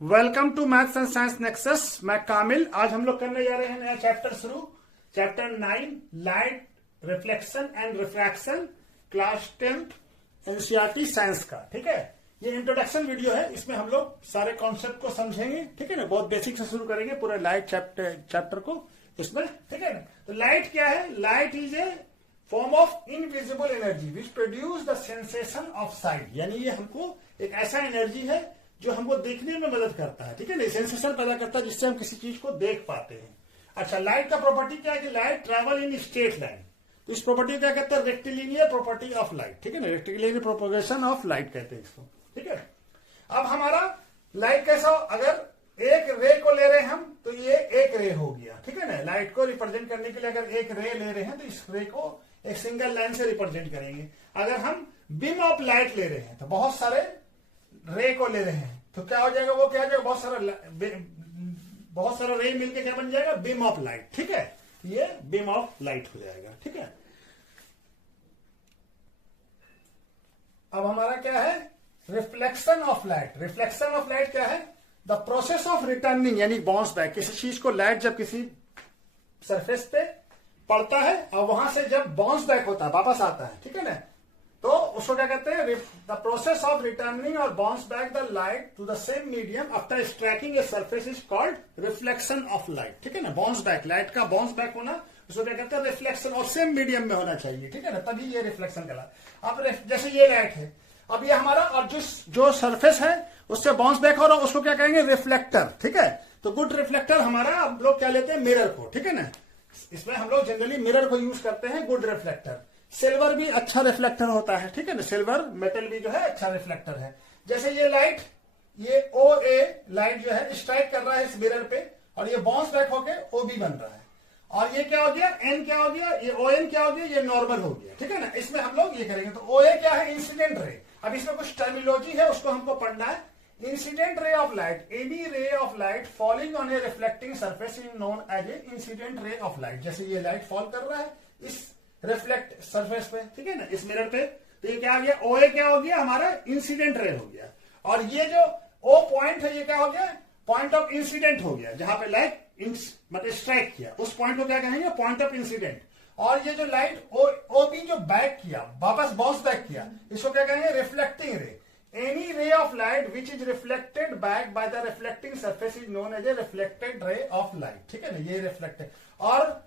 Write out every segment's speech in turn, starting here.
Welcome to maths and science nexus. मैं कामिल। आज हम लोग करने जा रहे हैं नया चैप्टर शुरू। Chapter 9 light reflection and refraction, class 10th NCERT science का। ठीक है, ये इंट्रोडक्शन वीडियो है। इसमें हम लोग सारे कॉन्सेप्ट को समझेंगे। ठीक है ना, बहुत बेसिक से शुरू करेंगे पूरे लाइट चैप्टर को इसमें। ठीक है ना, तो लाइट क्या है? Light is a form of invisible energy which produce the sensation of site. यानी ये हमको एक ऐसा एनर्जी है जो हमको देखने में मदद करता है। ठीक है ना, सेंसेशन पैदा करता है जिससे हम किसी चीज को देख पाते हैं। अच्छा, लाइट का प्रॉपर्टी क्या है कि light travel in straight line. तो इस प्रॉपर्टी को क्या कहते हैं? Rectilinear property of light. ठीक है ना, रेक्टिलिनियर प्रोपगेशन ऑफ लाइट कहते हैं इसको। ठीक है, अब हमारा लाइट कैसा हो? अगर एक रे को ले रहे हैं हम तो ये एक रे हो गया। ठीक है ना, लाइट को रिप्रेजेंट करने के लिए अगर एक रे ले रहे हैं तो इस रे को एक सिंगल लाइन से रिप्रेजेंट करेंगे। अगर हम बीम ऑफ लाइट ले रहे हैं तो बहुत सारे रे को ले रहे हैं तो क्या हो जाएगा? वो क्या हो जाएगा? बहुत सारा रे मिलके क्या बन जाएगा? Beam of light. ठीक है, ये बीम ऑफ लाइट हो जाएगा। ठीक है, अब हमारा क्या है? Reflection of light. Reflection of light क्या है? द प्रोसेस ऑफ रिटर्निंग, यानी बाउंस बैक। किसी चीज को लाइट जब किसी सरफेस पे पड़ता है और वहां से जब बाउंस बैक होता है, वापस आता है, ठीक है ना, तो उसको क्या कहते हैं? द प्रोसेस ऑफ रिटर्निंग और bounce back the light to the same medium after striking a surface is called reflection of light. ठीक है ना, बाउंस बैक, लाइट का बाउंस बैक होना, उसको क्या कहते हैं? रिफ्लेक्शन। और सेम मीडियम में होना चाहिए। ठीक है ना, तभी ये रिफ्लेक्शन कहलाता है। अब जैसे ये लाइट है, अब ये हमारा और जो सरफेस है उससे बाउंस बैक हो रहा है, उसको क्या कहेंगे? रिफ्लेक्टर। ठीक है, तो गुड रिफ्लेक्टर हमारा, हम लोग क्या लेते हैं? मिरर को। ठीक है ना, इसमें हम लोग जनरली मिरर को यूज करते हैं, गुड रिफ्लेक्टर। सिल्वर भी अच्छा रिफ्लेक्टर होता है। ठीक है ना, सिल्वर मेटल भी जो है अच्छा रिफ्लेक्टर है। जैसे ये लाइट, ये ओ ए लाइट जो है स्ट्राइक कर रहा है इस मिरर पे और ये बाउंस बैक होके ओ बी बन रहा है। और ये क्या हो गया? एन क्या हो गया? ये ओ एन क्या हो गया? ये नॉर्मल हो गया। ठीक है ना, इसमें हम लोग ये करेंगे। तो ओ ए क्या है? इंसिडेंट रे। अब इसमें कुछ टर्मिनोलॉजी है, उसको हमको पढ़ना है। Incident ray of light, any ray of light falling on a reflecting surface is known as a incident ray of light. जैसे ये लाइट फॉल कर रहा है इस रिफ्लेक्ट सरफेस पे, ठीक है ना, इस मिरर पे, तो ये क्या आ गया? ओ ए क्या हो गया? हमारा इंसिडेंट रे हो गया। और ये जो ओ पॉइंट है, ये क्या हो गया? पॉइंट ऑफ इंसिडेंट हो गया, जहां पे लाइट मतलब स्ट्राइक किया, उस पॉइंट को क्या कहेंगे? Point of incident. और ये जो लाइट ओ बी जो बैक किया, वापस बाउंस बैक किया, इसको क्या कहेंगे? Reflecting ray. Any ray of light which is reflected back by the reflecting surface is known as a reflected ray of light. ठीक है ना, ये रिफ्लेक्टेड। और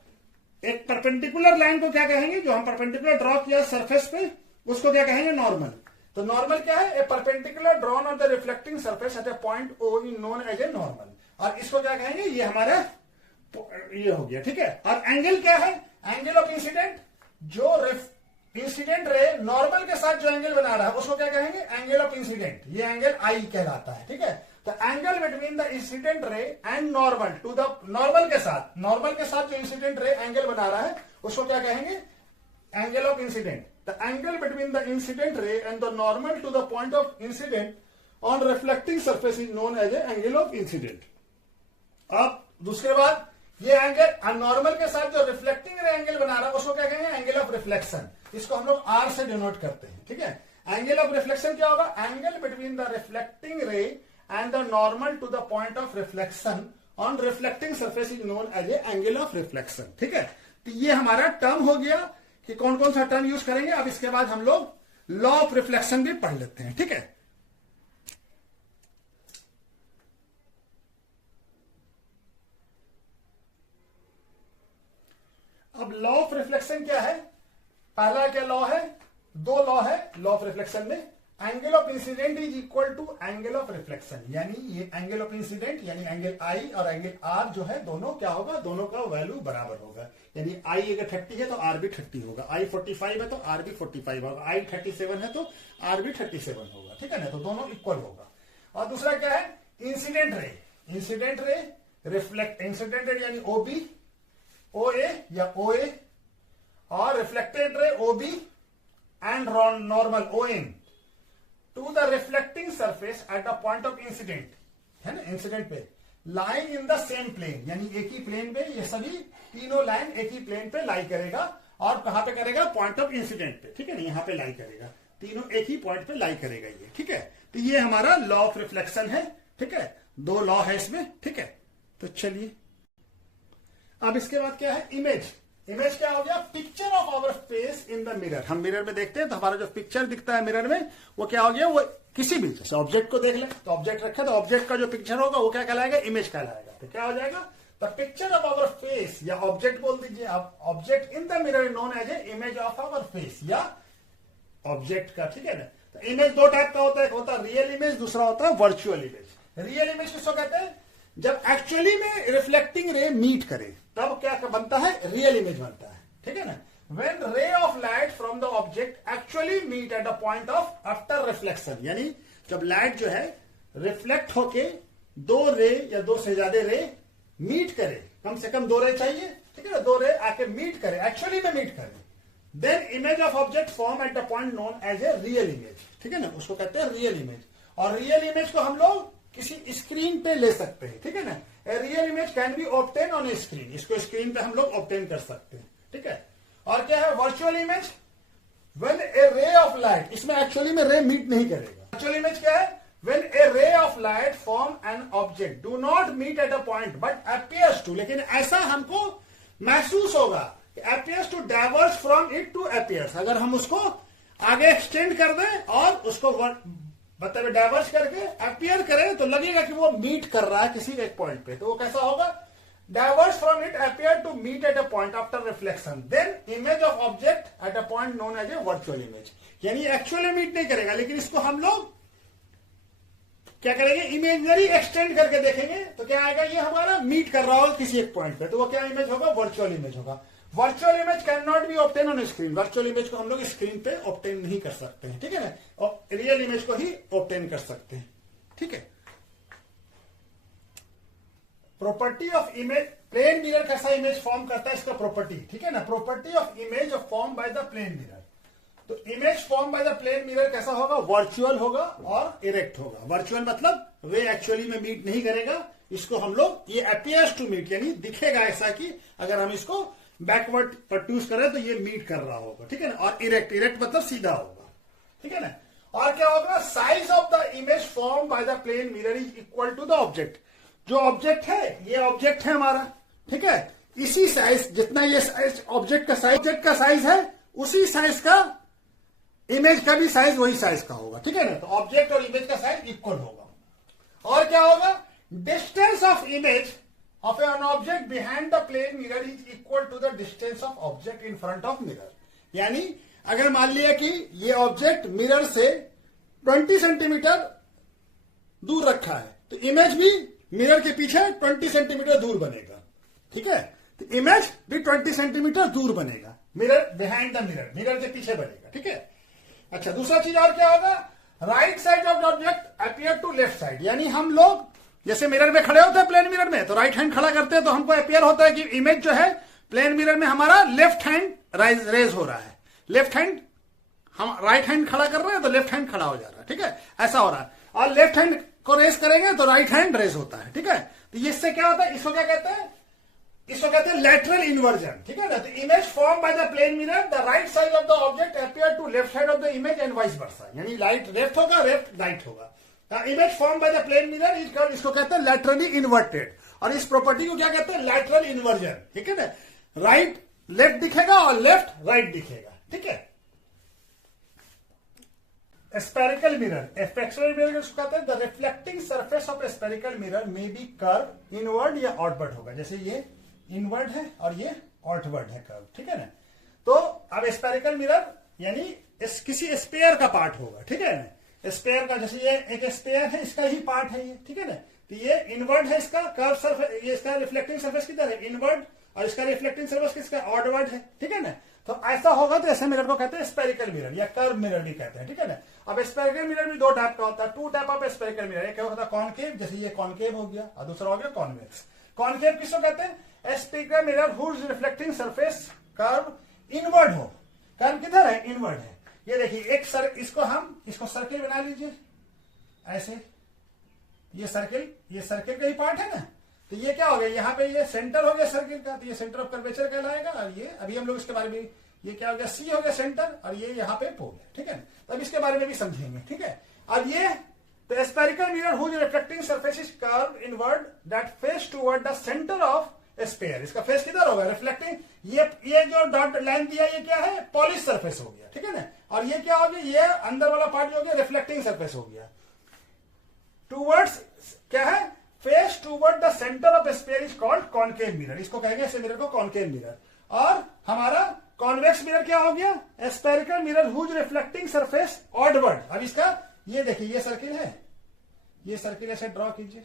एक परपेंडिकुलर लाइन को क्या कहेंगे? जो हम परपेंडिकुलर ड्रॉ किया सरफेस पे, उसको क्या कहेंगे? नॉर्मल। तो नॉर्मल क्या है? A perpendicular drawn on the reflecting surface at a point O is known as a normal. और इसको क्या कहेंगे? ये हमारा ये हो गया। ठीक है, और एंगल क्या है? Angle of incident. जो इंसिडेंट रे नॉर्मल के साथ जो एंगल बना रहा है उसको क्या कहेंगे? Angle of incident. ये एंगल आई कहलाता है। ठीक है, तो angle between the incident ray and normal to the normal के साथ जो इंसिडेंट रे एंगल बना रहा है उसको क्या कहेंगे? Angle of incident. The angle between the incident ray and the normal to the point of incident on reflecting surface is known as a angle of incident. अब दूसरे बाद ये एंगल नॉर्मल के साथ जो रिफ्लेक्टिंग रे एंगल बना रहा है उसको क्या कहेंगे? Angle of reflection. इसको हम लोग आर से डिनोट करते हैं। ठीक है, एंगल ऑफ रिफ्लेक्शन क्या होगा? Angle between the reflecting ray and the normal to the point of reflection on reflecting surface is known as a angle of reflection. ठीक है, तो ये हमारा टर्म हो गया कि कौन कौन सा टर्म यूज करेंगे। अब इसके बाद हम लोग लॉ ऑफ रिफ्लेक्शन भी पढ़ लेते हैं। ठीक है, अब लॉ ऑफ रिफ्लेक्शन क्या है? पहला क्या लॉ है? दो लॉ है लॉ ऑफ रिफ्लेक्शन में। Angle of incident is equal to angle of reflection. यानी ये एंगल ऑफ इंसिडेंट यानी एंगल आई और एंगल आर जो है, दोनों क्या होगा? दोनों का वैल्यू बराबर होगा। यानी आई अगर 30 है तो आर भी 30 होगा, आई 45 है तो आर भी 45 होगा, आई 37 है तो आर भी 37 होगा। ठीक है ना, तो दोनों इक्वल होगा। और दूसरा क्या है? इंसिडेंट रे। Incident ray reflect, incident ray यानी ओबी, ओ ए या ओ ए, और reflected ray O B and normal O N to the reflecting surface at the point of incident, है ना, इंसिडेंट पे line in the same plane. यानी एक ही प्लेन पे ये सभी तीनों लाइन एक ही प्लेन पे लाई करेगा। और कहां पे करेगा? पॉइंट ऑफ इंसिडेंट पे। ठीक है ना, यहां पे लाई करेगा, तीनों एक ही पॉइंट पे लाई करेगा ये। ठीक है, तो ये हमारा लॉ ऑफ रिफ्लेक्शन है। ठीक है, दो लॉ है इसमें, ठीक है। तो चलिए अब इसके बाद क्या है, इमेज। इमेज क्या हो गया, picture of our face in the mirror. हम मिरर में देखते हैं तो हमारा जो पिक्चर दिखता है मिरर में वो क्या हो गया, वो किसी भी जैसे ऑब्जेक्ट को देख ले तो ऑब्जेक्ट रखे तो ऑब्जेक्ट का जो पिक्चर होगा वो क्या कहलाएगा, इमेज कहलाएगा। तो क्या हो जाएगा, the picture of our face, या ऑब्जेक्ट बोल दीजिए आप, object in the mirror known as a image of our face, या ऑब्जेक्ट का, ठीक है ना। तो इमेज दो टाइप का होता है, एक होता है रियल इमेज, दूसरा होता है वर्चुअल इमेज। रियल इमेज किसको कहते हैं, जब एक्चुअली में रिफ्लेक्टिंग रे मीट करे तब क्या बनता है, रियल इमेज बनता है, ठीक है ना। When ray of light from the object actually meet at the point of after reflection, यानी जब लाइट जो है रिफ्लेक्ट होके दो रे या दो से ज्यादा रे मीट करे, कम से कम दो रे चाहिए, ठीक है ना, दो रे आके मीट करे, एक्चुअली में मीट करे, then image of object form at the point known as a real image, ठीक है ना, उसको कहते हैं रियल इमेज। और रियल इमेज को हम लोग किसी स्क्रीन पे ले सकते हैं, ठीक है ना। ए real image can be obtain on A screen, इसको स्क्रीन पे हम लोग ऑब्टेन कर सकते हैं, ठीक है। और क्या है virtual image, when a ray of light, इसमें एक्चुअली में रे मीट नहीं करेगा। वर्चुअल इमेज क्या है, when a ray of light form an object do not meet at a point but appears to, लेकिन ऐसा हमको महसूस होगा appears to diverge from it to appears. अगर हम उसको आगे एक्सटेंड कर दें और उसको मतलब डाइवर्ज करके अपीयर करें तो लगेगा कि वो मीट कर रहा है किसी एक पॉइंट पे, तो वो कैसा होगा, diverge from it appear to meet at a point after reflection, then image of object at a point known as a virtual image। यानी एक्चुअली मीट नहीं करेगा, लेकिन इसको हम लोग क्या करेंगे, इमेजनरी एक्सटेंड करके देखेंगे तो क्या आएगा, ये हमारा मीट कर रहा होगा किसी एक पॉइंट पे, तो वो क्या इमेज होगा, वर्चुअल इमेज होगा। Virtual image can not be obtain on screen, virtual image को हम लोग स्क्रीन पे ऑब्टेन नहीं कर सकते हैं, ठीक है ना, और रियल इमेज को ही ऑब्टेन कर सकते हैं, ठीक है। Property of image, plane mirror कैसा इमेज फॉर्म करता है, इसका प्रॉपर्टी, ठीक है ना। Property of image form by the plane mirror, तो image form by the plane mirror कैसा होगा, वर्चुअल होगा और इरेक्ट होगा। वर्चुअल मतलब वे एक्चुअली में मीट नहीं करेगा, इसको हम लोग, ये अपीयर्स टू मीट, यानी दिखेगा ऐसा कि अगर हम इसको बैकवर्ड परट्यूस करें तो ये मीट कर रहा होगा, ठीक है ना। और इरेक्ट, इरेक्ट मतलब सीधा होगा, ठीक है ना। और क्या होगा, size of the image form by the plane mirror is equal to the object. जो ऑब्जेक्ट है, ये ऑब्जेक्ट है हमारा, ठीक है, इसी साइज, जितना ये साइज ऑब्जेक्ट का साइज है उसी साइज का इमेज का भी साइज वही साइज का होगा, ठीक है ना। तो ऑब्जेक्ट और इमेज का साइज इक्वल होगा। और क्या होगा, distance of image of an object behind the plane mirror is equal to the distance of object in front of mirror. यानी अगर मान लिया कि ये ऑब्जेक्ट मिरर से 20 सेंटीमीटर दूर रखा है तो इमेज भी मिरर के पीछे 20 सेंटीमीटर दूर बनेगा, ठीक है। तो इमेज भी 20 सेंटीमीटर दूर बनेगा, mirror behind the mirror, mirror के पीछे बनेगा, ठीक है। अच्छा, दूसरा चीज और क्या होगा, right side of the object appear to left side. यानी हम लोग जैसे मिरर में खड़े होते हैं प्लेन मिरर में, तो राइट हैंड खड़ा करते हैं तो हमको अपीयर होता है कि इमेज जो है प्लेन मिरर में हमारा लेफ्ट हैंड रेज हो रहा है, लेफ्ट हैंड, हम राइट हैंड खड़ा कर रहे हैं तो लेफ्ट हैंड खड़ा हो जा रहा है, ठीक है, ऐसा हो रहा है। और लेफ्ट हैंड को रेस करेंगे तो राइट हैंड रेस होता है, ठीक है। तो इससे क्या होता है, इसको क्या कहते हैं, इसको कहते हैं लैटरल इन्वर्जन, ठीक है ना। तो image form by the plane mirror, the right side of the object appear to left side of the image and vice versa. यानी लाइट लेफ्ट होगा, लेफ्ट राइट होगा। Image form by the plane mirror इसको कहते हैं laterally inverted, और इस property को क्या कहते हैं, लैटरल इन्वर्जन, ठीक है ना। राइट लेफ्ट दिखेगा और लेफ्ट राइट दिखेगा, ठीक है। स्पेरिकल मिरर, स्पेरिकल मिरर किसको कहते हैं, the reflecting surface of spherical mirror में बी कर्व इनवर्ड या आउटवर्ड होगा। जैसे ये इनवर्ड है और ये आउटवर्ड है कर्व, ठीक है ना। तो अब स्पेरिकल मिरर यानी किसी स्पेयर का पार्ट होगा, ठीक है ना। स्पेयर का, जैसे ये एक स्पेयर है, इसका ही पार्ट है ये, ठीक है ना। तो ये इनवर्ड है, इसका कर्व सरफेस, ये इसका रिफ्लेक्टिंग सरफेस किधर है, इनवर्ड, और इसका रिफ्लेक्टिंग सरफेस किसका, आउटवर्ड है, ठीक है ना। तो ऐसा होगा तो ऐसे मिरर को कहते हैं स्पेरिकल मिरर या कर्व मिरर भी कहते हैं, ठीक है ना। अब स्पेरिकल मिरर भी दो टाइप का होता है, two type of spherical mirror. एक होता है कॉनकेव, जैसे ये कॉनकेव हो गया, और दूसरा हो गया कॉन्वेक्स। कॉनकेव किसको कहते हैं, spherical mirror whose reflecting surface curve inward हो। कर्व किधर है, इनवर्ड है। ये देखिए इसको सर्किल बना लीजिए ऐसे, ये सर्किल का ही पार्ट है ना। तो ये क्या हो गया, यहाँ पे ये सेंटर हो गया सर्किल का, तो ये सेंटर ऑफ कर्वेचर कहलाएगा। और ये अभी हम लोग इसके बारे में, ये क्या हो गया, C हो गया सेंटर, और ये यहाँ पे पोल है, ठीक है। तो अब इसके बारे में भी समझेंगे, ठीक है। अब ये The spherical mirror whose reflecting surface is curved inward that face toward the center of a sphere. इसका फेस किधर होगा? रिफ्लेक्टिंग। ये जो डॉट लाइन दिया ये क्या है? पॉलिश सरफेस हो गया, ठीक है ना। और ये क्या हो गया? ये अंदर वाला पार्ट जो हो गया रिफ्लेक्टिंग सरफेस हो गया। टूवर्ड्स क्या है? Face toward the centre of sphere is called concave mirror. इसको कहेंगे इस मिरर को कॉनकेव मिरर। और हमारा कॉन्वेक्स मिरर क्या हो गया? Spherical mirror whose reflecting surface outward. अब इसका ये देखिए, ये सर्किल है, ये सर्किल ऐसे ड्रॉ कीजिए,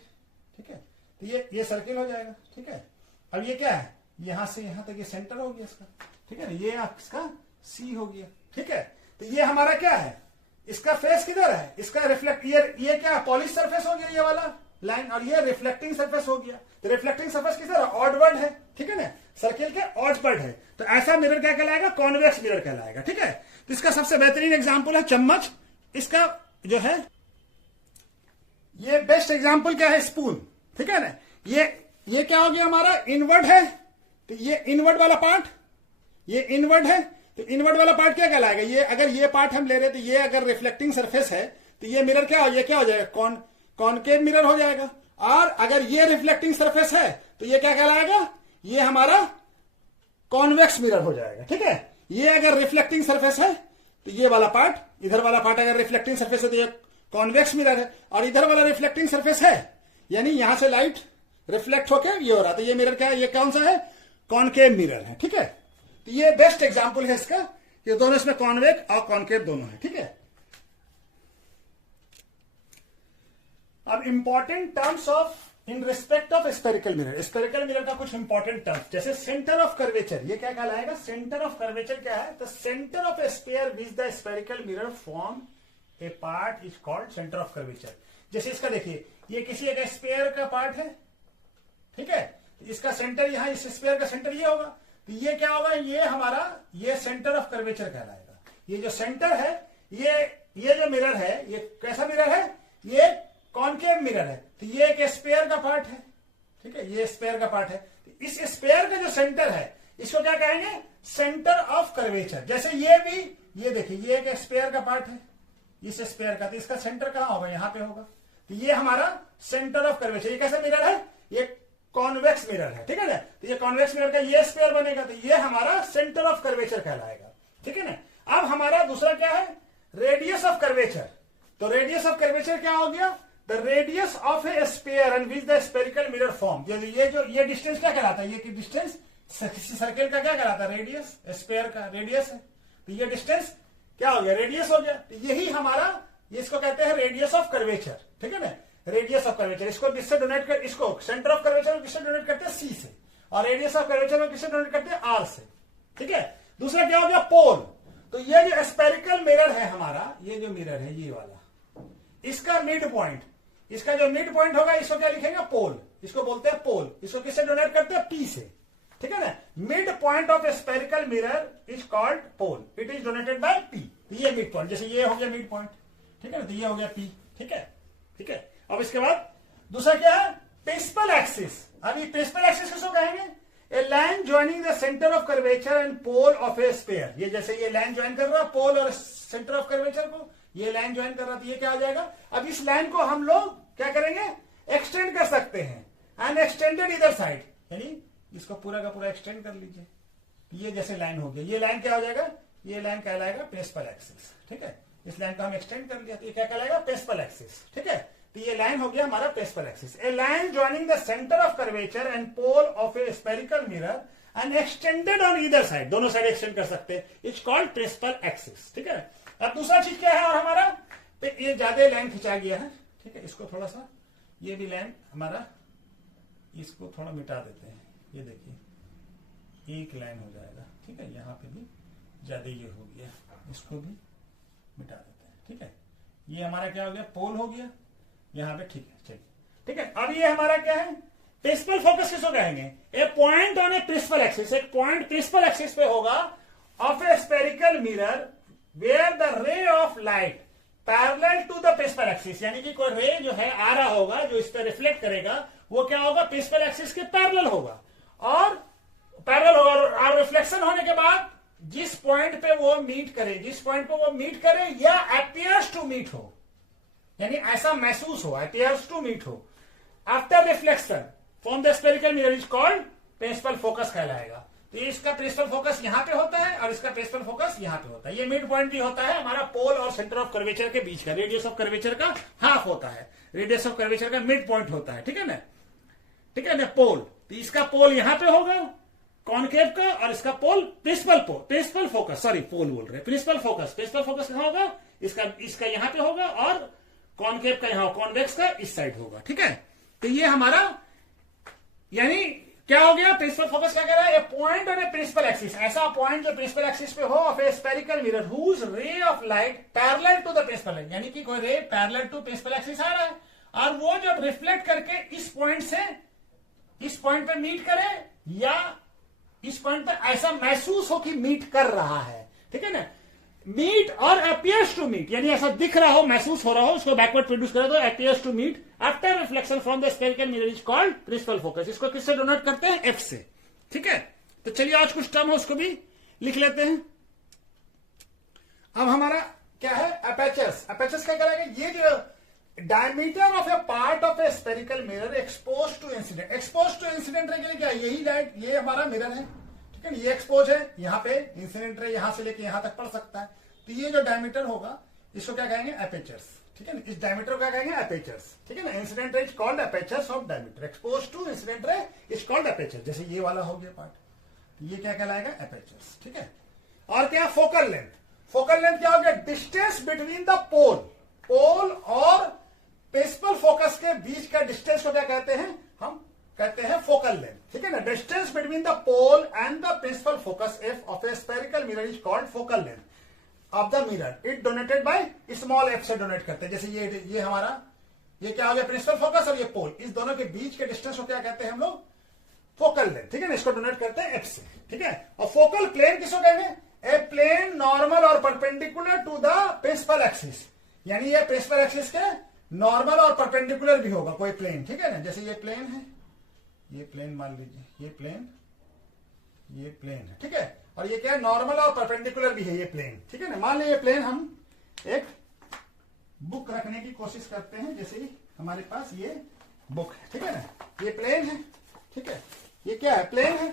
ठीक है। तो ये सर्किल हो जाएगा, ठीक है। अब ये क्या है? यहां से यहां तक ये सेंटर हो गया इसका, ठीक है ना। ये इसका सी हो गया, ठीक है। तो ये हमारा क्या है? इसका फेस किधर है? इसका रिफ्लेक्ट, ये क्या है? पॉलिश सरफेस हो गया ये वाला लाइन, और ये रिफ्लेक्टिंग सरफेस हो गया। तो रिफ्लेक्टिंग सरफेस किधर है? ऑडवर्ड है, ठीक है ना। सर्किल के ऑडवर्ड है। तो ऐसा मिरर क्या कहलाएगा? कॉन्वेक्स मिरर कहलाएगा, ठीक है। तो इसका सबसे बेहतरीन एग्जांपल है चम्मच। इसका जो है ये बेस्ट एग्जांपल क्या है? स्पून, ठीक है ना। ये क्या हो गया हमारा? इनवर्ड है। तो ये इनवर्ड वाला पार्ट, ये इनवर्ड है। तो इनवर्ड वाला पार्ट क्या कहलाएगा? ये अगर ये पार्ट हम ले रहे तो ये अगर रिफ्लेक्टिंग सरफेस है तो ये मिरर क्या हो जाएगा? कॉनकेव मिरर हो जाएगा। और अगर ये रिफ्लेक्टिंग सरफेस है तो ये क्या कहलाएगा? ये हमारा कॉन्वेक्स मिरर हो जाएगा, ठीक है। ये अगर रिफ्लेक्टिंग सरफेस है तो ये वाला पार्ट, इधर वाला पार्ट अगर रिफ्लेक्टिंग सरफेस है तो ये कॉन्वेक्स मिरर है। और इधर वाला रिफ्लेक्टिंग सरफेस है, यानी यहां से लाइट रिफ्लेक्ट होकर ये हो रहा। तो ये मिरर क्या है? ये कौन सा है? कॉनकेव मिरर है, ठीक है। तो ये बेस्ट एग्जांपल है इसका। ये दोनों इसमें कॉन्वेक्स और कॉनकेव दोनों है, ठीक है। अब important terms of in respect of spherical mirror. Spherical mirror का कुछ इंपॉर्टेंट टर्म्स, जैसे सेंटर ऑफ कर्वेचर। ये क्या कहलाएगा? सेंटर ऑफ कर्वेचर क्या है? The centre of a sphere which the spherical mirror form A part is called centre of curvature. जैसे इसका देखिए, ये किसी एक स्फीयर का पार्ट है, ठीक है। इसका सेंटर यहां, इस स्फीयर का सेंटर ये होगा। तो ये क्या होगा? ये हमारा ये सेंटर ऑफ कर्वेचर कहलाएगा। ये जो सेंटर है, ये जो मिरर है, ये कैसा मिरर है? ये कॉनकेव मिरर है। तो ये एक स्फीयर का पार्ट है, ठीक है। ये स्फीयर का पार्ट है। तो इस स्फीयर का जो सेंटर है इसको क्या कहेंगे? Centre of curvature. जैसे ये भी, ये देखिए, ये एक स्फीयर का पार्ट है इस स्फीयर का। तो इसका सेंटर कहां होगा? यहां पे होगा। तो ये हमारा सेंटर ऑफ कर्वेचर। ये कैसा मिरर है? ये कॉन्वेक्स मिरर है, ठीक है ना। तो ये कॉन्वेक्स मिरर का ये स्फीयर बनेगा, तो ये हमारा सेंटर ऑफ कर्वेचर कहलाएगा, ठीक है ना। अब हमारा दूसरा क्या है? Radius of curvature. तो रेडियस ऑफ कर्वेचर क्या हो गया? The radius of a sphere and which the spherical mirror form. ये डिस्टेंस क्या कहलाता है? ये डिस्टेंस सर्किल का क्या कहलाता है? रेडियस। स्फीयर का रेडियस है, तो ये डिस्टेंस क्या हो गया? रेडियस हो गया। तो यही हमारा, इसको कहते हैं रेडियस ऑफ कर्वेचर, ठीक है ना। Radius of curvature. इसको किससे डोनेट कर, इसको सेंटर ऑफ कर्वेचर को किससे डोनेट करते हैं? सी से। और रेडियस ऑफ कर्वेचर को किससे डोनेट करते हैं? आर से, ठीक है। दूसरा क्या हो गया? पोल। तो ये जो स्फेरिकल मिरर है हमारा, ये जो मिरर है ये वाला, इसका मिड पॉइंट, इसका जो मिड पॉइंट होगा इसको क्या लिखेंगे? पोल। इसको बोलते हैं पोल। इसको किससे डोनेट करते हैं? पी से, ठीक है ना। Mid point of a spherical mirror is called pole. It is donated by P. ये मिड पॉइंट, जैसे ये हो गया मिड पॉइंट, ठीक है ना। तो ये हो गया पी, ठीक है, ठीक है। अब इसके बाद दूसरा क्या है? Principal axis. अभी प्रिंसिपल एक्सिस किसको कहेंगे? A line joining the centre of curvature and pole of a sphere. ये जैसे ये लाइन ज्वाइन कर रहा है पोल और सेंटर ऑफ कर्वेचर को, ये लाइन ज्वाइन कर रहा था, ये क्या आ जाएगा? अब इस लाइन को हम लोग क्या करेंगे? एक्सटेंड कर सकते हैं। एंड एक्सटेंडेड इधर साइड, यानी इसको पूरा का पूरा एक्सटेंड कर लीजिए। ये जैसे लाइन हो गया, ये लाइन क्या हो जाएगा? ये लाइन कहलाएगा प्रिंसिपल एक्सिस, ठीक है। इस लाइन को हम एक्सटेंड कर लिया तो ये क्या कहलाएगा? प्रिंसिपल एक्सिस, ठीक है। तो ये लाइन हो गया हमारा principal axis. A line joining the centre of curvature and pole of a spherical mirror and extended on either side, दोनों साइड एक्सटेंड कर सकते हैं, इट्स कॉल्ड प्रिंसिपल एक्सिस, ठीक है। अब दूसरा चीज क्या है? और हमारा ये ज्यादा लाइन खिंचा गया है, ठीक है। इसको थोड़ा सा, ये भी लाइन हमारा, इसको थोड़ा मिटा देते हैं। ये देखिए एक लाइन हो जाएगा, ठीक है। यहाँ पे भी ज्यादा ये हो गया, इसको भी मिटा देते हैं, ठीक है। ये हमारा क्या हो गया? पोल हो गया यहाँ पे, ठीक है, चलिए, ठीक है। अब ये हमारा क्या है? प्रिंसिपल फोकस किसको कहेंगे? A point on a principal axis. एक पॉइंट प्रिंसिपल एक्सिस पे होगा of a spherical mirror where the ray of light parallel to the principal axis, यानी कि कोई रे जो है आ रहा होगा जो इस पर रिफ्लेक्ट करेगा, वो क्या होगा? प्रिंसिपल एक्सिस के पैरेलल होगा। और पैरेलल होगा, और रिफ्लेक्शन होने के बाद जिस पॉइंट पे वो मीट करे, जिस पॉइंट पे वो मीट करे या अपियर्स टू मीट हो, यानी ऐसा महसूस हो, appears to meet हो। After reflection from the spherical mirror is called principal focus कहलाएगा। तो ये इसका प्रिंसिपल फोकस यहां पे होता है और इसका प्रिंसिपल फोकस यहां पे होता है। ये मिड पॉइंट भी होता है हमारा पोल और सेंटर ऑफ कर्वेचर के बीच का, रेडियस ऑफ कर्वेचर का हाफ होता है, रेडियस ऑफ कर्वेचर का मिड पॉइंट होता है, ठीक है ना, ठीक है ना, पोल। तो इसका पोल यहां पे होगा कॉनकेव का, और इसका पोल प्रिंसिपल फोकस, सॉरी पोल बोल रहे हैं, प्रिंसिपल फोकस कहां होगा, इसका यहां पे होगा और कॉनकेव का यहां, कॉन्वेक्स का इस साइड होगा, ठीक है। तो ये हमारा यानी क्या हो गया, प्रिंसिपल फोकस क्या कह रहा है, a point on a principal axis, ऐसा पॉइंट जो प्रिंसिपल एक्सिस पे हो of a spherical mirror whose ray of light parallel to the principal, यानी कि कोई ray parallel to principal axis आ रहा है और वो जब रिफ्लेक्ट करके इस पॉइंट से इस पॉइंट पे मीट करे या इस पॉइंट पे ऐसा महसूस हो कि मीट कर रहा है, ठीक है ना, मीट और appears टू मीट, यानी ऐसा दिख रहा हो, महसूस हो रहा हो, उसको बैकवर्ड प्रोड्यूस करे तो appears to meet after reflection from the spherical mirror is called principal focus. इसको किससे डोनेट करते हैं, एफ से, ठीक है। तो चलिए आज कुछ टर्म है उसको भी लिख लेते हैं। अब हमारा क्या है, अपर्चर्स। अपर्चर्स क्या करेगा, ये जो diameter of a part of a spherical mirror expose to incident, expose to incident ray के लिए क्या, यही लाइट, ये हमारा मिरर है, ठीक है, ये एक्सपोज है, यहाँ पे इंसिडेंट रे यहां से लेके यहां तक पड़ सकता है। तो ये जो डायमीटर होगा इसको क्या कहेंगे, एपर्चर्स, ठीक है ना, इस डायमीटर को क्या कहेंगे, एपर्चर्स, ठीक है ना। Incident ray is called apertures of diameter, exposed to incident ray is called aperture. जैसे ये वाला हो गया पार्ट, तो ये क्या कहलाएगा, एपर्चर्स, ठीक है। और क्या, फोकल लेंथ। फोकल लेंथ क्या हो गया, डिस्टेंस बिटवीन द पोल और प्रिंसिपल फोकस के बीच का डिस्टेंस को क्या कहते हैं, हम कहते हैं फोकल लेंथ, ठीक है ना। Distance between the pole and the principal focus F of a spherical mirror is called focal length of the mirror, it denoted by small F से डोनेट करते हैं। जैसे ये हमारा, ये क्या हो गया, प्रिंसिपल फोकस और ये पोल, इस दोनों के बीच के डिस्टेंस को क्या कहते हैं हम लोग, फोकल लेंथ, ठीक है ना, इसको डोनेट करते हैं एफ से, ठीक है। और फोकल प्लेन किसको कहेंगे, ए प्लेन नॉर्मल और perpendicular to the principal axis, यानी ये प्रिंसिपल एक्सिस के नॉर्मल और परपेंडिकुलर भी होगा कोई प्लेन, ठीक है ना। जैसे ये प्लेन है, ये प्लेन मान लीजिए, ये प्लेन है, ठीक है, और ये क्या है, नॉर्मल और परपेंडिकुलर भी है ये प्लेन, ठीक है ना। मान लीजिए प्लेन हम एक बुक रखने की कोशिश करते हैं, जैसे हमारे पास ये बुक है, ठीक है ना, ये प्लेन है, ठीक है, ये क्या है, प्लेन है,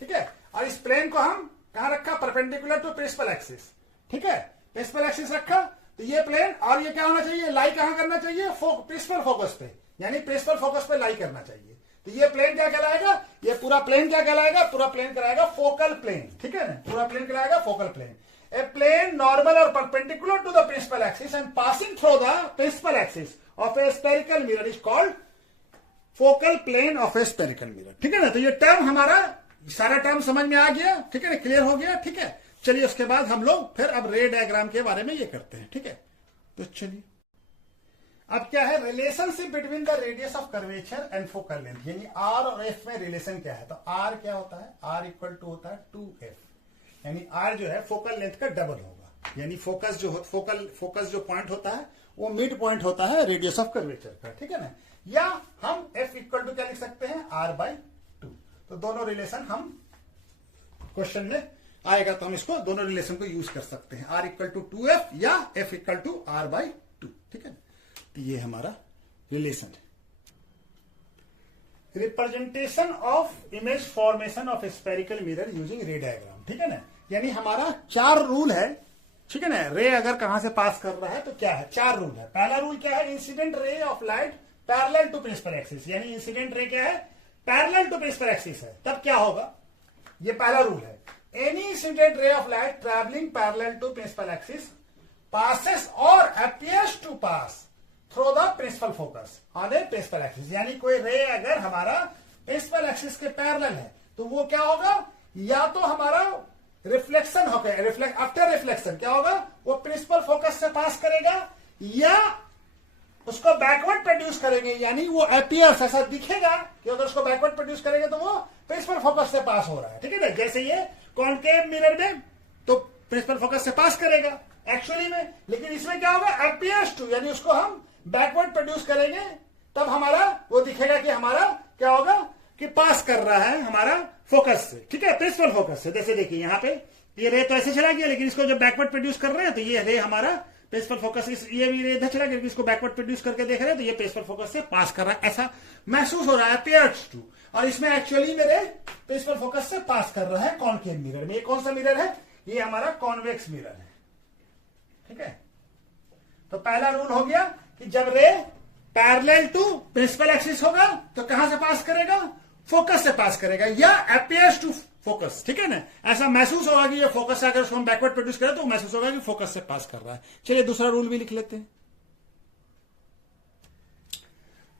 ठीक है, और इस प्लेन को हम कहां रखा, परपेंडिकुलर टू प्रिंसिपल एक्सिस, ठीक है, प्रिंसिपल एक्सिस रखा, तो ये प्लेन और ये क्या होना चाहिए, लाई कहां करना चाहिए, प्रिंसिपल फोकस पे, यानी प्रिंसिपल फोकस पे लाई करना चाहिए। तो ये प्लेन क्या कहलाएगा, ये पूरा प्लेन क्या कहलाएगा, पूरा प्लेन कहलाएगा फोकल प्लेन, ठीक है ना, पूरा प्लेन कहलाएगा focal plane. A plane normal और perpendicular to the principal axis and passing through the principal axis of a spherical mirror is called focal plane of a spherical mirror, ठीक है ना। तो ये टर्म हमारा सारा टर्म समझ में आ गया, ठीक है ना, क्लियर हो गया, ठीक है। चलिए उसके बाद हम लोग फिर अब रे डायग्राम के बारे में ये करते हैं, ठीक है। तो चलिए अब क्या है, relationship between the radius of curvature and focal length, यानी आर और एफ में रिलेशन क्या है। तो आर क्या होता है, आर इक्वल टू होता है 2f, यानी आर जो है फोकल लेंथ का डबल होगा, यानी फोकस जो पॉइंट होता है वो मिड पॉइंट होता है रेडियस ऑफ कर्वेचर का, ठीक है ना। या हम f इक्वल टू क्या लिख सकते हैं, r/2। तो दोनों रिलेशन हम क्वेश्चन में आएगा तो हम इसको दोनों रिलेशन को यूज कर सकते हैं, r इक्वल टू 2f या f इक्वल टू r/2, ठीक है। तो ये हमारा रिलेशन है। Representation of image formation of spherical mirror using रे डायग्राम, ठीक है ना, यानी हमारा 4 रूल है, ठीक है ना। रे अगर कहां से पास कर रहा है तो क्या है, 4 रूल है। पहला रूल क्या है, incident ray of light parallel to principal axis, यानी इंसिडेंट रे क्या है, पैरेलल टू प्रिंसिपल एक्सिस है, तब क्या होगा, ये पहला रूल है। Any incident ray of light travelling parallel to principal axis passes or appears to pass through the principal focus on a principal axis, यानी कोई रे अगर हमारा प्रिंसिपल एक्सिस के पैरेलल है तो वो क्या होगा, या तो हमारा रिफ्लेक्शन होगा, आफ्टर रिफ्लेक्शन क्या होगा, वो प्रिंसिपल फोकस से पास करेगा या उसको बैकवर्ड प्रोड्यूस करेंगे, यानी वो अपीयर्स ऐसा दिखेगा कि अगर उसको बैकवर्ड प्रोड्यूस करेंगे तो वो प्रिंसिपल फोकस से पास हो रहा है, ठीक है ना। जैसे ये कॉनकेव मिरर में तो प्रिंसिपल फोकस से पास करेगा एक्चुअली में, लेकिन इसमें क्या होगा, अपीयर्स टू, यानी उसको हम बैकवर्ड प्रोड्यूस करेंगे तब हमारा वो दिखेगा कि हमारा क्या होगा, कि पास कर रहा है हमारा फोकस से, ठीक है, प्रिंसिपल फोकस से। जैसे देखिए यहाँ पे ये रे तो ऐसे चला गया, लेकिन इसको जब बैकवर्ड प्रोड्यूस कर रहे हैं तो ये रे हमारा प्रिंसिपल फोकस ये भी इधर चला गया, इसको बैकवर्ड प्रोड्यूस करके देख रहे हैं तो ये प्रिंसिपल फोकस से पास कर रहा है, ऐसा महसूस हो रहा है, अपियर्स टू। और इसमें एक्चुअली मेरे प्रिंसिपल फोकस से पास कर रहा है कॉनकेव मिरर में। ये कौन सा मिरर है? ये हमारा कॉन्वेक्स मिरर है, ठीक है। तो पहला रूल हो गया कि जब रे पैरेलल टू प्रिंसिपल एक्सिस होगा तो कहां से पास करेगा? फोकस से पास करेगा, या अपियर्स टू फोकस, ठीक है ना। ऐसा महसूस होगा कि ये फोकस से, अगर उसको हम बैकवर्ड प्रोड्यूस करें तो महसूस होगा कि फोकस से पास कर रहा है। चलिए दूसरा रूल भी लिख लेते हैं।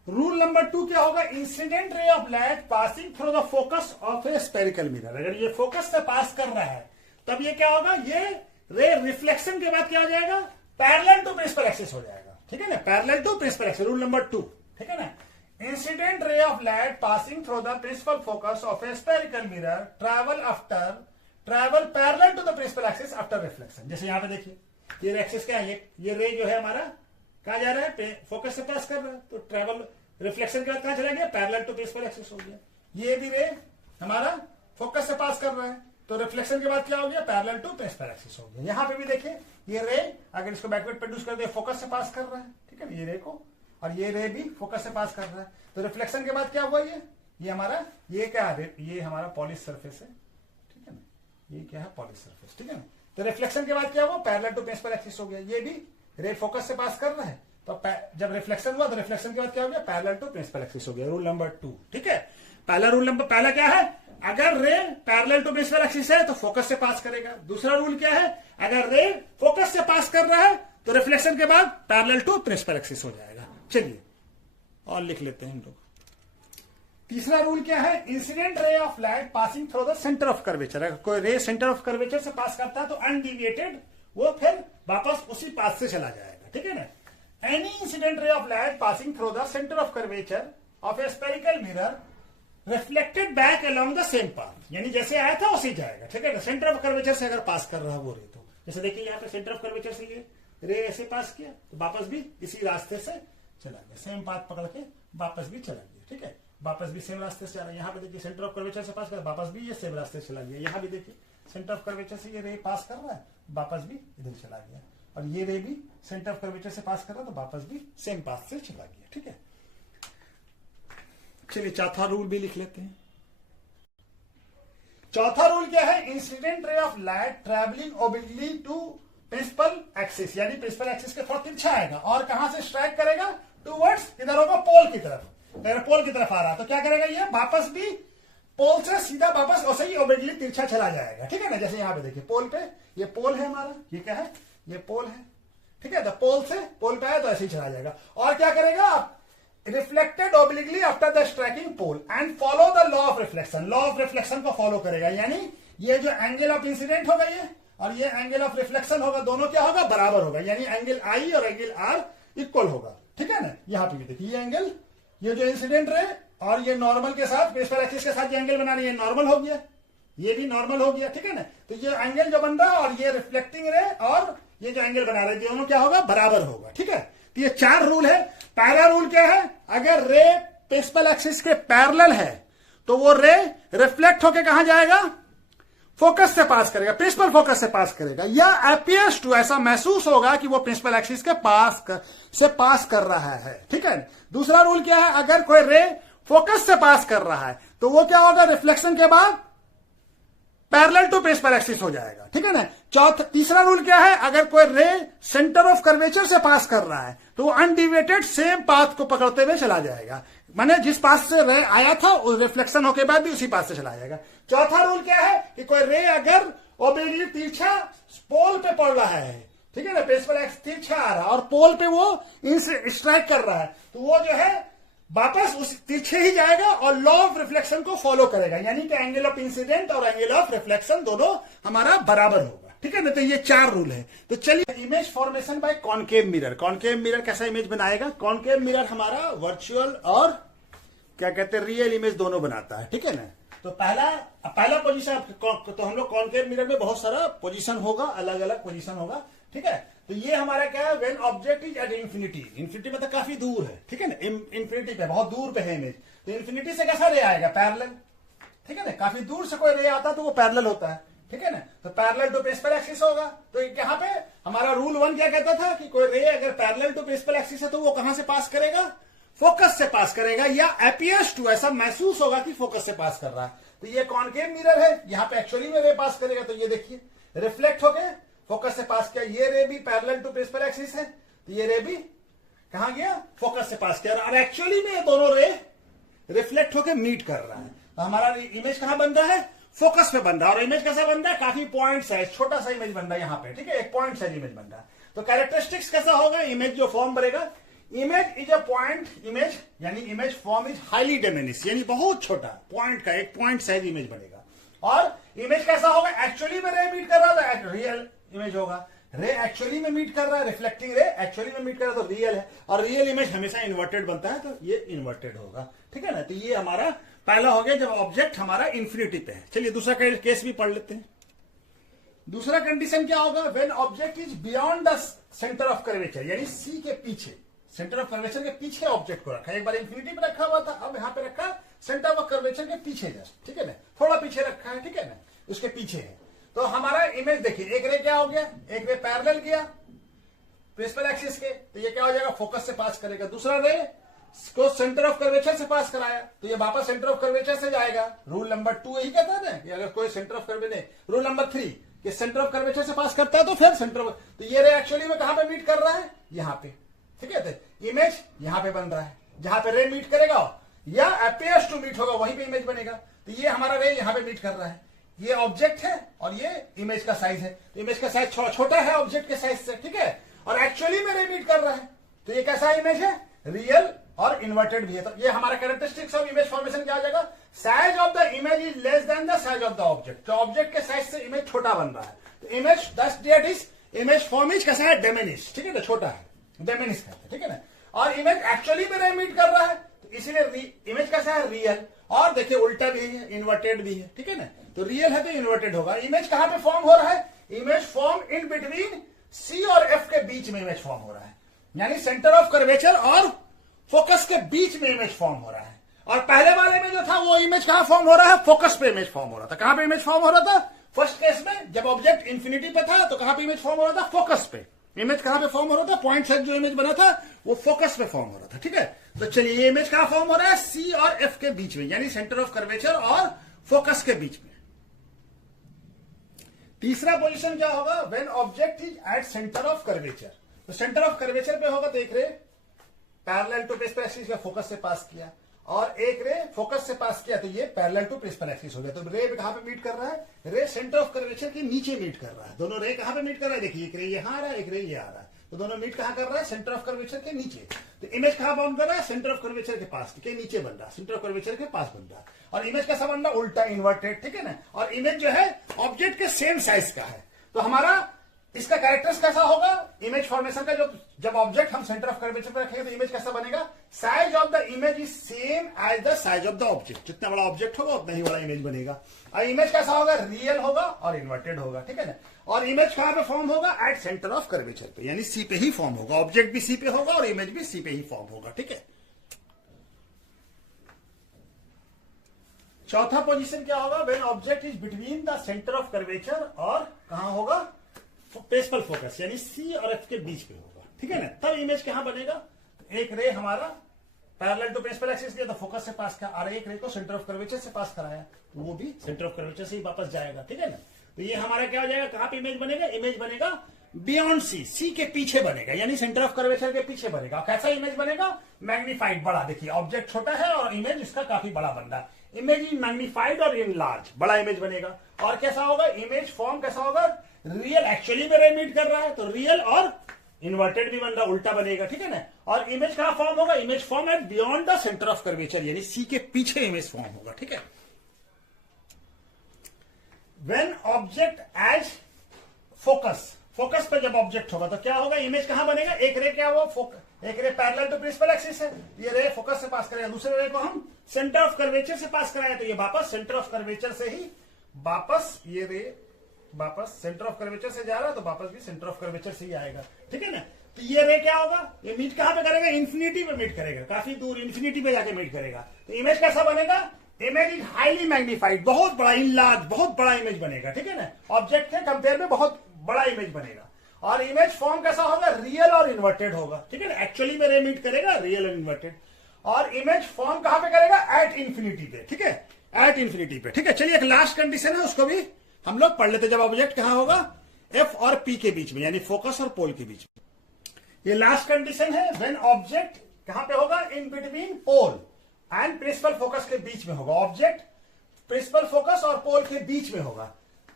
रूल नंबर 2 क्या होगा? Incident ray of light passing through the focus of a spherical mirror. अगर ये फोकस से पास कर रहा है तब ये क्या होगा? ये रे रिफ्लेक्शन के बाद क्या हो जाएगा? पैरेलल टू प्रिंसिपल एक्सिस हो जाएगा, ठीक है ना। Parallel to principal axis, rule number 2, ठीक है ना। Incident ray of light passing through the principal focus of a spherical mirror travel parallel to the principal axis after reflection. जैसे यहां पे देखिए, ये एक्सिस क्या है? ये रे जो है हमारा कहां जा रहा है? फोकस से पास कर रहा है, तो ट्रैवल रिफ्लेक्शन के बाद कहां चला गया? पैरेलल टू प्रिंसिपल एक्सिस हो गया। ये भी रे हमारा फोकस से पास कर रहा है, तो रिफ्लेक्शन के बाद क्या हो गया? पैरेलल टू प्रिंसिपल एक्सिस हो गया। यहां पे भी देखिए, ये रे अगर इसको बैकवर्ड प्रोड्यूस कर दे, फोकस से पास कर रहा है, ठीक है ना, ये रे को, और ये रे भी फोकस से पास कर रहा है। तो रिफ्लेक्शन के बाद क्या हुआ? ये हमारा, ये क्या है? ये हमारा पॉलिश सरफेस है, ठीक है ना, ये क्या है? पॉलिश सरफेस, ठीक है ना। तो रिफ्लेक्शन के बाद क्या हुआ? पैरेलल टू प्रिंसिपल एक्सिस हो गया। ये भी रे फोकस से पास कर रहा है, तो जब रिफ्लेक्शन हुआ तो रिफ्लेक्शन के बाद क्या हो गया? पैरेलल टू प्रिंसिपल एक्सिस हो गया। रूल नंबर 2, ठीक है। पहला क्या है? अगर रे पैरेलल टू प्रिंसिपल एक्सिस है तो फोकस से पास करेगा। दूसरा रूल क्या है? अगर रे फोकस से पास कर रहा है तो रिफ्लेक्शन के बाद पैरेलल टू प्रिंसिपल एक्सिस हो जाएगा। चलिए और लिख लेते हैं हम लोग। तीसरा रूल क्या है? Incident ray of light passing through the centre of curvature. अगर कोई रे सेंटर ऑफ कर्वेचर से पास करता है तो अनडिविएटेड वो फिर वापस उसी पास से चला जाएगा, ठीक है ना। Any incident ray of light passing through the centre of curvature of a spherical mirror reflected back along the same path, यानी जैसे आया था उसी जाएगा, ठीक है ना। सेंटर ऑफ कर्वेचर से अगर पास कर रहा है वो रे, तो जैसे देखिए यहाँ पे सेंटर ऑफ कर्वेचर से ये रे ऐसे पास किया तो वापस भी इसी रास्ते से चला गया, सेम पाथ पकड़ के वापस भी चला गया, ठीक है। वापस भी सेम रास्ते से जा रहा है। यहाँ पे देखिए सेंटर ऑफ कर्वेचर से पास कर, वापस भी ये सेम रास्ते से चला गया। यहाँ भी देखिए सेंटर ऑफ कर्वेचर से ये रे पास कर रहा है, वापस भी इधर चला गया, और ये रे भी सेंटर ऑफ कर्वेचर से पास कर रहा है तो वापस भी सेम पाथ से चला गया, ठीक है। चलिए चौथा रूल भी लिख लेते हैं। चौथा रूल क्या है? Incident ray of light travelling obliquely to principal axis, यानी प्रिंसिपल एक्सिस के थोड़ा तिरछा आएगा और कहां से स्ट्राइक करेगा? टूवर्ड्स इधर होगा पोल की तरफ। अगर पोल की तरफ आ रहा तो क्या करेगा? ये वापस भी पोल से सीधा वापस वैसे ही ओब्लिकली तिरछा चला जाएगा, ठीक है ना। जैसे यहां पे देखिए पोल पे, ये पोल है हमारा, ये क्या है? ये पोल है, ठीक है। तो पोल से पोल पे आया तो ऐसे ही चला जाएगा। और क्या करेगा? Reflected obliquely after the striking pole and follow the law of reflection. Law of reflection को फॉलो करेगा, यानी ये जो एंगल ऑफ इंसिडेंट होगा ये, और ये एंगल ऑफ रिफ्लेक्शन होगा, दोनों क्या होगा? बराबर होगा, यानी एंगल आई और एंगल आर इक्वल होगा, ठीक है ना। यहां पे देखिए ये एंगल, ये जो इंसिडेंट रे और ये नॉर्मल के साथ प्रिंसिपल एक्सिस के साथ जो एंगल बना रही है नॉर्मल हो गया, ये भी नॉर्मल हो गया, ठीक है ना। तो ये एंगल जो बन रहा है और ये रिफ्लेक्टिंग रे और ये जो एंगल बना रहे दोनों क्या होगा? बराबर होगा, ठीक है। तो ये 4 रूल है। पहला रूल क्या है? अगर रे प्रिंसिपल एक्सिस के पैरेलल है तो वो रे रिफ्लेक्ट होकर कहां जाएगा? फोकस से पास करेगा, प्रिंसिपल फोकस से पास करेगा, या अपियर्स टू, ऐसा महसूस होगा कि वो प्रिंसिपल एक्सिस के पास कर रहा है, ठीक है। दूसरा रूल क्या है? अगर कोई रे फोकस से पास कर रहा है तो वो क्या होगा? रिफ्लेक्शन के बाद पैरेलल टू प्रिंसिपल एक्सिस हो जाएगा, ठीक है ना। तीसरा रूल क्या है? अगर कोई रे सेंटर ऑफ कर्वेचर से पास कर रहा है तो वो अनडिविएटेड सेम पाथ को पकड़ते हुए चला जाएगा, माने जिस पास से रे आया था वो रिफ्लेक्शन होके बाद भी उसी पास से चला जाएगा। चौथा रूल क्या है? कि कोई रे अगर ओब्लिकली तिरछा पोल पे पड़ रहा है, ठीक है ना, प्रिंसिपल एक्सिस तिरछा आ रहा है और पोल पे वो स्ट्राइक कर रहा है, तो वो जो है वापस उस तिरछे ही जाएगा और लॉ ऑफ रिफ्लेक्शन को फॉलो करेगा, यानी कि एंगल ऑफ इंसिडेंट और एंगल ऑफ रिफ्लेक्शन दोनों हमारा बराबर होगा, ठीक है ना। तो ये 4 रूल है। तो चलिए, image formation by concave mirror. Concave mirror कैसा इमेज बनाएगा? कॉनकेव मिरर हमारा वर्चुअल और क्या कहते हैं, रियल इमेज दोनों बनाता है, ठीक है ना। तो पहला पोजीशन, तो हम लोग कॉनकेव मिरर में बहुत सारा पोजीशन होगा, अलग अलग पोजीशन होगा, ठीक है। तो ये हमारा क्या है? When object is at infinity. Infinity मतलब काफी दूर है, ठीक है ना, इंफिनिटी पे बहुत दूर पे है इमेज। तो इंफिनिटी से कैसा रे आएगा? पैरेलल, ठीक है ना। काफी दूर से कोई रे आता तो वो पैरेलल होता है, ठीक है ना। तो पैरेलल टू प्रिंसिपल एक्सिस होगा। तो यहाँ पे हमारा रूल 1 क्या कहता था कि कोई रे अगर पैरेलल टू प्रिंसिपल एक्सिस है तो वो कहां से पास करेगा, फोकस से पास करेगा, या अपीयर्स टू, ऐसा महसूस होगा कि फोकस से पास कर रहा है। तो ये कॉनकेव मिरर है, यहाँ पे एक्चुअली में रे पास करेगा। तो ये देखिए रिफ्लेक्ट हो गया, फोकस से पास किया, ये रे भी पैरेलल टू प्रिंसिपल एक्सिस है, तो ये रे भी कहां गया, फोकस से पास किया, और एक्चुअली में ये दोनों रे रिफ्लेक्ट होकर मीट कर रहा है। तो हमारा इमेज कहां बन रहा है, फोकस पे बन रहा है। और इमेज कैसा बन रहा है, काफी पॉइंट साइज, छोटा सा इमेज बन रहा है यहाँ पे, ठीक है, एक पॉइंट साइज इमेज बन रहा है। तो कैरेक्टरिस्टिक्स कैसा होगा, इमेज जो फॉर्म बनेगा, image is a point image, यानी image form is highly diminish, यानी बहुत छोटा पॉइंट का एक पॉइंट साइज इमेज बनेगा। और इमेज कैसा होगा, एक्चुअली में रे मीट कर रहा था, रियल इमेज होगा। रे एक्चुअली में मीट कर रहा है, रिफ्लेक्टिंग रे एक्चुअली में मीट कर रहा है, तो रियल है। और रियल इमेज हमेशा इन्वर्टेड बनता है, तो ये इन्वर्टेड होगा, ठीक है ना। तो ये हमारा पहला हो गया जब ऑब्जेक्ट हमारा इन्फिनिटी पे है। चलिए दूसरा केस भी पढ़ लेते हैं। दूसरा कंडीशन क्या होगा, when object is beyond the centre of curvature, यानी सी के पीछे, सेंटर ऑफ कर्वेचर के पीछे ऑब्जेक्ट को रखा। एक बार इन्फिनिटी पे रखा हुआ था, अब यहाँ पे रखा सेंटर ऑफ कर्वेचर के पीछे जस्ट, ठीक है ना, थोड़ा पीछे रखा है, ठीक है ना, उसके पीछे है। तो हमारा इमेज देखिए, एक रे क्या हो गया, एक रे पैरेलल गया प्रिंसिपल एक्सिस के, तो ये क्या हो जाएगा, फोकस से पास करेगा। दूसरा रे को सेंटर ऑफ कर्वेचर से पास कराया, तो ये वापस सेंटर ऑफ कर्वेचर से जाएगा। रूल नंबर 2 यही कहता है ना कि अगर कोई centre of curvature, rule number 3 कि सेंटर ऑफ कर्वेचर से पास करता है तो फिर सेंटर ऑफ, तो ये रे एक्चुअली में कहां पे मीट कर रहा है, यहाँ पे, ठीक है। तो इमेज यहाँ पे बन रहा है, जहां पे रे मीट करेगा या अपीयर्स टू मीट होगा वहीं पे इमेज बनेगा। तो ये हमारा रे यहाँ पे मीट कर रहा है, ये ऑब्जेक्ट है और ये इमेज का साइज है। तो इमेज का साइज छोटा है ऑब्जेक्ट के साइज से, ठीक है, और एक्चुअली में रे मीट कर रहा है। तो ये कैसा इमेज है, रियल और इन्वर्टेड भी है। तो ये हमारा कैरेक्टरिस्टिक्स ऑफ इमेज फॉर्मेशन क्या आ जाएगा, size of the image is less than the size of the object. तो ऑब्जेक्ट के साइज से इमेज छोटा बन रहा है, तो इमेज दस that is image form is कैसा है, डिमिनिश, ठीक है ना, छोटा है, डिमिनिश कहते हैं, ठीक है ना। और इमेज एक्चुअली में रे मीट कर रहा है, तो इसीलिए इमेज कैसा है, रियल। और देखिए उल्टा भी है, इन्वर्टेड भी है, ठीक है ना। तो रियल है तो इन्वर्टेड होगा। इमेज कहां पे फॉर्म हो रहा है, image form in between C और एफ के बीच में इमेज फॉर्म हो रहा है, यानी सेंटर ऑफ कर्वेचर और फोकस के बीच में इमेज फॉर्म हो रहा है। और पहले वाले में जो था वो इमेज कहां फॉर्म हो रहा है, फोकस पे इमेज फॉर्म हो रहा था। कहां पे इमेज फॉर्म हो रहा था, फर्स्ट केस में जब ऑब्जेक्ट इन्फिनिटी पे था तो कहां पे इमेज फॉर्म हो रहा था, फोकस पे। इमेज कहां पे फॉर्म हो रहा था, पॉइंट साइज जो इमेज बना था वो फोकस पे फॉर्म हो रहा था, ठीक है। तो चलिए ये इमेज कहां फॉर्म हो रहा है, सी और एफ के बीच में, यानी सेंटर ऑफ कर्वेचर और फोकस के बीच में। तीसरा पोजीशन क्या होगा, when object is at centre of curvature. तो सेंटर ऑफ कर्वेचर पे होगा, तो एक ray parallel to principal axis का फोकस से पास किया और एक रे फोकस से पास किया, तो ये पैरेलल टू प्रिंसिपल एक्सिस हो गया। तो रे कहां पे मीट कर रहा है, रे सेंटर ऑफ कर्वेचर के नीचे मीट कर रहा है। दोनों रे कहां पे मीट कर रहा है, देखिए एक रे यहां आ रहा है, एक रे ये आ रहा है, तो दोनों मीट कहां कर रहा है, सेंटर ऑफ कर्वेचर के नीचे। तो इमेज कहां बाउंड कर रहा है, सेंटर ऑफ कर्वेचर के पास, के नीचे बन रहा है, सेंटर ऑफ कर्वेचर के पास बन रहा है। और इमेज कैसा बन रहा है, उल्टा, इन्वर्टेड, ठीक है ना। और इमेज जो है ऑब्जेक्ट के सेम साइज का है। तो हमारा इसका कैरेक्टर्स कैसा होगा, इमेज फॉर्मेशन का, जब ऑब्जेक्ट हम सेंटर ऑफ कर्वेचर पर रखेंगे तो इमेज कैसा बनेगा, size of the image is same as the size of the object. जितना बड़ा ऑब्जेक्ट होगा उतना ही बड़ा इमेज बनेगा। और इमेज कैसा होगा, रियल होगा और इन्वर्टेड होगा, ठीक है ना। और इमेज कहां पे फॉर्म होगा, एट सेंटर ऑफ कर्वेचर पे, यानी सी पे ही फॉर्म होगा, ऑब्जेक्ट भी सी पे होगा और इमेज भी सी पे ही फॉर्म होगा, ठीक है। चौथा पोजीशन क्या होगा, when object is between the centre of curvature और कहां होगा, प्रिंसिपल फोकस, यानी सी और एफ के बीच में होगा, ठीक है ना। तब इमेज कहां बनेगा, एक रे हमारा पैरेलल टू प्रिंसिपल एक्सिस दिया तो फोकस से पास का, और एक रे को सेंटर ऑफ कर्वेचर से पास कराया तो वो भी सेंटर ऑफ कर्वेचर से ही वापस जाएगा, ठीक है ना। तो ये हमारा क्या हो जाएगा, कहां पे इमेज बनेगा, इमेज बनेगा बियॉन्ड सी, सी के पीछे बनेगा, यानी सेंटर ऑफ कर्वेचर के पीछे बनेगा। कैसा इमेज बनेगा, मैग्नीफाइड, बड़ा। देखिए ऑब्जेक्ट छोटा है और इमेज इसका काफी बड़ा बन रहा है, इमेज इन मैग्नीफाइड और इन लार्ज, बड़ा इमेज बनेगा। और कैसा होगा, इमेज फॉर्म कैसा होगा, रियल, एक्चुअली में रे मीट कर रहा है तो रियल, और इन्वर्टेड भी बन रहा, उल्टा बनेगा, ठीक है ना। और इमेज कहां फॉर्म होगा, image form at beyond the centre of curvature, यानी सी के पीछे इमेज फॉर्म होगा, ठीक है। When object at focus, focus पे जब ऑब्जेक्ट होगा तो क्या होगा, इमेज कहां बनेगा, एक रे क्या हुआ, एक ray parallel to principal axis है, ये रे फोकस से पास करेगा, दूसरे रे को हम सेंटर ऑफ कर्वेचर से पास कराया तो ये वापस सेंटर ऑफ कर्वेचर से ही वापस, ये रे वापस सेंटर ऑफ कर्वेचर से जा रहा है तो वापस भी सेंटर ऑफ कर्वेचर से ही आएगा, ठीक है ना। तो ये रे क्या होगा, ये मीट कहां पे करेगा, इन्फिनिटी पे मीट करेगा, काफी दूर इन्फिनिटी पे जाके मीट करेगा। तो इमेज कैसा बनेगा, इमेज इज हाईली मैग्नीफाइड, बहुत बड़ा, इन लार्ज, बहुत बड़ा इमेज बनेगा, ठीक है ना, ऑब्जेक्ट के कंपेयर में बहुत बड़ा इमेज बनेगा। और इमेज फॉर्म कैसा होगा, रियल और इन्वर्टेड होगा, ठीक है ना, एक्चुअली में रे मीट करेगा रियल और इन्वर्टेड। और इमेज फॉर्म कहां पे करेगा, एट इंफिनिटी पे, ठीक है, एट इंफिनिटी पे, ठीक है। चलिए एक लास्ट कंडीशन है, उसको भी हम लोग पढ़ लेते, जब ऑब्जेक्ट कहां होगा, एफ और पी के बीच में, यानी फोकस और पोल के बीच में। ये लास्ट कंडीशन है, व्हेन ऑब्जेक्ट कहां पे होगा, in between pole and principal focus के बीच में होगा, ऑब्जेक्ट प्रिंसिपल फोकस और पोल के बीच में होगा,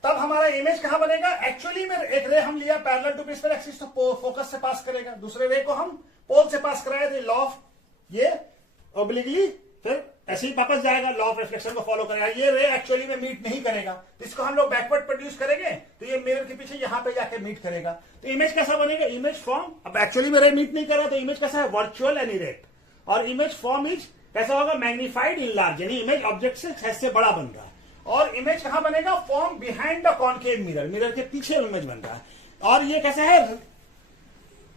तब हमारा इमेज कहां बनेगा। एक्चुअली में एक रे हम लिया पैरेलल टू प्रिंसिपल एक्सिस, तो फोकस से पास करेगा, दूसरे रे को हम पोल से पास कराए थे, लॉ ऑफ ये ओब्लिकली, फिर ऐसे ही वापस जाएगा, लॉ ऑफ रिफ्लेक्शन को फॉलो करेगा। ये रे एक्चुअली में मीट नहीं करेगा, तो इसको हम लोग बैकवर्ड प्रोड्यूस करेंगे, तो ये मिरर के पीछे यहां पे जाके मीट करेगा। तो इमेज कैसा बनेगा, इमेज फॉर्म, अब एक्चुअली में रे मीट नहीं कर रहा, तो इमेज कैसा है, वर्चुअल एंड इरेक्ट। और इमेज फॉर्म इज कैसा होगा, मैग्नीफाइड इन लार्ज, यानी इमेज ऑब्जेक्ट से बड़ा बन रहा है। और इमेज कहां बनेगा, form behind the concave mirror, mirror के पीछे इमेज बन रहा है। और ये कैसा है,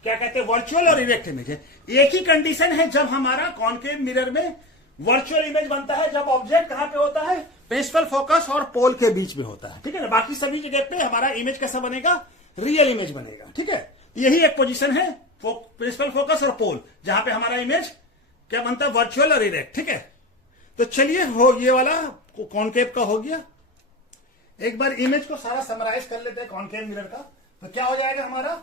क्या कहते हैं, वर्चुअल और इरेक्ट इमेज है। एक ही कंडीशन है जब हमारा कॉनकेव मिरर में वर्चुअल इमेज बनता है, जब ऑब्जेक्ट कहां पे होता है, प्रिंसिपल फोकस और पोल के बीच में होता है, ठीक है ना। बाकी सभी जगह पे हमारा इमेज कैसा बनेगा, रियल इमेज बनेगा, ठीक है। यही एक पोजीशन है प्रिंसिपल फोकस और पोल, जहां पे हमारा इमेज क्या बनता है, वर्चुअल और इरेक्ट, ठीक है। तो चलिए हो ये वाला कॉनकेव का हो गया। एक बार इमेज को सारा समराइज कर लेते हैं कॉनकेव मिरर का। तो क्या हो जाएगा हमारा,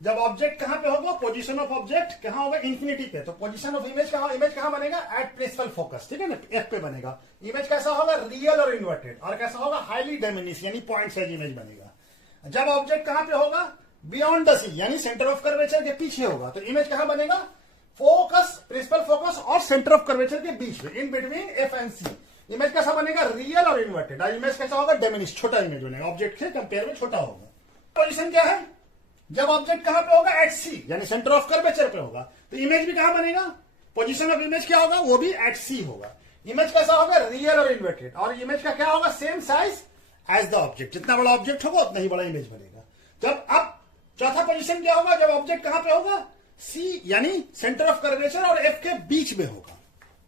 जब ऑब्जेक्ट कहां पे होगा, पोजीशन ऑफ ऑब्जेक्ट कहां होगा, इंफिनिटी पे, तो पोजीशन ऑफ इमेज कहां, इमेज कहां बनेगा, एट प्रिंसिपल फोकस, ठीक है ना, एफ पे बनेगा। इमेज कैसा होगा, रियल और इन्वर्टेड, और कैसा होगा, हाईली डिमिनिश, यानी पॉइंट साइज इमेज बनेगा। जब ऑब्जेक्ट कहां पे होगा, बियॉन्ड द सी, यानी सेंटर ऑफ कर्वेचर के पीछे होगा, तो इमेज कहां बनेगा, फोकस, प्रिंसिपल फोकस और सेंटर ऑफ कर्वेचर के बीच में, in between F and C. Image कैसा बनेगा, रियल और इन्वर्टेड। और इमेज कैसा होगा, डिमिनिश, छोटा इमेज बनेगा, ऑब्जेक्ट के कंपेयर में छोटा होगा। पोजीशन क्या है, जब ऑब्जेक्ट कहां पे होगा, एट सी, यानी सेंटर ऑफ कर्वेचर पे होगा, तो इमेज भी कहां बनेगा, पोजीशन ऑफ इमेज क्या होगा, वो भी एट सी होगा। इमेज कैसा होगा, रियल और इन्वर्टेड। और इमेज का क्या होगा, same size as the object, जितना बड़ा ऑब्जेक्ट होगा उतना ही बड़ा इमेज बनेगा। जब अब चौथा पोजीशन क्या होगा, जब ऑब्जेक्ट कहां पे होगा, सी, यानी सेंटर ऑफ कर्वेचर और एफ के बीच में होगा,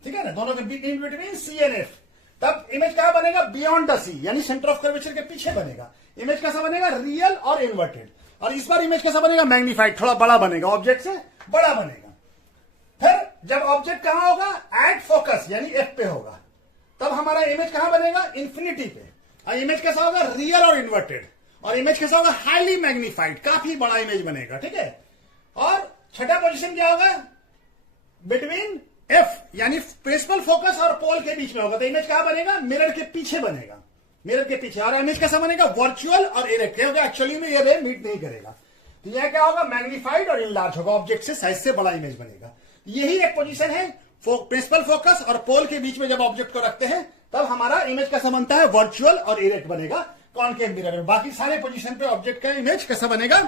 ठीक है ना, दोनों के बीच, in between C and F. तब इमेज कहां बनेगा, बियॉन्ड द सी, यानी सेंटर ऑफ कर्वेचर के पीछे बनेगा। इमेज कैसा बनेगा, रियल और इन्वर्टेड। और इस बार इमेज कैसा बनेगा, मैग्नीफाइड, थोड़ा बड़ा बनेगा, ऑब्जेक्ट से बड़ा बनेगा। फिर जब ऑब्जेक्ट कहां होगा, एट फोकस, यानी एफ पे होगा, तब हमारा इमेज कहां बनेगा, इंफिनिटी पे। और इमेज कैसा होगा, रियल और इन्वर्टेड। और इमेज कैसा होगा, हाईली मैग्नीफाइड, काफी बड़ा इमेज बनेगा, ठीक है। और छठा पोजीशन क्या होगा, बिटवीन एफ, यानी प्रिंसिपल फोकस और पोल के बीच में होगा, तो इमेज कहां बनेगा, मिरर के पीछे बनेगा, मिरर के पीछे। और इमेज कैसा बनेगा, वर्चुअल और इरेक्ट, एक्चुअली में ये रे मीट नहीं करेगा, तो यह क्या होगा, मैग्नीफाइड और इनलार्ज होगा, ऑब्जेक्ट से साइज से बड़ा इमेज बनेगा। यही एक पोजीशन है प्रिंसिपल फोकस और पोल के बीच में, जब ऑब्जेक्ट को रखते हैं तब हमारा इमेज कैसा बनता है, वर्चुअल और इरेक्ट बनेगा कॉनकेव मिरर में। बाकी सारे पोजीशन पे ऑब्जेक्ट का इमेज कैसा बनेगा,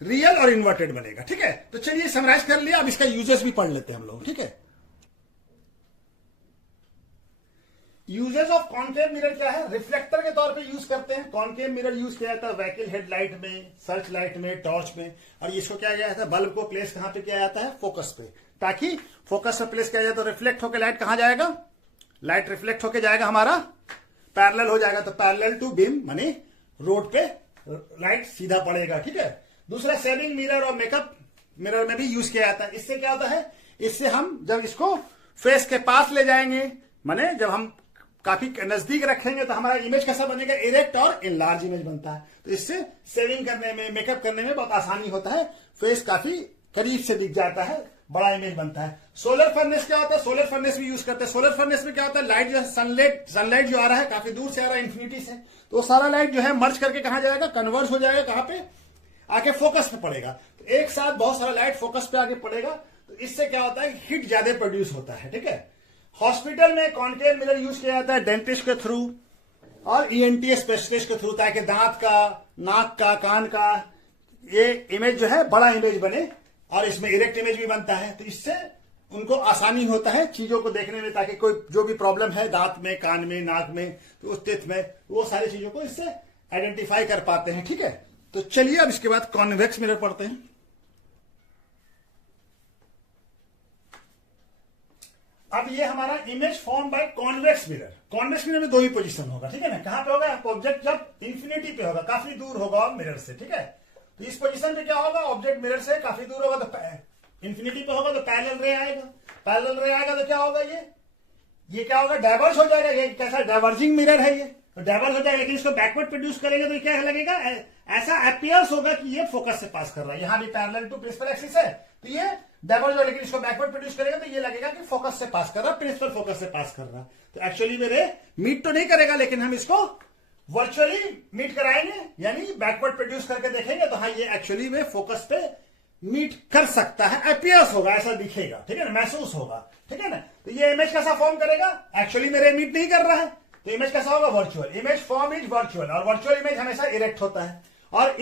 रियल और इन्वर्टेड बनेगा, ठीक है। तो चलिए समराइज कर लिया, अब इसका यूजेस भी पढ़ लेते हैं हम लोग, ठीक है। यूजेस ऑफ कॉनकेव मिरर क्या है, रिफ्लेक्टर के तौर पे यूज करते हैं। कॉनकेव मिरर यूज किया जाता है व्हीकल हेडलाइट में, सर्च लाइट में, टॉर्च में। और इसको क्या किया जाता है, बल्ब को प्लेस कहां पे किया जाता है, फोकस पे, ताकि फोकस पे प्लेस किया जाए तो रिफ्लेक्ट होकर लाइट कहां जाएगा, लाइट रिफ्लेक्ट होकर जाएगा हमारा पैरेलल हो जाएगा, तो पैरेलल टू बीम, मानी रोड पे लाइट सीधा पड़ेगा, ठीक है। दूसरा सेविंग मिरर और मेकअप मिरर में भी यूज किया जाता है। इससे क्या होता है, इससे हम जब इसको फेस के पास ले जाएंगे, माने जब हम काफी नजदीक रखेंगे, तो हमारा इमेज कैसा बनेगा, इरेक्ट और इनलार्ज इमेज बनता है। तो इससे सेविंग करने में, मेकअप करने में बहुत आसानी होता है, फेस काफी करीब से दिख जाता है, बड़ा इमेज बनता है। सोलर फर्नेस क्या होता है, सोलर फर्नेस भी यूज करते हैं। सोलर फर्नेस में क्या होता है, लाइट जो है, सनलाइट जो आ रहा है काफी दूर से आ रहा है, इन्फिनिटी से, तो वो सारा लाइट जो है मर्ज करके कहां जाएगा, कन्वर्ज हो जाएगा, कहां पे, आके फोकस पे पड़ेगा। तो एक साथ बहुत सारा लाइट फोकस पे आके पड़ेगा, तो इससे क्या होता है, हीट ज्यादा प्रोड्यूस होता है, ठीक है। हॉस्पिटल में कॉनकेव मिरर यूज किया जाता है डेंटिस्ट के थ्रू और ईएनटी स्पेशलिस्ट के थ्रू, ताकि दांत का, नाक का, कान का ये इमेज जो है बड़ा इमेज बने, और इसमें इरेक्ट इमेज भी बनता है। तो इससे उनको आसानी होता है चीजों को देखने में, ताकि कोई जो भी प्रॉब्लम है दांत में, कान में, नाक में, तो उस टेथ में, वो सारी चीजों को इससे आइडेंटिफाई कर पाते हैं, ठीक है। तो चलिए अब इसके बाद कॉन्वेक्स मिरर पढ़ते हैं। अब ये हमारा image form by convex mirror. Convex mirror में दो ही पोजीशन होगा, ठीक है ना। कहां पे होगा? ऑब्जेक्ट जब इंफिनिटी पे होगा, काफी दूर होगा मिरर से, ठीक है। तो इस पोजीशन पे क्या होगा? ऑब्जेक्ट मिरर से काफी दूर होगा तो इंफिनिटी पे होगा तो पैरेलल रे आएगा। पैरेलल रे आएगा तो क्या होगा? ये क्या होगा? डाइवर्ज हो जाएगा। ये कैसा डाइवर्जिंग मिरर है? ये तो डाइवर्ज हो जाएगा, लेकिन इसको बैकवर्ड प्रोड्यूस करेंगे तो क्या लगेगा? ऐसा अपीयर्स होगा कि ये फोकस से पास कर रहा है। यहां भी पैरेलल टू प्रिंसिपल एक्सिस है तो ये डाइवर्ज हो, लेकिन इसको बैकवर्ड प्रोड्यूस करेगा तो ये लगेगा कि फोकस से पास कर रहा है, प्रिंसिपल फोकस से पास कर रहा है। तो एक्चुअली में रे मीट तो नहीं करेगा, लेकिन हम इसको वर्चुअली मीट कराएंगे, यानी बैकवर्ड प्रोड्यूस करके देखेंगे तो हाँ ये एक्चुअली में फोकस पे मीट कर सकता है, अपीयर्स होगा, ऐसा दिखेगा, ठीक है ना, महसूस होगा, ठीक है ना। तो ये इमेज कैसा फॉर्म करेगा? एक्चुअली मेरे मीट नहीं कर रहा है तो इमेज कैसा होगा? Virtual. Image form is virtual, और वर्चुअल इमेज हमेशा इरेक्ट होता है। और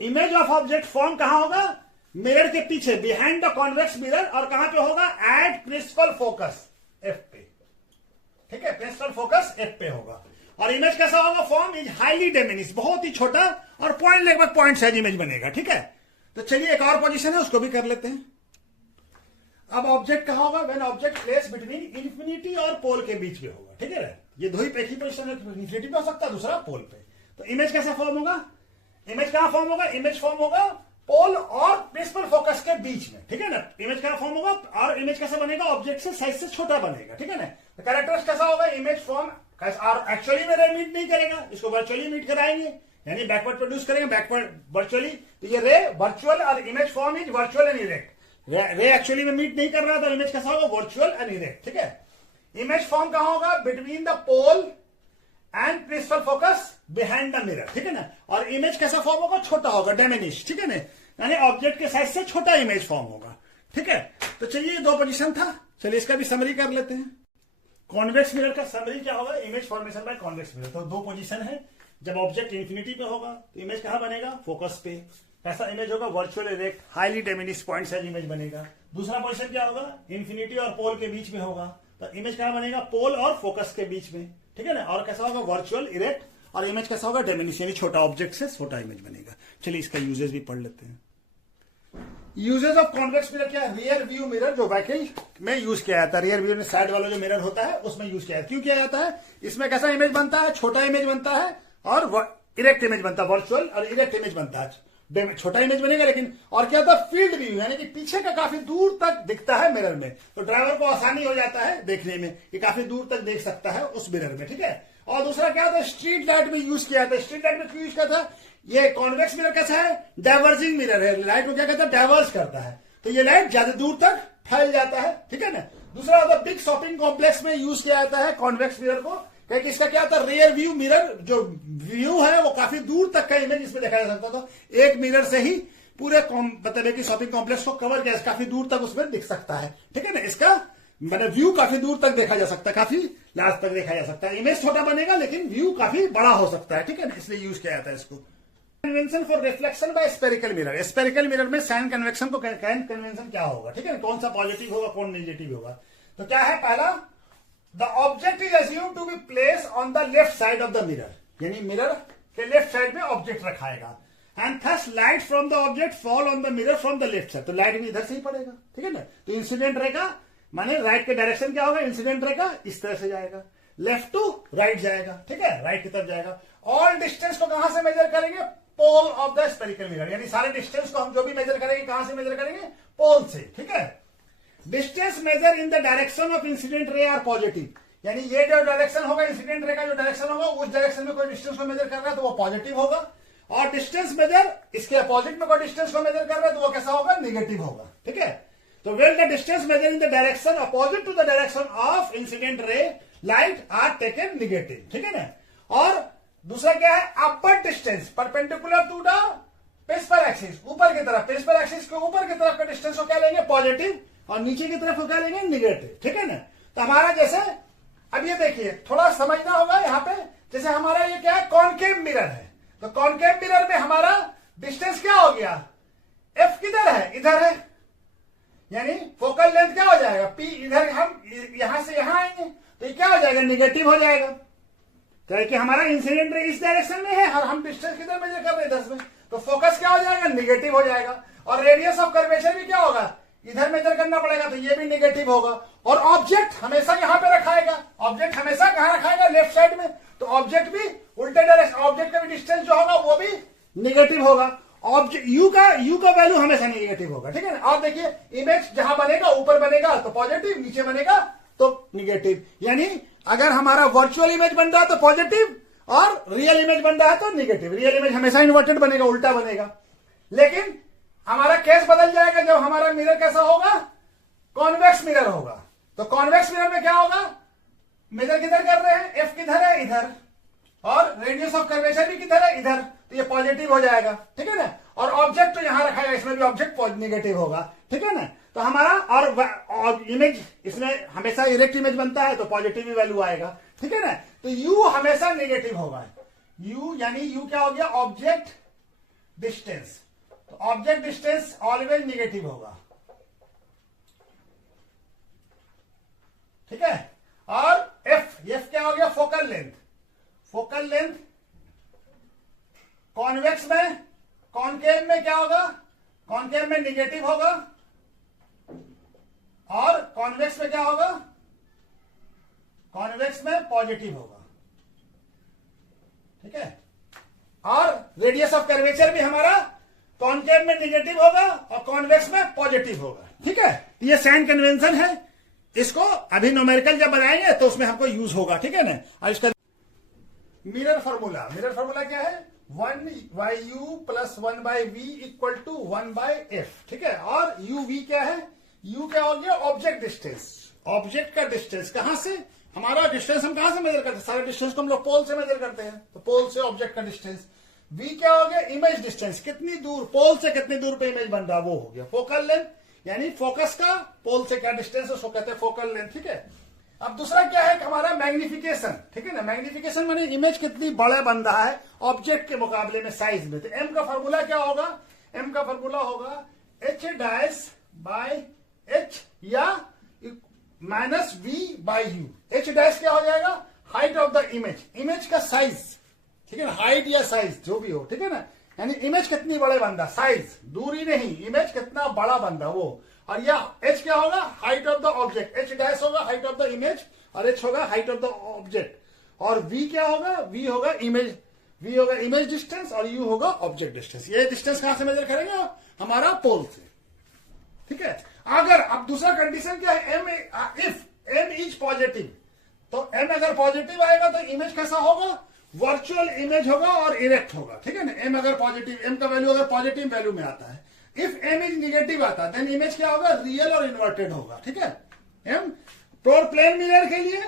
इमेज ऑफ ऑब्जेक्ट फॉर्म कहां होगा? मिरर के पीछे, बिहाइंड द कॉन्वेक्स मिरर। और कहां पे होगा? एट प्रिंसिपल फोकस एफ पे, ठीक है, प्रिंसिपल फोकस एफ पे होगा। और इमेज कैसा होगा? फॉर्म इज हाईली डिमिनिश, बहुत ही छोटा, और पॉइंट लगभग पॉइंट साइज इमेज बनेगा, ठीक है। तो चलिए एक और पोजीशन है उसको भी कर लेते हैं। अब ऑब्जेक्ट कहां होगा? When object place between infinity और पोल के बीच में होगा, ठीक है। ये दो ही एक ही पोजीशन है, इंफिनिटी पे हो सकता है, दूसरा पोल पे। तो इमेज कैसा फॉर्म होगा? इमेज कहां फॉर्म होगा? इमेज फॉर्म होगा पोल और प्रिंसिपल फोकस के बीच में, ठीक है ना। इमेज कहां फॉर्म होगा? और इमेज कैसा बनेगा? ऑब्जेक्ट से साइज से छोटा बनेगा, ठीक है ना। तो कैरेक्टर्स कैसा होगा? इमेज फॉर्म और एक्चुअली में रे मीट नहीं करेगा, इसको वर्चुअली मीट कराएंगे, यानी बैकवर्ड प्रोड्यूस करेंगे, बैकवर्ड वर्चुअली। तो ये रे वर्चुअल और image form is virtual and erect. रे एक्चुअली में मीट नहीं कर रहा था, इमेज कैसा होगा? वर्चुअल एंड इरेक्ट, ठीक है। इमेज फॉर्म कहां होगा? Between the pole and principal focus behind the mirror, ठीक है ना। और इमेज कैसा फॉर्म होगा? छोटा होगा, डिमिनिश, ठीक है ना, यानी ऑब्जेक्ट के साइज से छोटा इमेज फॉर्म होगा, ठीक है। तो चलिए दो पोजीशन था, चलिए इसका भी समरी कर लेते हैं। कॉन्वेक्स मिरर का समरी क्या होगा? Image formation by convex mirror. तो दो पोजीशन है, जब ऑब्जेक्ट इंफिनिटी पे होगा तो इमेज कहां बनेगा? फोकस पे। कैसा इमेज होगा? Virtual erect, highly diminish point size image बनेगा। दूसरा पोजीशन क्या होगा? इंफिनिटी और पोल के बीच में होगा तो इमेज कहां बनेगा? पोल और फोकस के बीच में, ठीक है ना। और कैसा होगा? वर्चुअल इरेक्ट, और इमेज कैसा होगा? डिमिनिश, यानी छोटा ऑब्जेक्ट से छोटा इमेज बनेगा। चलिए इसका यूजेस भी पढ़ लेते हैं। यूजेस ऑफ कॉन्वेक्स मिरर क्या है? रियर व्यू मिरर जो व्हीकल में यूज किया जाता है, रियर व्यू में साइड वाला जो मिरर होता है उसमें यूज किया जाता है। क्यों किया जाता है? इसमें कैसा इमेज बनता है? छोटा इमेज बनता है और इरेक्ट इमेज बनता है, वर्चुअल और इरेक्ट इमेज बनता है। छोटा इमेज बनेगा, लेकिन और क्या होता है? फील्ड व्यू, यानी कि पीछे का काफी दूर तक दिखता है मिरर में, तो ड्राइवर को आसानी हो जाता है देखने में, ये काफी दूर तक देख सकता है उस मिरर में, ठीक है। और दूसरा क्या होता है? स्ट्रीट लाइट में यूज किया जाता है। स्ट्रीट लाइट में क्यों यूज करता है? ये कॉन्वेक्स मिरर कैसा है? डाइवर्जिंग मिरर है। लाइट को क्या कहता है? डाइवर्स करता है, तो ये लाइट ज्यादा दूर तक फैल जाता है, ठीक है ना। दूसरा होता है बिग शॉपिंग कॉम्प्लेक्स में यूज किया जाता है कॉन्वेक्स मिरर को, क्योंकि इसका क्या होता है? रियर व्यू मिरर जो व्यू है वो काफी दूर तक का इमेज इसमें देखा जा सकता था, एक मिरर से ही पूरे मतलब है कि शॉपिंग कॉम्प्लेक्स को कवर किया, काफी दूर तक उसमें दिख सकता है, ठीक है ना। इसका मतलब व्यू काफी दूर तक देखा जा सकता है, काफी लास्ट तक देखा जा सकता है। इमेज छोटा बनेगा लेकिन व्यू काफी बड़ा हो सकता है, ठीक है ना, इसलिए यूज किया जाता है इसको। Convention for reflection by spherical mirror. Spherical mirror में साइन कन्वेक्शन को कन्वेंशन क्या होगा, ठीक है, कौन सा पॉजिटिव होगा कौन नेगेटिव होगा। तो क्या है? पहला, the object is assume to be place on the left side of the mirror, यानी मिरर के लेफ्ट साइड में ऑब्जेक्ट रखाएगा, and thus light from the object fall on the mirror from the left side. तो light भी इधर से ही पड़ेगा, ठीक है ना। तो इंसिडेंट रहेगा, माने राइट के डायरेक्शन क्या होगा? इंसिडेंट रहेगा इस तरह से जाएगा, लेफ्ट टू राइट जाएगा, ठीक है, राइट की तरफ जाएगा। ऑल डिस्टेंस को कहां से मेजर करेंगे? Pole of the spherical mirror, यानी सारे डिस्टेंस को हम जो भी मेजर करेंगे कहां से मेजर करेंगे? पोल से, ठीक है। Distance measure in the direction of incident ray are positive, यानी ये जो डायरेक्शन होगा, इंसिडेंट रे का जो डायरेक्शन होगा, उस डायरेक्शन में कोई डिस्टेंस को मेजर कर रहा है तो वो पॉजिटिव होगा, और डिस्टेंस मेजर इसके अपोजिट में कोई डिस्टेंस को मेजर कर रहा है तो वो कैसा होगा? निगेटिव होगा, ठीक है। तो well the distance measure in the direction opposite to the direction of incident ray light are taken negative, ठीक है ना। और दूसरा क्या है? Upward distance perpendicular to the principal axis, ऊपर की तरफ, प्रिंसिपल एक्सिस के ऊपर की तरफ का डिस्टेंस को क्या लेंगे? पॉजिटिव, और नीचे की तरफ को क्या लेंगे? निगेटिव, ठीक है ना। तो हमारा जैसे अब ये देखिए, थोड़ा समझना होगा यहाँ पे, जैसे हमारा ये क्या है? कॉनकेव मिरर है, तो कॉनकेव मिरर में हमारा डिस्टेंस क्या हो गया? एफ किधर है? इधर है, यानी फोकल लेंथ क्या हो जाएगा? पी, इधर हम यहां से यहां आएंगे तो ये क्या हो जाएगा? निगेटिव हो जाएगा, क्योंकि हमारा इंसिडेंट रे इस डायरेक्शन में है और हम डिस्टेंस किधर मेजर कर रहे हैं? 10 में, तो फोकस क्या हो जाएगा? निगेटिव हो जाएगा। और रेडियस ऑफ कर्वेचर भी क्या होगा? इधर मेजर करना पड़ेगा तो ये भी निगेटिव होगा। और ऑब्जेक्ट हमेशा यहां पे रखाएगा, ऑब्जेक्ट हमेशा कहां रखाएगा, लेफ्ट साइड में, तो ऑब्जेक्ट भी उल्टे डायरेक्शन, ऑब्जेक्ट का भी डिस्टेंस जो होगा वो भी निगेटिव होगा। ऑब्जेक्ट यू का वैल्यू हमेशा निगेटिव होगा, ठीक है ना। आप देखिए इमेज जहां बनेगा, ऊपर बनेगा तो पॉजिटिव, नीचे बनेगा तो निगेटिव। यानी अगर हमारा वर्चुअल इमेज बन रहा है तो पॉजिटिव, और रियल इमेज बन रहा है तो निगेटिव। रियल इमेज हमेशा इन्वर्टेड बनेगा, उल्टा बनेगा। लेकिन हमारा केस बदल जाएगा जब हमारा मिरर कैसा होगा, कॉन्वेक्स मिरर होगा। तो कॉन्वेक्स मिरर में क्या होगा, मिरर किधर कर रहे हैं, एफ किधर है, इधर, और रेडियस ऑफ कर्वेचर भी किधर है, इधर, तो ये पॉजिटिव हो जाएगा, ठीक है ना। और ऑब्जेक्ट तो यहां रखा है, इसमें भी ऑब्जेक्ट निगेटिव होगा, ठीक है ना। तो हमारा और इमेज, इसमें हमेशा इरेक्ट इमेज बनता है तो पॉजिटिव ही वैल्यू आएगा, ठीक है ना। तो यू हमेशा निगेटिव होगा। यू यानी यू क्या हो गया, ऑब्जेक्ट डिस्टेंस। तो ऑब्जेक्ट डिस्टेंस ऑलवेज निगेटिव होगा, ठीक है। और एफ क्या हो गया, focal length. Focal length convex में, कॉनकेव में क्या होगा, कॉनकेव में निगेटिव होगा, और कॉन्वेक्स में क्या होगा, कॉन्वेक्स में पॉजिटिव होगा, ठीक है। और रेडियस ऑफ कर्वेचर भी हमारा कॉनकेव में निगेटिव होगा और कॉन्वेक्स में पॉजिटिव होगा, ठीक है। ये साइन कन्वेंशन है, इसको अभी न्यूमेरिकल जब बनाएंगे तो उसमें हमको यूज होगा, ठीक है ना। और इसका मिरर फॉर्मूला, मिरर फॉर्मूला क्या है, 1/u + 1/v = 1/f, ठीक है। और uv क्या है, u क्या हो गया, ऑब्जेक्ट डिस्टेंस। ऑब्जेक्ट का डिस्टेंस कहां से, हमारा डिस्टेंस हम कहां से मेजर करते हैं, सारे डिस्टेंस को हम लोग पोल से मेजर करते हैं, तो पोल से ऑब्जेक्ट का डिस्टेंस। v क्या हो गया, इमेज डिस्टेंस, कितनी दूर, पोल से कितनी दूर पे इमेज बन रहा, वो हो गया। फोकल लेंथ यानी फोकस का पोल से क्या डिस्टेंस, उसको कहते हैं फोकल लेंथ, ठीक है। अब दूसरा क्या है हमारा, मैग्निफिकेशन, ठीक है ना। मैग्निफिकेशन माने इमेज कितनी बड़ा बन रहा है ऑब्जेक्ट के मुकाबले में, साइज में। तो एम का फॉर्मूला क्या होगा, एम का फॉर्मूला होगा h' या -v/u। h' क्या हो जाएगा, height of the image, image का साइज, ठीक है ना, हाइट या साइज जो भी हो, ठीक है ना। यानी इमेज कितनी बड़े बन रहा, साइज, दूरी नहीं, इमेज कितना बड़ा बन रहा वो। और यह h क्या होगा, height of the object, h' होगा हाइट ऑफ द इमेज, और h होगा हाइट ऑफ द ऑब्जेक्ट। और v क्या होगा, v होगा इमेज डिस्टेंस, और u होगा ऑब्जेक्ट डिस्टेंस। ये डिस्टेंस कहां से मेजर करेंगे, हमारा पोल से, ठीक है। अगर अब दूसरा कंडीशन क्या है, इफ m इज पॉजिटिव, तो m अगर पॉजिटिव आएगा तो इमेज कैसा होगा, वर्चुअल इमेज होगा और इरेक्ट होगा, ठीक है ना। m अगर पॉजिटिव, m का वैल्यू अगर पॉजिटिव वैल्यू में आता है, इफ m इज निगेटिव आता है देन इमेज क्या होगा, रियल और इन्वर्टेड होगा, ठीक है। m प्लेन मिरर के लिए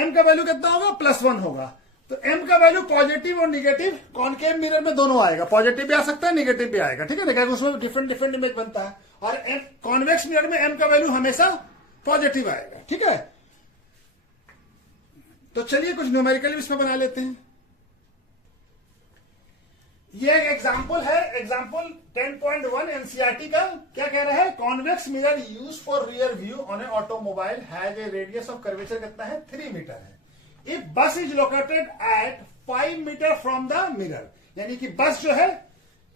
m का वैल्यू कितना होगा, +1 होगा। तो m का वैल्यू पॉजिटिव और निगेटिव कॉनकेव मिरर में दोनों आएगा, पॉजिटिव भी आ सकता है, निगेटिव भी आएगा, ठीक है ना, क्योंकि उसमें डिफरेंट इमेज बनता है। और कॉन्वेक्स मिरर में m का वैल्यू हमेशा पॉजिटिव आएगा, ठीक है। तो चलिए कुछ न्यूमेरिकल इसमें बना लेते हैं। ये एक एग्जांपल है, एग्जांपल 10.1 एनसीईआरटी का। क्या कह रहा है, convex mirror use for rear view on a automobile has a radius of curvature कितना है, 3 मीटर है। If bus is located at 5 metre from the mirror, यानी कि बस जो है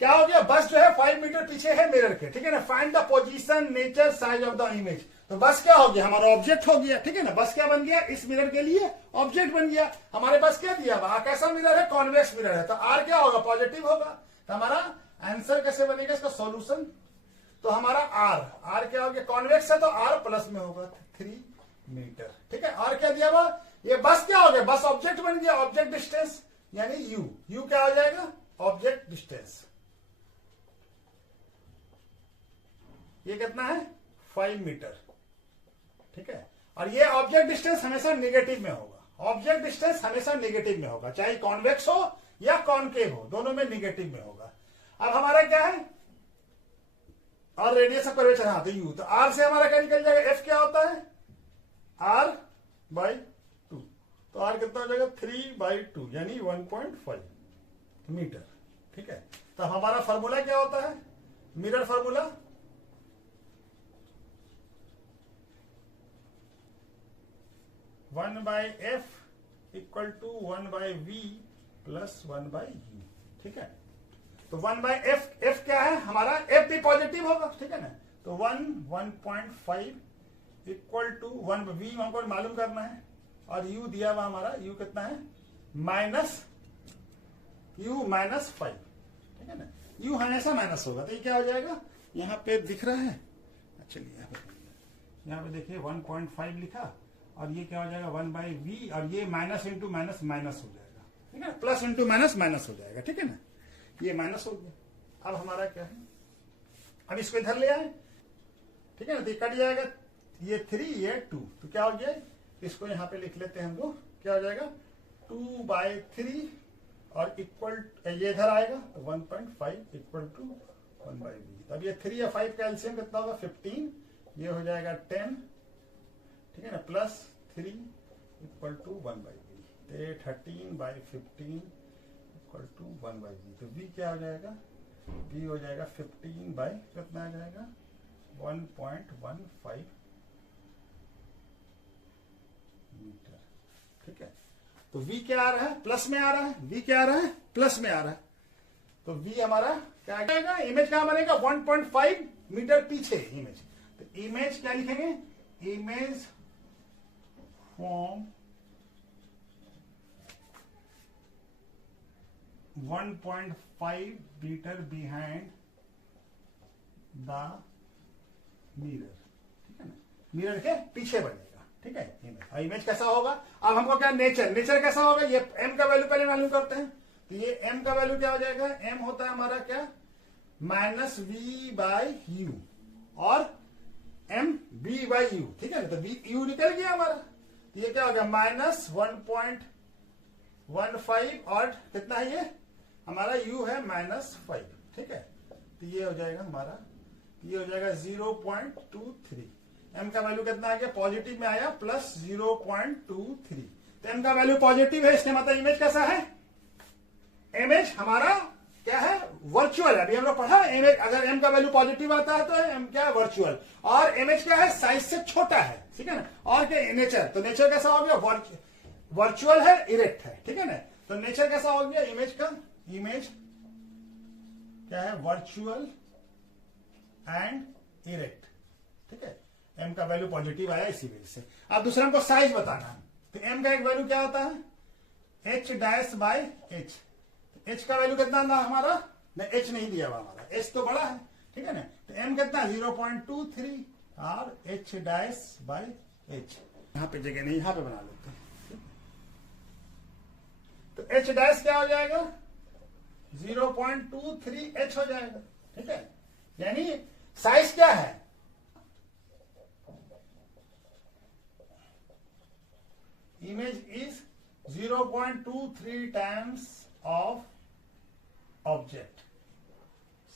क्या हो गया, बस जो है 5 मीटर पीछे है मिरर के, ठीक है ना। Find the position, nature, size of the image. तो बस क्या हो गया, हमारा ऑब्जेक्ट हो गया, ठीक है ना। बस क्या बन गया, इस मिरर के लिए ऑब्जेक्ट बन गया। हमारे पास क्या दिया हुआ, कैसा मिरर है, कॉन्वेक्स मिरर है, तो आर क्या होगा, पॉजिटिव होगा। तो हमारा आंसर कैसे बनेगा, इसका सॉल्यूशन, तो हमारा आर क्या हो गया, कॉन्वेक्स है तो आर प्लस में होगा 3 मीटर, ठीक है। आर क्या दिया हुआ, ये बस क्या हो गया, बस ऑब्जेक्ट बन गया, ऑब्जेक्ट डिस्टेंस यानी यू क्या हो जाएगा, ऑब्जेक्ट डिस्टेंस। ये कितना है, 5 मीटर, ठीक है। और ये ऑब्जेक्ट डिस्टेंस हमेशा नेगेटिव में होगा, ऑब्जेक्ट डिस्टेंस हमेशा नेगेटिव में होगा, चाहे कॉन्वेक्स हो या कॉनकेव हो, दोनों में नेगेटिव में होगा। अब हमारा क्या है, और रेडियस ऑफ कर्वेचर, हाँ तो यू, तो आर से हमारा क्या निकल जाएगा, एफ क्या होता है, r/2, तो आर कितना हो जाएगा, 3/2 यानी 1.5 मीटर, ठीक है। तो हमारा फॉर्मूला क्या होता है, mirror formula, one by F equal to 1/v + 1/u, ठीक है। तो 1/f, एफ क्या है हमारा, एफ भी पॉजिटिव होगा, ठीक है ना। तो तो 1.5 इक्वल टू 1, v हमको मालूम करना है, और u दिया हुआ हमारा, u कितना है -5, ठीक है ना। u हमेशा माइनस होगा, तो ये क्या हो जाएगा, यहाँ पे दिख रहा है, चलिए यहाँ पे देखिए 1.5 लिखा, और ये क्या हो जाएगा 1/v, और ये माइनस इंटू माइनस माइनस हो जाएगा, ठीक है, प्लस इंटू माइनस माइनस हो जाएगा, ठीक है ना, ये माइनस हो गया। अब हमारा क्या है, अब इसको इधर ले आए, ठीक है ना, तो कट जाएगा, ये 3 ये 2, तो क्या हो गया, इसको यहाँ पे लिख लेते हैं हम लोग, क्या हो जाएगा 2/3, और इक्वल ये इधर आएगा, तो 1.5 इक्वल टू 1/v। अब ये 3 या 5 का एलसीएम कितना होगा 15, ये हो जाएगा 10, ठीक है ना, प्लस 3 इक्वल टू 1/v, तो 13/15 इक्वल टू 1/v। तो v क्या हो जाएगा, v हो जाएगा 15 बाई कितना आ जाएगा 1.15 मीटर, ठीक है। तो v क्या आ रहा है, प्लस में आ रहा है, v क्या आ रहा है, प्लस में आ रहा है, तो v हमारा क्या आ जाएगा, इमेज कहां बनेगा 1.5 मीटर पीछे इमेज, तो इमेज क्या लिखेंगे, image from 1.5 metre behind the mirror, ठीक है ना, मिरर के पीछे बनेगा, ठीक है इमेज। इमेज कैसा होगा, अब हमको क्या नेचर कैसा होगा, ये m का वैल्यू पहले मालूम करते हैं, तो ये m का वैल्यू क्या हो जाएगा, m होता है हमारा क्या -v/u, और m v/u, ठीक है, तो u निकल गया हमारा, तो ये क्या हो गया -1.15, और कितना है ये हमारा u है -5, ठीक है, तो ये हो जाएगा हमारा, ये हो जाएगा 0.23, m का वैल्यू कितना आ गया, पॉजिटिव में आया, प्लस 0.23, तो m का वैल्यू पॉजिटिव है, इसके मतलब इमेज कैसा है, इमेज हमारा क्या है, वर्चुअल है। अभी हम लोग पढ़ा इमेज, अगर m का वैल्यू पॉजिटिव आता है तो m क्या है, वर्चुअल, और इमेज क्या है, साइज से छोटा है, ठीक है ना, और क्या नेचर, तो नेचर कैसा हो गया, वर्चुअल है, इरेक्ट है, ठीक है ना, तो नेचर कैसा हो गया इमेज का, इमेज क्या है, वर्चुअल एंड इरेक्ट, ठीक है, m का वैल्यू पॉजिटिव आया इसी वजह से। अब दूसरा हमको साइज बताना है, तो m का एक वैल्यू क्या होता है h'/h, h का वैल्यू कितना था हमारा, नहीं h नहीं दिया हुआ हमारा, h तो बड़ा है, ठीक है ना, तो m कितना 0.23, और h'/h, यहां पे जगह नहीं, यहां पे बना लेते हैं, तो h' क्या हो जाएगा 0.23h हो जाएगा, ठीक है, यानी साइज क्या है, image is 0.23 times of object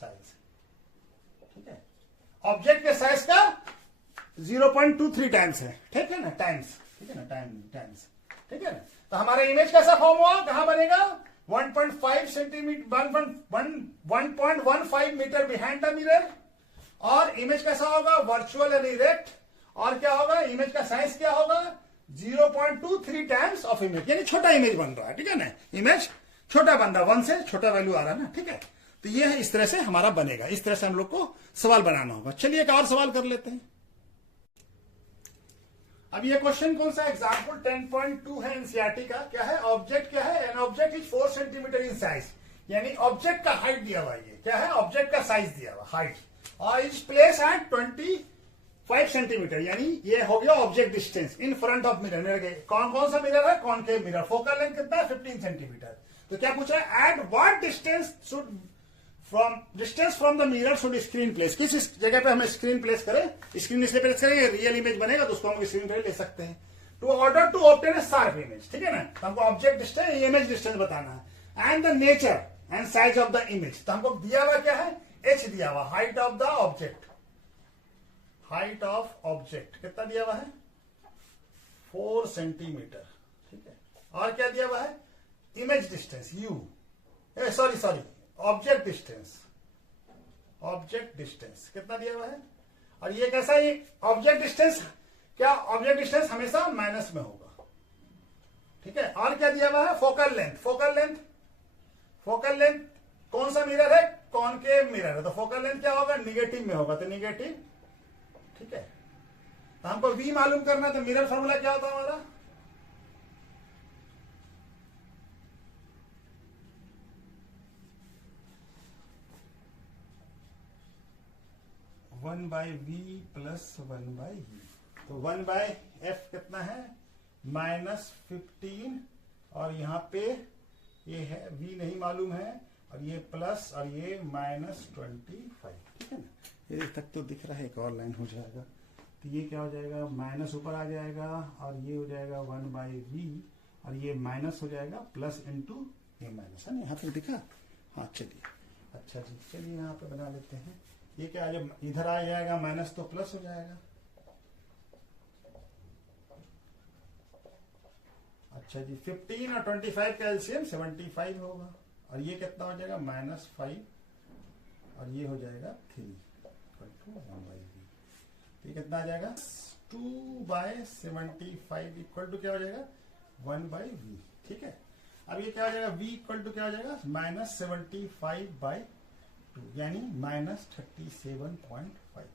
size, ठीक है, ऑब्जेक्ट के साइज का 0.23 टाइम्स है, ठीक है ना, टाइम्स, ठीक है ना, टाइम्स, ठीक है ना, तो हमारा इमेज कैसा फॉर्म हुआ, कहां बनेगा 1.5 centimetre 1.15 metre behind the mirror, और इमेज कैसा होगा, वर्चुअल एंड इरेक्ट, और क्या होगा, इमेज का साइज क्या होगा 0.23 टाइम्स ऑफ इमेज, यानी छोटा इमेज बन रहा है, ठीक है ना, इमेज छोटा बन रहा है, 1 से छोटा वैल्यू आ रहा है ना, ठीक है, तो ये है, इस तरह से हमारा बनेगा, इस तरह से हम लोग को सवाल बनाना होगा। चलिए एक और सवाल कर लेते हैं। अब ये क्वेश्चन कौन सा, एग्जाम्पल 10.2 है एनसीईआरटी का, क्या है, ऑब्जेक्ट क्या है, an object is 4 centimetre in size, यानी ऑब्जेक्ट का हाइट दिया हुआ, ये क्या है, ऑब्जेक्ट का साइज दिया हुआ हाइट, और इज प्लेस एट 25 सेंटीमीटर, यानी ये हो गया object distance in front of mirror, mirror के कौन कौन सा मिरर है, कॉनकेव मिरर, फोकल लेंथ कितना है 15 सेंटीमीटर, तो क्या पूछा है, at what distance should distance from the mirror should screen place, किस जगह पे हमें स्क्रीन प्लेस करें, स्क्रीन इसलिए प्लेस करेंगे रियल इमेज बनेगा, तो उसको हम स्क्रीन पे ले सकते हैं, to order to obtain a sharp image, ठीक है ना, तो हमको ऑब्जेक्ट डिस्टेंस, इमेज डिस्टेंस बताना है, and the nature and size of the image, तो हमको दिया हुआ क्या है, h दिया हुआ, height of the object, height of object कितना दिया हुआ है 4 सेंटीमीटर, ठीक है, और क्या दिया हुआ है, image distance u, sorry object distance कितना दिया हुआ है, और ये कैसा, ये ऑब्जेक्ट डिस्टेंस, क्या ऑब्जेक्ट डिस्टेंस हमेशा माइनस में होगा, ठीक है, और क्या दिया हुआ है, फोकल लेंथ कौन सा मिरर है, कॉनकेव मिरर है, तो फोकल लेंथ क्या होगा, निगेटिव में होगा, तो निगेटिव ठीक है। तो हमको V मालूम करना है, तो मिरर फॉर्मूला क्या होता है हमारा? One by v plus one by v. तो 1/f कितना है? -15, और यहां पे ये है v नहीं मालूम है, और ये प्लस और ये -25, ठीक है ना। ये तक तो दिख रहा है, एक और लाइन हो जाएगा, तो ये क्या हो जाएगा? माइनस ऊपर आ जाएगा, और ये हो जाएगा 1/v, और ये माइनस हो जाएगा प्लस इंटू ये माइनस, है ना। यहाँ तक दिखा? हाँ चलिए, अच्छा जी, चलिए यहाँ पे बना लेते हैं। ये क्या, जब इधर आ जाएगा माइनस तो प्लस हो जाएगा। अच्छा जी, 15 और 25 का एलसीएम 75 होगा, और ये कितना हो जाएगा? -5, और ये हो जाएगा 3 1/v। तो ये कितना आ जाएगा? 2/75 इक्वल टू क्या हो जाएगा? 1/v, ठीक है। अब ये क्या हो जाएगा? v इक्वल टू क्या हो जाएगा? -75/2, यानी -37.5।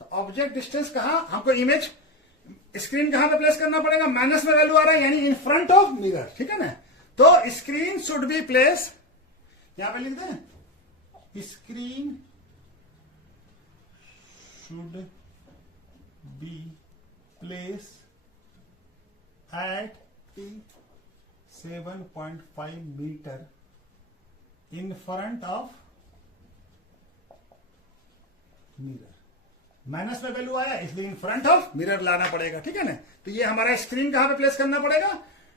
तो ऑब्जेक्ट डिस्टेंस कहाँ, हमको इमेज स्क्रीन कहां पे प्लेस करना पड़ेगा? माइनस में वैल्यू आ रहा है, यानी इन फ्रंट ऑफ मिरर, ठीक है ना। तो स्क्रीन शुड बी प्लेस, यहां पे लिख दें, screen should be place at 7.5 metre in front of mirror. Minus में वैल्यू आया, इसलिए इन फ्रंट ऑफ मिरर लाना पड़ेगा, ठीक है ना। तो ये हमारा स्क्रीन कहां पे प्लेस करना पड़ेगा?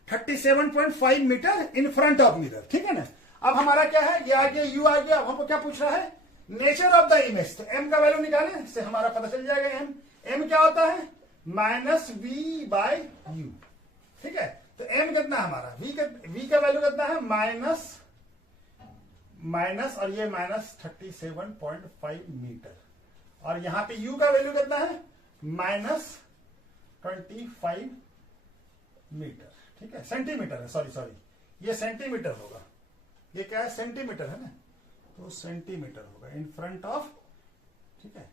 37.5 metre in front of mirror, ठीक है ना। अब हमारा क्या है? ये आ गया, यू आ गया। अब हमको क्या पूछ रहा है? Nature of the image. तो एम का वैल्यू निकालें, इससे हमारा पता चल जाएगा। एम क्या होता है? -v/u, ठीक है। तो एम कितना हमारा? v का वैल्यू कितना है? माइनस और ये -37.5 मीटर, और यहां पे u का वैल्यू कितना है? -25 मीटर, ठीक है। सेंटीमीटर है, सॉरी, ये सेंटीमीटर होगा। ये क्या है? सेंटीमीटर है ना, तो सेंटीमीटर होगा इन फ्रंट ऑफ, ठीक है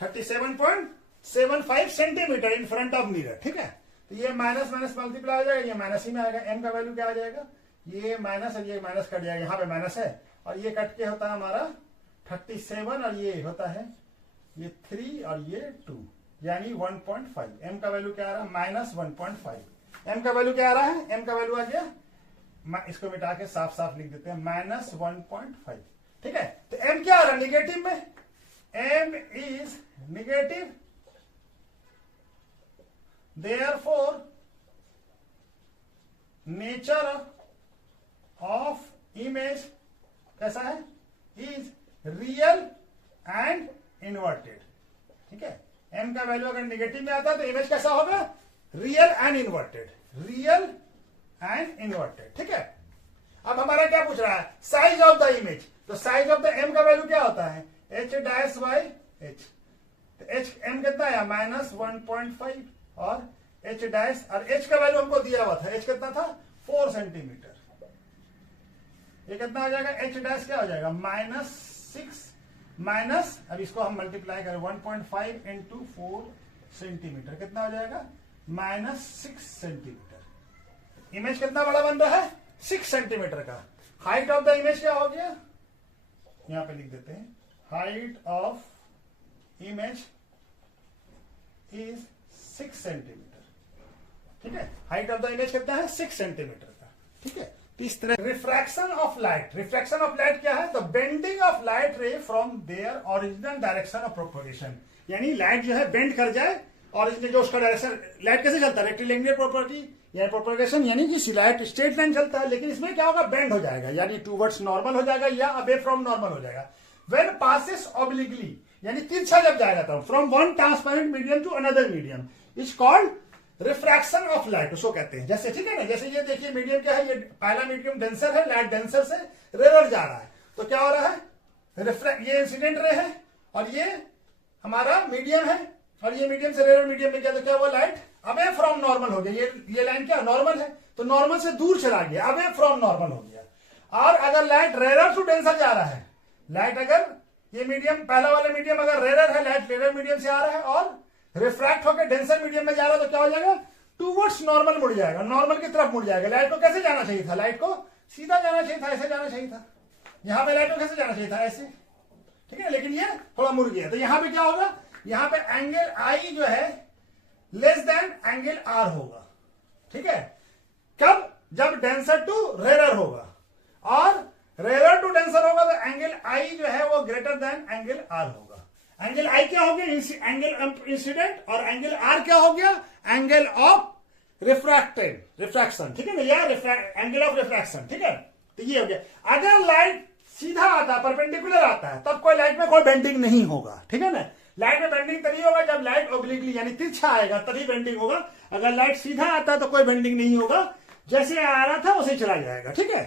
37.75 centimetre in front of mirror, ठीक है। तो ये माइनस मल्टीप्लाई हो जाएगा, ये माइनस ही में आएगा। एम का वैल्यू क्या आ जाएगा? ये माइनस और ये माइनस कट जाएगा, यहाँ पे माइनस है, और ये कट के होता है हमारा 37, और ये होता है ये 3 और ये 2, यानी 1.5। एम का वैल्यू क्या आ रहा है? -1.5। एम का वैल्यू क्या आ रहा है? एम का वैल्यू आ गया, इसको मिटा के साफ साफ लिख देते हैं, -1.5, ठीक है। तो एम क्या आ रहा है? निगेटिव में। M is negative, therefore nature of image कैसा है? इज रियल एंड इन्वर्टेड, ठीक है। एम का वैल्यू अगर निगेटिव में आता है तो इमेज कैसा होगा? Real and inverted, real and inverted, ठीक है। अब हमारा क्या पूछ रहा है? Size of the image. तो साइज ऑफ द एम का वैल्यू क्या होता है? h'/h। तो h m कितना है? -1.5, और h डैश, और h का वैल्यू हमको दिया हुआ था, h कितना था? 4 सेंटीमीटर। ये कितना हो जाएगा? h डैश क्या हो जाएगा? -6 माइनस, अब इसको हम मल्टीप्लाई करें, 1.5 इंटू 4 सेंटीमीटर, कितना हो जाएगा? -6 सेंटीमीटर। इमेज कितना बड़ा बन रहा है? 6 सेंटीमीटर का। हाइट ऑफ द इमेज क्या हो गया? यहां पे लिख देते हैं, height of image is 6 centimetre, ठीक है। हाइट ऑफ द इमेज कितना है? 6 सेंटीमीटर का, ठीक है। इस तरह रिफ्रैक्शन ऑफ लाइट क्या है? तो बेंडिंग ऑफ लाइट रे from their original direction of propagation, यानी लाइट जो है बेंड कर जाए, ओरिजिनल जो उसका डायरेक्शन, लाइट कैसे चलता है? रेक्टिलिनियर प्रॉपर्टी या प्रोपगेशन, यानी कि लाइट स्ट्रेट लाइन चलता है, लेकिन इसमें क्या होगा? बेंड हो जाएगा, यानी टूवर्ड्स नॉर्मल हो जाएगा या अवे फ्रॉम नॉर्मल हो जाएगा। व्हेन पासेस ऑब्लिकली, यानी तिरछा जब जाएगा तब, from one transparent medium to another medium, is called refraction of light, उसको कहते हैं। जैसे, ठीक है ना, जैसे ये देखिए मीडियम क्या है? ये पहला मीडियम डेंसर है, लाइट डेंसर से रेयर जा रहा है, तो क्या हो रहा है? ये इंसिडेंट रे है, और ये हमारा मीडियम है, और ये मीडियम से रेयर मीडियम में गया, तो क्या हुआ? लाइट अवे फ्रॉम नॉर्मल हो गया। ये लाइन क्या नॉर्मल है, तो नॉर्मल से दूर चला गया, अवे फ्रॉम नॉर्मल हो गया। और अगर लाइट रेयर टू डेंसर जा रहा है, लाइट अगर ये मीडियम, पहला वाला मीडियम अगर रेयर है, लाइट रेयर मीडियम से आ रहा है और रिफ्रैक्ट होकर डेंसर मीडियम में जा रहा है, तो क्या हो जाएगा, टूवर्ड्स नॉर्मल मुड़ जाएगा, नॉर्मल की तरफ मुड़ जाएगा। लाइट को कैसे जाना चाहिए था, लाइट को सीधा जाना चाहिए था, ऐसे जाना चाहिए था। यहां पे लाइट को कैसे जाना चाहिए था, ऐसे, ठीक है, लेकिन ये थोड़ा मुड़ गया। तो यहां पे क्या होगा, यहां पे एंगल आई जो है लेस देन एंगल आर होगा, ठीक है। कब, जब डेंसर टू रेयर होगा, और रेयर टू डेंसर होगा तो एंगल आई जो है वो ग्रेटर देन एंगल आर होगा। एंगल आई क्या हो गया, एंगल इंसिडेंट, और एंगल आर क्या हो गया, एंगल ऑफ रिफ्रैक्शन, ठीक है ना, या एंगल ऑफ रिफ्रैक्शन, ठीक है। तो ये हो गया। अगर लाइट सीधा आता है, परपेंडिकुलर आता है, तब कोई लाइट में कोई बेंडिंग नहीं होगा, ठीक है ना। लाइट में बेंडिंग तभी होगा जब लाइट ओब्लिकली यानी तिरछा आएगा, तभी बेंडिंग होगा। अगर लाइट सीधा आता है तो कोई बेंडिंग नहीं होगा, जैसे आ रहा था उसे चला जाएगा, ठीक है।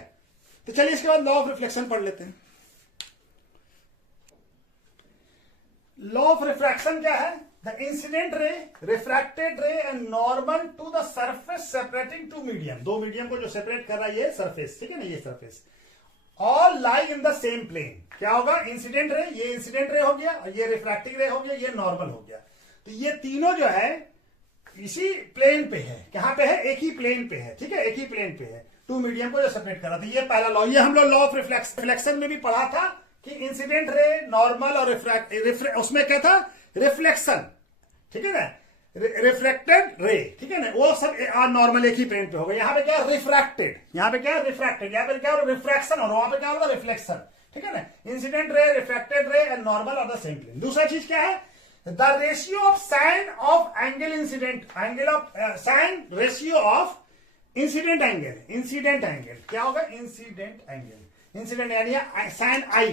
तो चलिए इसके बाद लॉ ऑफ रिफ्लेक्शन पढ़ लेते हैं। लॉ ऑफ रिफ्रैक्शन क्या है, the incident ray, refracted ray and normal to the surface separating two medium, दो मीडियम को जो सेपरेट कर रहा है ये सरफेस, ठीक है ना, ये surface, all lie in the same plane. क्या होगा, इंसिडेंट रे, ये इंसिडेंट रे हो गया, ये रिफ्रैक्टिंग रे हो गया, ये नॉर्मल हो गया। तो ये तीनों जो है इसी प्लेन पे है, कहां पे है, एक ही प्लेन पे है, ठीक है, एक ही प्लेन पे है, टू मीडियम को जो सेपरेट कर रहा था। ये पहला लॉ, ये हम लोग लॉ ऑफ रिफ्लेक्शन में भी पढ़ा था कि इंसिडेंट रे, नॉर्मल और उसमें क्या था, रिफ्लेक्शन, ठीक है ना, रिफ्लेक्टेड रे, ठीक है ना, वो सब नॉर्मल एक ही प्लेन पे होगा। यहाँ पे क्या, रिफ्रैक्टेड, यहाँ पे क्या, रिफ्रैक्टेड, यहाँ पे क्या रिफ्रैक्शन हो रहा है, वहां पे क्या होगा, रिफ्लेक्शन, ठीक है ना। Incident ray, refracted ray and normal of the same plane. दूसरा चीज क्या है, the ratio of sine of angle incident, angle of sine ratio of incident angle क्या होगा, इंसिडेंट यानी sine i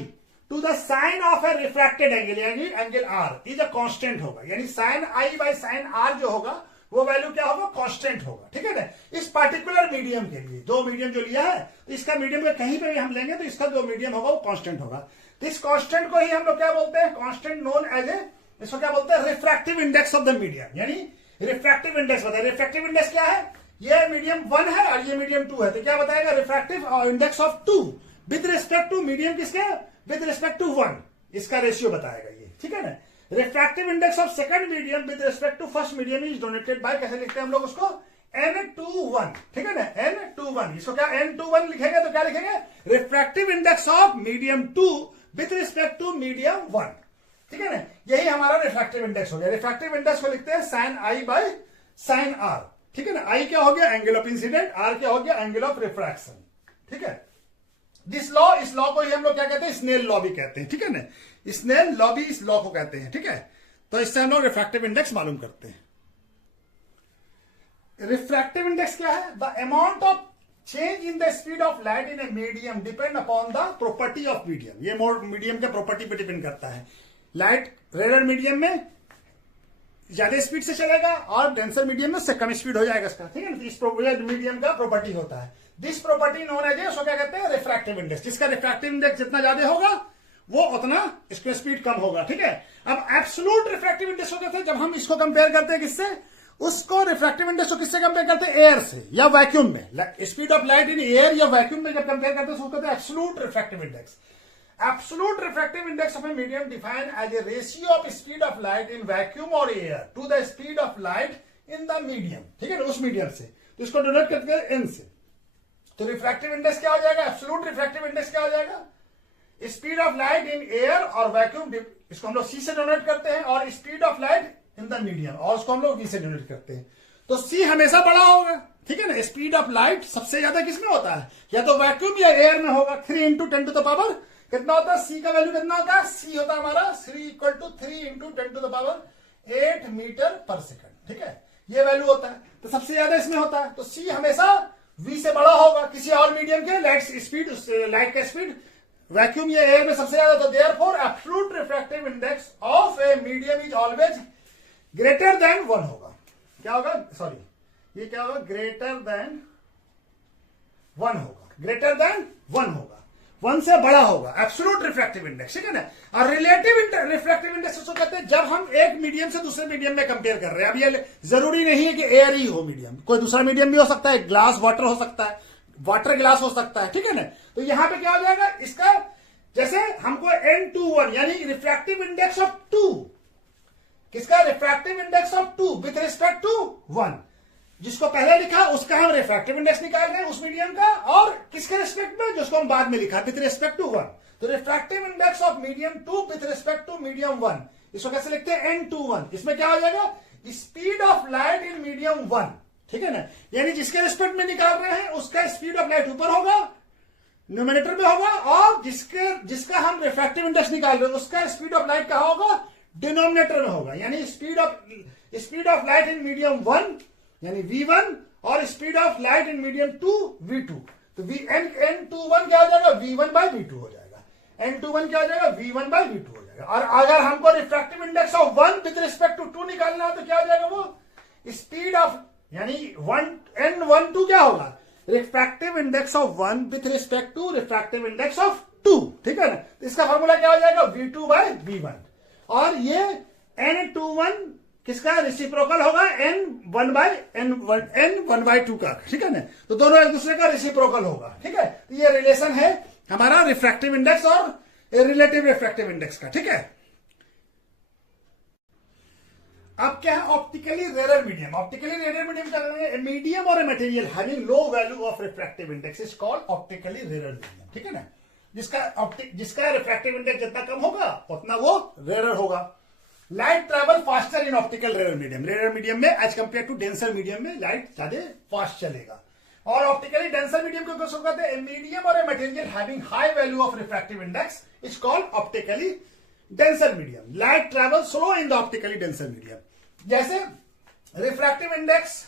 to the sine of a refracted angle यानी angle r is a constant होगा, यानी sine i by sine r जो होगा वो value क्या होगा, कांस्टेंट होगा, ठीक है ना। इस पार्टिकुलर मीडियम के लिए, दो मीडियम जो लिया है, तो इसका मीडियम का कहीं पे भी हम लेंगे तो इसका जो मीडियम होगा वो कांस्टेंट होगा। तो इस कांस्टेंट को ही हम लोग क्या बोलते हैं, कांस्टेंट नोन एज ए, इसको क्या बोलते हैं, refractive index of the medium, यानी रिफ्रैक्टिव इंडेक्स बताए। रिफ्रैक्टिव इंडेक्स क्या है, ये मीडियम 1 है और ये मीडियम 2 है, तो क्या बताएगा, refractive index of 2 with respect to medium किसके, विद रिस्पेक्ट टू 1, इसका रेशियो बताएगा ये, ठीक है ना। Refractive index of second medium with respect to first medium is donated by, कैसे लिखते हैं हम लोग उसको, n21, ठीक है ना, n21, इसको क्या n21 लिखेंगे तो क्या लिखेंगे, refractive index of medium 2 with respect to medium 1, ठीक है ना। यही हमारा रिफ्रैक्टिव इंडेक्स हो गया। रिफ्रैक्टिव इंडेक्स को लिखते हैं sine i by sine r, ठीक है ना। आई क्या हो गया, एंगल ऑफ इंसिडेंट, आर क्या हो गया, एंगल ऑफ रिफ्रैक्शन, ठीक है। दिस लॉ, इस लॉ को ही हम लोग क्या कहते हैं, स्नेल लॉ भी कहते हैं, ठीक है ना, स्नेल लॉ भी इस लॉ को कहते हैं, ठीक है। तो इससे हम लोग रिफ्रैक्टिव इंडेक्स मालूम करते हैं। रिफ्रैक्टिव इंडेक्स क्या है, the amount of change in the speed of light in a medium depend upon the property of medium. ये मीडियम के प्रॉपर्टी पे डिपेंड करता है। लाइट रेयर मीडियम में ज्यादा स्पीड से चलेगा और डेंसर मीडियम में से कम स्पीड हो जाएगा इसका, ठीक है ना। इस मीडियम का प्रॉपर्टी होता है, दिस प्रॉपर्टी नोन एज, उसको क्या कहते हैं, रिफ्रैक्टिव इंडेक्स। जिसका रिफ्रैक्टिव इंडेक्स जितना ज्यादा होगा वो उतना इसकी स्पीड कम होगा, ठीक है। अब एब्सोल्यूट रिफ्रैक्टिव इंडेक्स को कहते हैं, जब हम इसको कंपेयर करते हैं किससे, उसको रिफ्रैक्टिव इंडेक्स को किससे कंपेयर करते हैं, एयर से या वैक्यूम में। Speed of light in air या वैक्यूम में जब कंपेयर करते हैं उसको कहते हैं absolute refractive index. Absolute refractive index of a medium defined as a ratio of speed of light in vacuum or air to the speed of light in the medium, ठीक है ना, उस मीडियम से। तो इसको डोनेट करते हैं n से। तो रिफ्रैक्टिव इंडेक्स क्या हो जाएगा, एब्सोल्यूट रिफ्रैक्टिव इंडेक्स क्या हो जाएगा, speed of light in air और वैक्यूम, इसको हम लोग c से डोनेट करते हैं, और speed of light in the medium, और उसको हम लोग v से डोनेट करते हैं। तो c हमेशा बड़ा होगा, ठीक है ना। स्पीड ऑफ लाइट सबसे ज्यादा किसमें होता है, या तो वैक्यूम या एयर में होगा। 3 × 10⁻⁻⁷ कितना होता है, सी का वैल्यू कितना होता है, सी होता है हमारा 3 = 3 × 10⁻8 मीटर पर सेकंड, ठीक है, ये वैल्यू होता है। तो सबसे ज्यादा इसमें होता है, तो सी हमेशा वी से बड़ा होगा किसी और मीडियम के। लाइट स्पीड, लाइट का स्पीड वैक्यूम या एयर में सबसे ज्यादा, तो therefore absolute refractive index of a medium is always greater than 1 होगा। क्या होगा, सॉरी ये क्या होगा, ग्रेटर देन 1 होगा, ग्रेटर देन 1 होगा, 1 से बड़ा होगा एब्सोल्यूट रिफ्रैक्टिव इंडेक्स, ठीक है ना। और रिलेटिव रिफ्रैक्टिव इंडेक्स उसको कहते हैं जब हम एक मीडियम से दूसरे मीडियम में कंपेयर कर रहे हैं। अब ये जरूरी नहीं है कि एयर ही हो मीडियम, कोई दूसरा मीडियम भी हो सकता है, ग्लास वाटर हो सकता है, वाटर ग्लास हो सकता है, ठीक है ना। तो यहां पे क्या हो जाएगा, इसका जैसे हमको N21 यानी रिफ्रैक्टिव इंडेक्स ऑफ 2, किसका refractive index of 2 with respect to 1, जिसको पहले लिखा उसका हम रिफ्रैक्टिव इंडेक्स निकाल रहे हैं उस मीडियम का, और किसके रिस्पेक्ट में, जिसको हम बाद में लिखा विथ रिस्पेक्ट टू 1। तो refractive index of medium 2 with respect to medium 1, इसको कैसे लिखते हैं, N21। इसमें क्या हो जाएगा, speed of light in medium 1, ठीक है ना, यानी जिसके रिस्पेक्ट में निकाल रहे हैं उसका स्पीड ऑफ लाइट ऊपर होगा, न्यूमरेटर में होगा, और जिसका हम रिफ्रैक्टिव इंडेक्स निकाल रहे हैं उसका स्पीड ऑफ लाइट कहां होगा, डिनोमिनेटर में होगा। यानी speed of light in medium 1 यानी V1 और speed of light in medium 2 V2। तो N21 क्या हो जाएगा, V1 बाई V2 हो जाएगा। N21 क्या हो जाएगा, V1 बाई V2 हो जाएगा। और अगर हमको refractive index of 1 with respect to 2 निकालना है तो क्या हो जाएगा, वो स्पीड ऑफ यानी N12 क्या होगा, refractive index of 1 with respect to refractive index of 2, ठीक है ना। तो इसका फॉर्मूला क्या हो जाएगा, V2 बाई V1, और ये N21 किसका रिसिप्रोकल होगा, N1 बाई 2 का, ठीक है ना। तो दोनों एक दूसरे का रिसिप्रोकल होगा, ठीक है। तो ये रिलेशन है हमारा रिफ्रैक्टिव इंडेक्स और रिलेटिव रिफ्रैक्टिव इंडेक्स का, ठीक है। अब क्या है, optically rare medium. Optically rare medium क्या है, मीडियम और material having low value of refractive index is called optically rare medium, ठीक है ना। जिसका रिफ्रैक्टिव इंडेक्स जितना कम होगा उतना वो रेयर होगा। Light travel faster in optical rare medium. Rare medium में as compare to denser medium में लाइट ज्यादा फास्ट चलेगा। और ऑप्टिकली डेंसर मीडियम को क्वेश्चन कहते हैं, मीडियम और material having high value of refractive index is called optically denser medium. Light travel slow in the optically denser medium. जैसे refractive index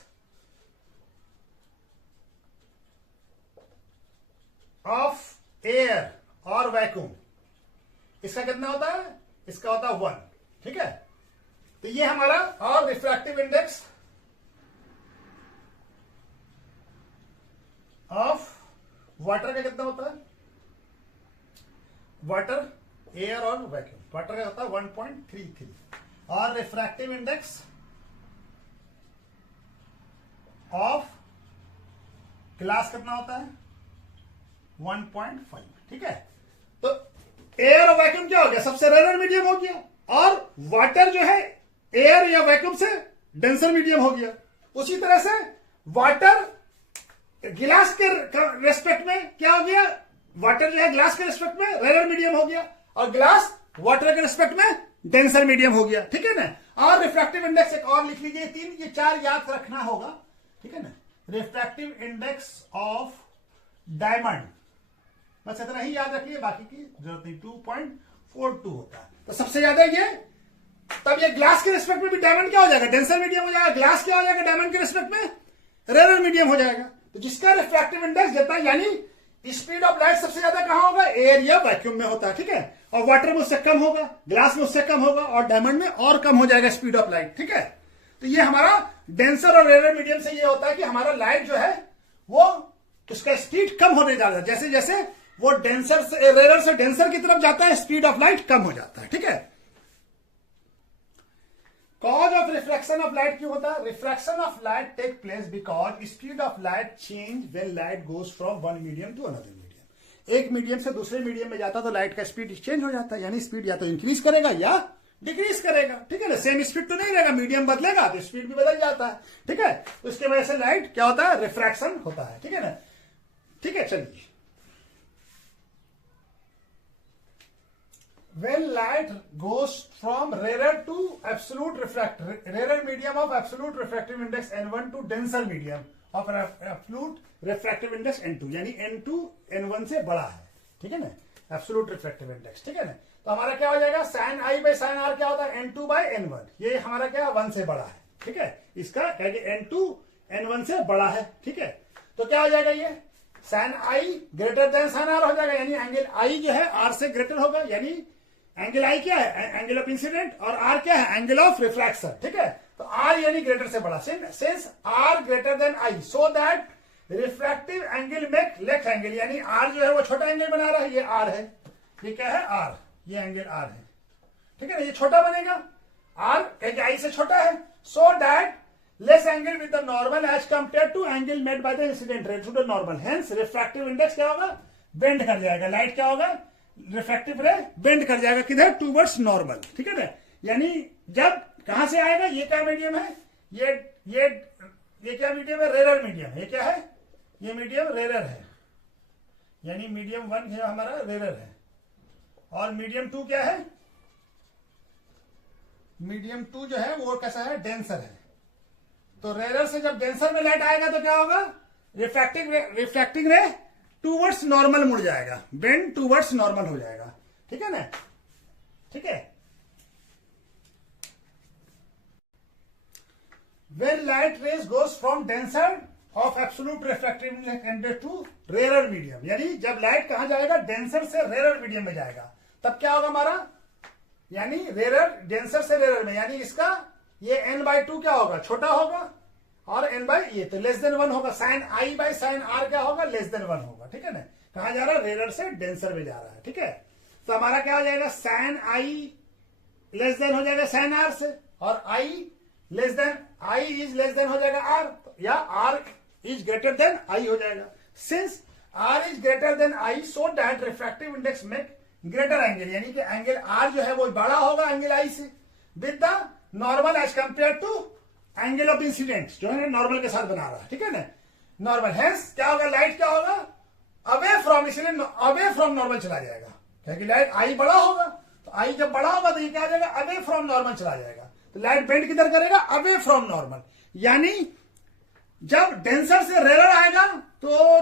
of air और vacuum, इसका कितना होता है, इसका होता है 1, ठीक है। तो ये हमारा, और रिफ्रैक्टिव इंडेक्स ऑफ वाटर का कितना होता है, वाटर, एयर और वैक्यूम, वाटर का होता है 1.33, और रिफ्रैक्टिव इंडेक्स ऑफ ग्लास कितना होता है, 1.5, ठीक है। तो एयर और वैक्यूम क्या हो गया, सबसे रेयर मीडियम हो गया, और वाटर जो है एयर या वैक्यूम से डेंसर मीडियम हो गया। उसी तरह से वाटर गिलास के रेस्पेक्ट में क्या हो गया, वाटर जो है ग्लास के रेस्पेक्ट में रेयर मीडियम हो गया, और ग्लास वाटर के रेस्पेक्ट में डेंसर मीडियम हो गया, ठीक है ना। और रिफ्रैक्टिव इंडेक्स एक और लिख लीजिए, 3 ये 4 याद रखना होगा, ठीक है ना। रिफ्रैक्टिव इंडेक्स ऑफ डायमंड, बस इतना ही याद रखिए, बाकी की जरूरत नहीं। 2.42 होता है, तो सबसे ज्यादा ये, तब ये ग्लास के रिस्पेक्ट में भी डायमंड क्या हो जाएगा, डेंसर मीडियम हो जाएगा। ग्लास क्या हो जाएगा, डायमंड के रिस्पेक्ट में रेयर मीडियम हो जाएगा। तो जिसका रिफ्रैक्टिव इंडेक्स जितना, यानी स्पीड ऑफ लाइट सबसे ज्यादा कहां होगा, एयर या वैक्यूम में होता है, ठीक है। और वाटर में उससे कम होगा, ग्लास में उससे कम होगा, और डायमंड में और कम हो जाएगा स्पीड ऑफ लाइट, ठीक है। तो ये हमारा डेंसर और रेयर मीडियम से ये होता है कि हमारा लाइट जो है वो उसका स्पीड कम होने जा रहा है, जैसे जैसे वो डेंसर से रेयर से डेंसर की तरफ जाता है, स्पीड ऑफ लाइट कम हो जाता है, ठीक है। Cause of refraction of light क्यों होता है, refraction of light take place because speed of light change when light goes from one medium to another medium. एक मीडियम से दूसरे मीडियम में जाता तो लाइट का स्पीड चेंज हो जाता है, यानी स्पीड या तो इंक्रीज करेगा या डिक्रीज करेगा, ठीक है ना। सेम स्पीड तो नहीं रहेगा, मीडियम बदलेगा तो स्पीड भी बदल जाता है, ठीक है। तो इसके वजह से लाइट क्या होता है, रिफ्रैक्शन होता है, ठीक है ना। ठीक है, चलिए। When light goes from rarer to absolute rarer medium of absolute refractive index N1 to denser medium of absolute refractive index N2, यानी N2 N1 से बड़ा है, ठीक है ना, absolute refractive index, ठीक है ना। तो हमारा क्या हो जाएगा, sin I by sin R क्या होता है, N2 by N1, ये हमारा क्या 1 से बड़ा है, ठीक है। इसका क्या कि N2 N1 से बड़ा है, ठीक है। तो क्या हो जाएगा, ये sin I greater than sin R हो जाएगा, यानी एंगल I जो है R से ग्रेटर होगा, यानी एंगल आई क्या है, एंगल ऑफ इंसिडेंट, और आर क्या है, एंगल ऑफ रिफ्रैक्शन, ठीक है। तो आर यानी ग्रेटर से बड़ा, since r greater than i so that refractive angle make left angle, यानी आर जो है वो छोटा एंगल बना रहा है, ये आर है, ये क्या है आर, ये एंगल आर है, ठीक है ना। ये छोटा बनेगा, आर आई से छोटा है, so that less angle with the normal as compare to angle made by the incident ray to the normal, hence refractive index क्या होगा, बेंड कर जाएगा, लाइट क्या होगा, रिफ्रैक्टिव रे बेंड कर जाएगा किधर, टूवर्ड्स नॉर्मल, ठीक है ना। यानी जब कहां से आएगा, ये क्या मीडियम है, ये क्या मीडियम है, रेरर मीडियम। ये क्या है, ये मीडियम रेरर है, यानी मीडियम 1 है हमारा रेरर है, और मीडियम 2 क्या है, मीडियम 2 जो है वो कैसा है, डेंसर है। तो रेरर से जब डेंसर में लाइट आएगा तो क्या होगा, रिफ्रैक्टिंग रे टूवर्ड्स नॉर्मल मुड़ जाएगा, बेंड टूवर्ड्स नॉर्मल हो जाएगा, ठीक है ना, ठीक है। When light rays goes from denser of absolute refractive index to rarer medium, यानी जब लाइट कहां जाएगा, डेंसर से रेरर मीडियम में जाएगा, तब क्या होगा हमारा, यानी रेरर डेंसर से रेरर में, यानी इसका ये n/2 क्या होगा, छोटा होगा, और n बाई ये तो लेस देन 1 होगा, sine i by sine r क्या होगा, लेस देन 1 होगा, ठीक है ना। कहां जा रहा है, रेरर से डेंसर में जा रहा है, ठीक है। तो हमारा क्या हो जाएगा, साइन आई लेस देन हो जाएगा साइन आर से, और i less than, i is less than हो जाएगा आर, या r is greater than i हो जाएगा। Since r is greater than i, so that refractive index make greater angle, यानी कि एंगल आर जो है वो बड़ा होगा एंगल आई से, with the normal as compare to angle of incident, जो है नॉर्मल के साथ बना रहा है, ठीक है ना, नॉर्मल। हेंस क्या होगा, लाइट क्या होगा, अवे फ्रॉम, इसलिए अवे फ्रॉम नॉर्मल चला जाएगा, क्योंकि लाइट आई बड़ा होगा, तो आई जब बड़ा होगा तो ये क्या हो जाएगा, अवे फ्रॉम नॉर्मल चला जाएगा। तो लाइट बेंड किधर करेगा, अवे फ्रॉम नॉर्मल, यानी जब डेंसर से रेरर आएगा तो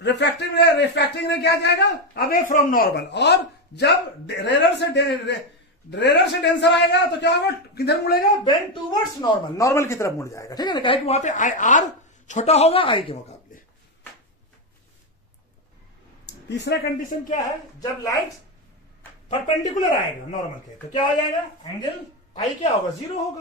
रिफ्रैक्टिंग में क्या जाएगा, अवे फ्रॉम नॉर्मल, और जब रेरर से डेंसर आएगा तो क्या होगा, किधर मुड़ेगा, बेंड टूवर्ड्स नॉर्मल, नॉर्मल की तरफ मुड़ जाएगा, ठीक है ना, कहे कि वहां पे आर छोटा होगा आई के मुकाबले। तीसरा कंडीशन क्या है, जब लाइट परपेंडिकुलर आएगा नॉर्मल के, तो क्या हो जाएगा, एंगल आई क्या होगा, 0 होगा।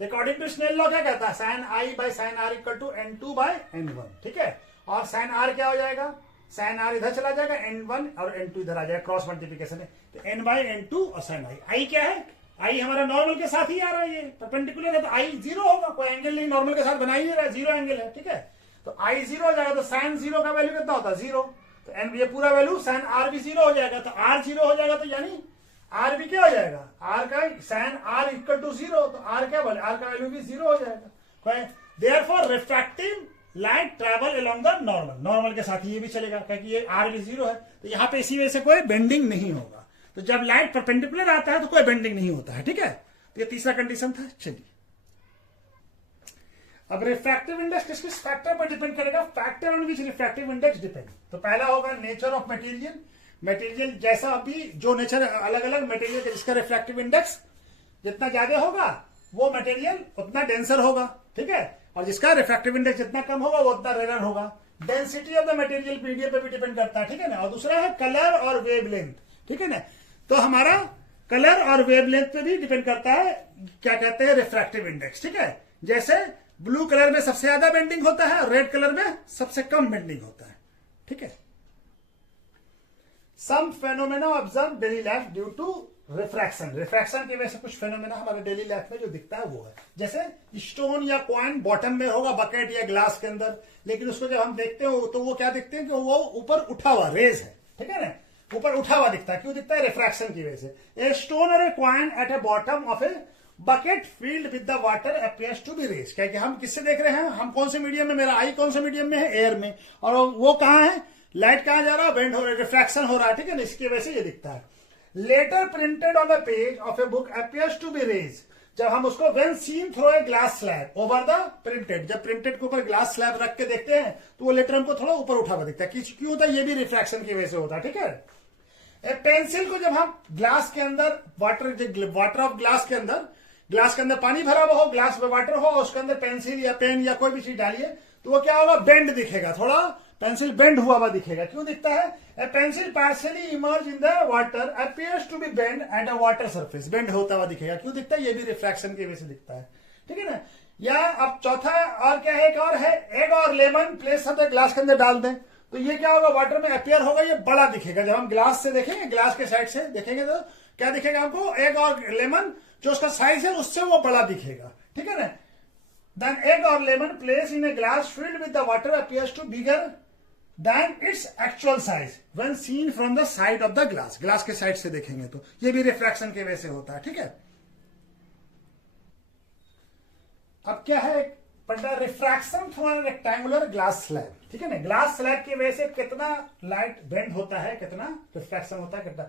तो अकॉर्डिंग टू स्नेल लॉ क्या कहता है, sine i by sine r equal to n2 by n1, ठीक है। और साइन आर क्या हो जाएगा, साइन आर इधर चला जाएगा, n1 और n2 इधर आ जाएगा, क्रॉस मल्टीप्लीकेशन है, तो n बाई n2 और साइन आई क्या है, आई हमारा नॉर्मल के साथ ही आ रहा है, ये परपेंडिकुलर है तो आई 0 होगा, कोई एंगल नहीं, नॉर्मल के साथ बना ही नहीं रहा है, 0 एंगल है, ठीक है। तो आई 0 हो जाएगा, तो साइन 0 का वैल्यू कितना होता है, 0, तो एन ये पूरा वैल्यू साइन आर भी 0 हो जाएगा, तो आर 0 हो जाएगा, तो यानी आर भी क्या हो जाएगा, आर का साइन आर इक्वल टू 0, तो आर क्या बोले, आर का वैल्यू भी 0 हो जाएगा। Therefore refractive light travel along the normal, normal के साथ ही ये भी चलेगा, क्योंकि ये आर भी 0 है, तो यहां पे इसी वजह से कोई बेंडिंग नहीं होगा। तो जब लाइट परपेंडिकुलर आता है तो कोई बेंडिंग नहीं होता है, ठीक है। तो ये तीसरा कंडीशन था। चलिए अब रिफ्रैक्टिव इंडेक्स किस किस फैक्टर पर डिपेंड करेगा, factor on which refractive index depend. तो पहला होगा नेचर ऑफ मटेरियल, मटेरियल जैसा अभी जो नेचर अलग अलग मटेरियल जिसका रिफ्रैक्टिव इंडेक्स जितना ज्यादा होगा वो मटेरियल उतना डेंसर होगा, ठीक है, और जिसका रिफ्रैक्टिव इंडेक्स जितना कम होगा वो उतना रेयर होगा। Density of the material medium पे भी डिपेंड करता है, ठीक है ना। और दूसरा है कलर और वेवलेंथ, ठीक है ना। तो हमारा कलर और वेवलेंथ पे भी डिपेंड करता है, क्या कहते हैं, रिफ्रैक्टिव इंडेक्स, ठीक है। जैसे ब्लू कलर में सबसे ज्यादा बेंडिंग होता है, रेड कलर में सबसे कम बेंडिंग होता है, ठीक है। Some phenomena observe daily life due to refraction, refraction की वजह से कुछ फेनोमेना हमारे डेली लाइफ में जो दिखता है वो है, जैसे स्टोन या कॉइन बॉटम में होगा बकेट या ग्लास के अंदर, लेकिन उसको जब हम देखते हो तो वो क्या दिखते हैं कि वो ऊपर उठा हुआ रेज है, ठीक है ना, ऊपर उठा हुआ दिखता है। क्यों दिखता है, रिफ्रैक्शन की वजह से। ए स्टोन और a coin at a bottom of a bucket filled with the water appears to be raised, क्या कि हम किससे देख रहे हैं, हम कौन से मीडियम में, मेरा आई कौन से मीडियम में है, एयर में, और वो कहां है, लाइट कहां जा रहा है, बेंड हो रहा है, रिफ्रैक्शन हो रहा है, ठीक है ना, इसकी वजह से ये दिखता है। Letter printed on the page of a book appears to be raise, जब हम उसको when seen through a glass slab over the printed, जब प्रिंटेड के ऊपर ग्लास स्लैब रख के देखते हैं तो वो लेटर हमको थोड़ा ऊपर उठा हुआ दिखता है। क्यों होता है, ये भी रिफ्रैक्शन की वजह से होता है, ठीक है। ए पेंसिल को जब हम ग्लास के अंदर वाटर ऑफ ग्लास के अंदर पानी भरा हुआ हो, ग्लास में वाटर हो, उसके अंदर पेंसिल या पेन या कोई भी चीज डालिए तो वो क्या होगा, बेंड दिखेगा, थोड़ा पेंसिल बेंड हुआ हुआ दिखेगा। क्यों दिखता है, a pencil partially immerse in the water appears to be bend at a water surface, bend होता हुआ दिखेगा। क्यों दिखता है, ये भी रिफ्रैक्शन की वजह से दिखता है, ठीक है ना। या अब चौथा और क्या है, एक और है, एग और लेमन प्लेस होता है, ग्लास के अंदर डाल दें तो ये क्या होगा, वाटर में अपियर होगा, ये बड़ा दिखेगा। जब हम ग्लास से देखेंगे, ग्लास के साइड से देखेंगे तो क्या दिखेगा हमको, एग और लेमन जो उसका साइज है उससे वो बड़ा दिखेगा, ठीक है ना। देन एग और lemon place in a glass filled with the water appears to bigger than its actual size when seen from the side of the glass, glass के साइड से देखेंगे तो ये भी रिफ्रैक्शन की वजह से होता है, ठीक है। अब क्या है पढ़ना, refraction from rectangular glass slab, ठीक है ना। ग्लास स्लैब की वजह से कितना लाइट बेंड होता है, कितना रिफ्रैक्शन होता है, कितना।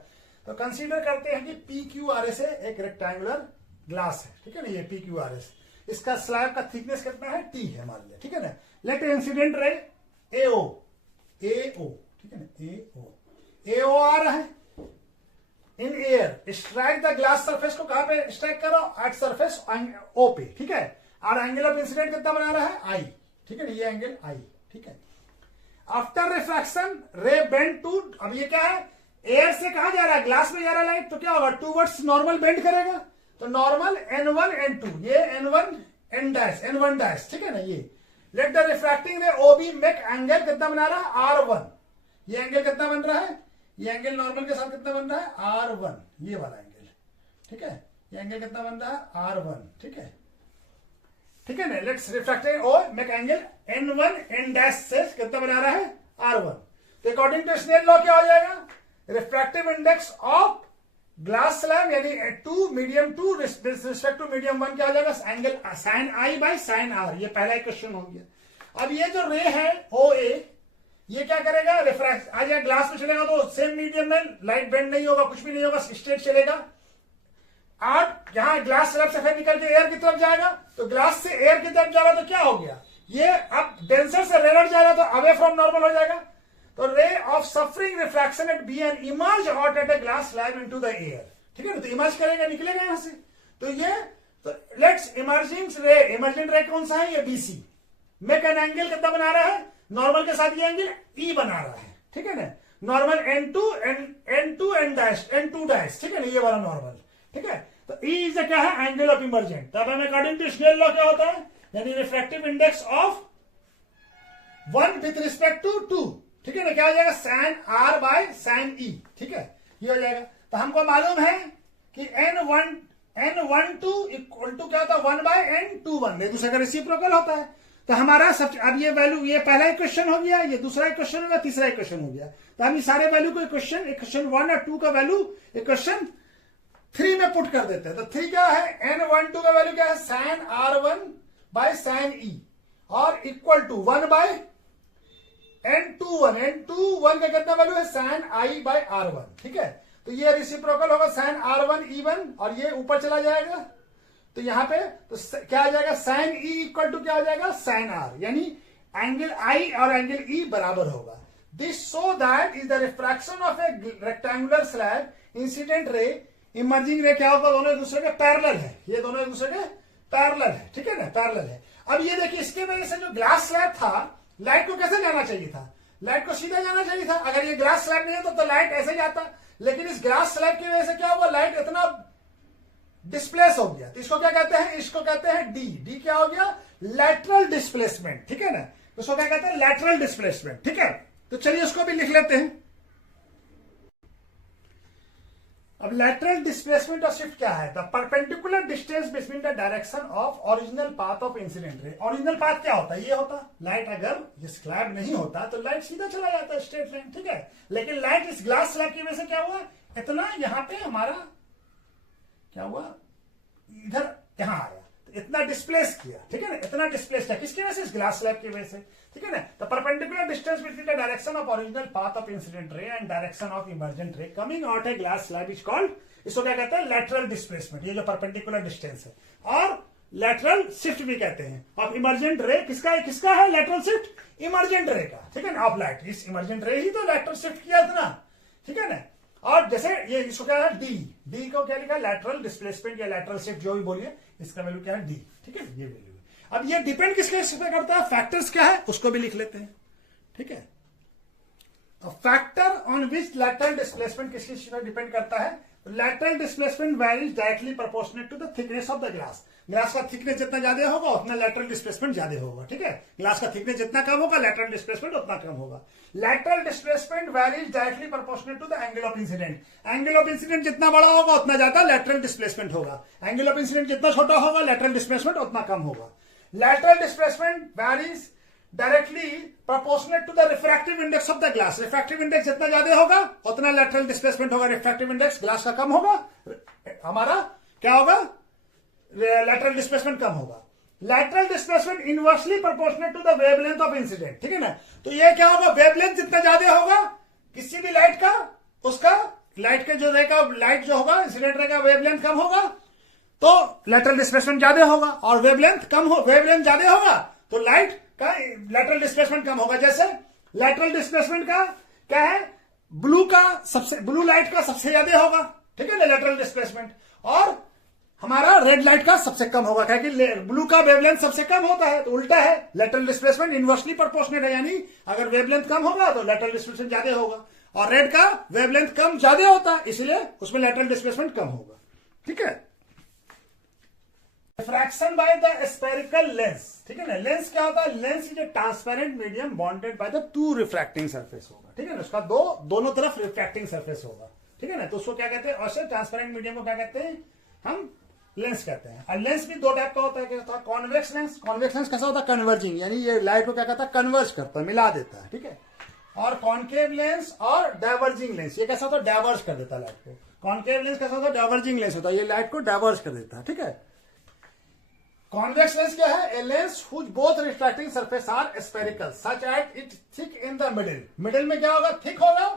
तो कंसीडर करते हैं कि पी क्यू आर एस एक रेक्टेंगुलर ग्लास है, ठीक है ना, ये पी क्यू आर एस, इसका स्लैब का थिकनेस कितना है, टी है मान लिया, ठीक है ना। लेट इंसिडेंट रे एओ, एओ, ठीक है ना, एओ आ रहा है in air, strike the glass surface को कहां पे स्ट्राइक करो, एट सरफेस ओ पे, ठीक है। और एंगल ऑफ इंसिडेंट कितना बना रहा है, आई, ठीक है ना, ये एंगल आई, ठीक है। आफ्टर रिफ्रैक्शन रे बेंड टू, अब ये क्या है, एयर से कहां जा रहा है, ग्लास में जा रहा है लाइट, तो क्या होगा, टूवर्ड्स नॉर्मल बेंड करेगा, तो नॉर्मल N1 N2, ये N1 N dash N1 dash, ठीक है ना। ये लेट द रिफ्रैक्टिंग रे OB मेक एंगल कितना बना रहा है, R1, ये एंगल कितना बन रहा है, ये एंगल नॉर्मल के साथ कितना बन रहा है, R1, ये वाला एंगल, ठीक है। ये एंगल कितना बन रहा है, R1, ठीक है, ठीक है ना। Let's refracting o make angle N1 N dash से कितना बना रहा है, R1। तो अकॉर्डिंग टू स्नेल लॉ क्या हो जाएगा, refractive index of glass slab यानी two medium two respect to medium one क्या हो जाएगा, angle sine i by sine r, ये पहला क्वेश्चन हो गया। अब ये जो रे है ओ ए, ये क्या करेगा, रिफ्रैक्ट आ जाएगा, ग्लास में चलेगा तो सेम मीडियम में लाइट बेंड नहीं होगा, कुछ भी नहीं होगा, स्ट्रेट चलेगा। और यहां ग्लास स्लैब से फिर निकल के एयर की तरफ जाएगा, तो ग्लास से एयर की तरफ जा रहा तो क्या हो गया, ये अब डेंसर से रेयर जा रहा तो अवे फ्रॉम नॉर्मल हो जाएगा। तो ray of suffering refraction at b and emerge out at a glass slab into the air, ठीक है ना, तो इमर्ज करेगा, निकलेगा यहां से। तो ये तो लेट्स इमर्जिंग रे, इमर्जिंग रे कौन सा है, ये बीसी, मेक एन एंगल कितना बना रहा है, नॉर्मल के साथ ये एंगल ई बना रहा है, ठीक है ना। Normal N2 N dash N2 dash, ठीक है ना, ये वाला नॉर्मल, ठीक है। तो ई इज क्या है, एंगल ऑफ इमर्जेंट। तब हमें अकॉर्डिंग टू स्नेल लॉ क्या होता है, यानी refractive index of 1 with respect to 2, ठीक है ना, क्या हो जाएगा, sine r by sine e, ठीक है, ये हो जाएगा। तो हमको मालूम है कि N12 इक्वल टू क्या होता है, 1 बाय N21, एक दूसरे का रेसिप्रोकल होता है। तो हमारा सब, अब ये वैल्यू, ये पहला इक्वेशन हो गया, ये दूसरा इक्वेशन हो गया, तीसरा इक्वेशन हो गया। तो हम ये सारे वैल्यू को इक्वेशन 1 और 2 का वैल्यू इक्वेशन 3 में पुट कर देते हैं। तो 3 क्या है, N12 का वैल्यू क्या है, साइन R1 बाय साइन ई, और इक्वल टू 1 बाय N21 का कितना वैल्यू है, साइन आई बाय R1, ठीक है। तो ये रेसिप्रोकल होगा साइन R1 E1, और ये ऊपर चला जाएगा, तो यहां पे तो क्या आ जाएगा, साइन ई इक्वल टू क्या हो जाएगा, साइन आर, यानी एंगल आई और एंगल ई बराबर होगा। This so that is the refraction of A rectangular slab incident ray emerging रे क्या होगा, दोनों एक दूसरे के पैरेलल है, ये दोनों एक दूसरे के पैरेलल है, ठीक है ना, पैरेलल है। अब ये देखिए, इसके वजह से जो ग्लास स्लैब था, लाइट को कैसे जाना चाहिए था, लाइट को सीधा जाना चाहिए था। अगर ये ग्लास स्लैब नहीं होता तो लाइट ऐसे जाता, लेकिन इस ग्लास स्लैब की वजह से क्या हुआ, लाइट इतना डिस्प्लेस हो गया। तो इसको क्या कहते हैं, इसको कहते हैं डी क्या हो गया, लैटरल डिस्प्लेसमेंट, ठीक है ना, इसको क्या कहते हैं, लैटरल डिस्प्लेसमेंट, ठीक है। तो चलिए उसको भी लिख लेते हैं। अब लैटरल डिस्प्लेसमेंट और शिफ्ट क्या है, the perpendicular distance between the direction of original path of incident रे। ओरिजिनल पाथ क्या होता है, ये होता लाइट, अगर ये स्लैब नहीं होता तो लाइट सीधा चला जाता है, स्ट्रेट लाइन, ठीक है। लेकिन लाइट इस ग्लास स्लैब की वजह से क्या हुआ, इतना यहां पे हमारा क्या हुआ, इधर यहां आया, तो इतना डिस्प्लेस किया, ठीक है ना, इतना डिस्प्लेस किया, किसकी वजह से, इस ग्लास स्लैब की वजह से, ठीक है ना। तो perpendicular distance between the direction of original path of incident ray and direction of emergent ray coming out A glass slab is called, इसको क्या कहते हैं, लैटरल डिस्प्लेसमेंट, ये जो परपेंडिकुलर डिस्टेंस है। और लैटरल शिफ्ट भी कहते हैं ऑफ इमर्जेंट रे, किसका है लैटरल शिफ्ट, इमर्जेंट रे का, ठीक है ना, ऑफ लाइट, इस इमर्जेंट रे ही तो लैटरल शिफ्ट किया इतना, ठीक है ना। और जैसे ये इसको क्या है, डी को क्या लिखा, लैटरल डिस्प्लेसमेंट या लैटरल शिफ्ट, जो भी बोलिए, इसका वैल्यू क्या है, डी, ठीक है, ये वैल्यू। अब ये डिपेंड किसके पे करता है, फैक्टर्स क्या है उसको भी लिख लेते हैं, ठीक है। Factor on which lateral displacement किसकी पे डिपेंड करता है, lateral displacement varies directly proportionate to the thickness of the glass. Glass का थिकनेस जितना ज्यादा होगा उतना लैटरल डिस्प्लेसमेंट ज्यादा होगा, ठीक है। ग्लास का थिकनेस जितना कम होगा लैटरल डिस्प्लेसमेंट उतना कम होगा। Lateral displacement varies directly proportionate to the angle of incident. Angle of incident जितना बड़ा होगा उतना ज्यादा लैटरल डिस्प्लेसमेंट होगा, एंगल ऑफ इंसिडेंट जितना छोटा होगा लैटरल डिस्प्लेसमेंट उतना कम होगा। Lateral displacement varies directly proportionate to the refractive index of the glass. Refractive index जितना ज्यादा होगा उतना लैटरल डिस्प्लेसमेंट होगा। रिफ्रैक्टिव इंडेक्स ग्लास का कम होगा, हमारा क्या होगा, लैटरल डिस्प्लेसमेंट कम होगा। Lateral displacement inversely proportionate to the wavelength of incident, ठीक है ना। तो ये क्या होगा, वेवलेंथ जितना ज्यादा होगा किसी भी लाइट का, उसका लाइट के जो रे का लाइट जो होगा इंसिडेंट रे का वेवलेंथ कम होगा तो लैटरल डिस्प्लेसमेंट ज्यादा होगा, और वेवलेंथ ज्यादा होगा तो लाइट का लैटरल डिस्प्लेसमेंट कम होगा। जैसे लैटरल डिस्प्लेसमेंट का क्या है, ब्लू लाइट का सबसे ज्यादा होगा, ठीक है ना, लैटरल डिस्प्लेसमेंट, और हमारा रेड लाइट का सबसे कम होगा, क्योंकि ब्लू का वेवलेंथ सबसे कम होता है। तो उल्टा है, लैटरल डिस्प्लेसमेंट इनवर्सली प्रोपोर्शनेट है, यानी अगर वेवलेंथ कम होगा तो लैटरल डिस्प्लेसमेंट ज्यादा होगा, और रेड का वेवलेंथ कम ज्यादा होता है इसलिए उसमें लैटरल डिस्प्लेसमेंट कम होगा, ठीक है। Refraction by the spherical lens, ठीक है ना। लेंस क्या होता है, lens is A transparent medium bonded by the two refracting surface होगा, ठीक है ना। उसका दोनों तरफ रिफ्रैक्टिंग सरफेस होगा, ठीक है ना। तो उसको क्या कहते हैं, और ट्रांसपेरेंट मीडियम को क्या कहते हैं, हम लेंस कहते हैं। और लेंस भी दो टाइप का होता है, क्या होता है, कॉन्वेक्स लेंस। कॉन्वेक्स लेंस कैसा होता है, कन्वर्जिंग, यानी ये लाइट को क्या कहता है, कन्वर्ज करता है, मिला देता है, ठीक है। और कॉन्केव लेंस और डाइवर्जिंग लेंस, ये कैसा होता है, डाइवर्ज कर देता है लाइट को। कॉन्केव लेंस कैसा होता है, डाइवर्जिंग लेंस होता है, ये लाइट को डाइवर्ज कर देता है, ठीक है। कॉन्वेक्स लेंस क्या है, a lens whose both refracting surface are spherical such at it thick in the middle. Middle में क्या होगा, थिक होगा,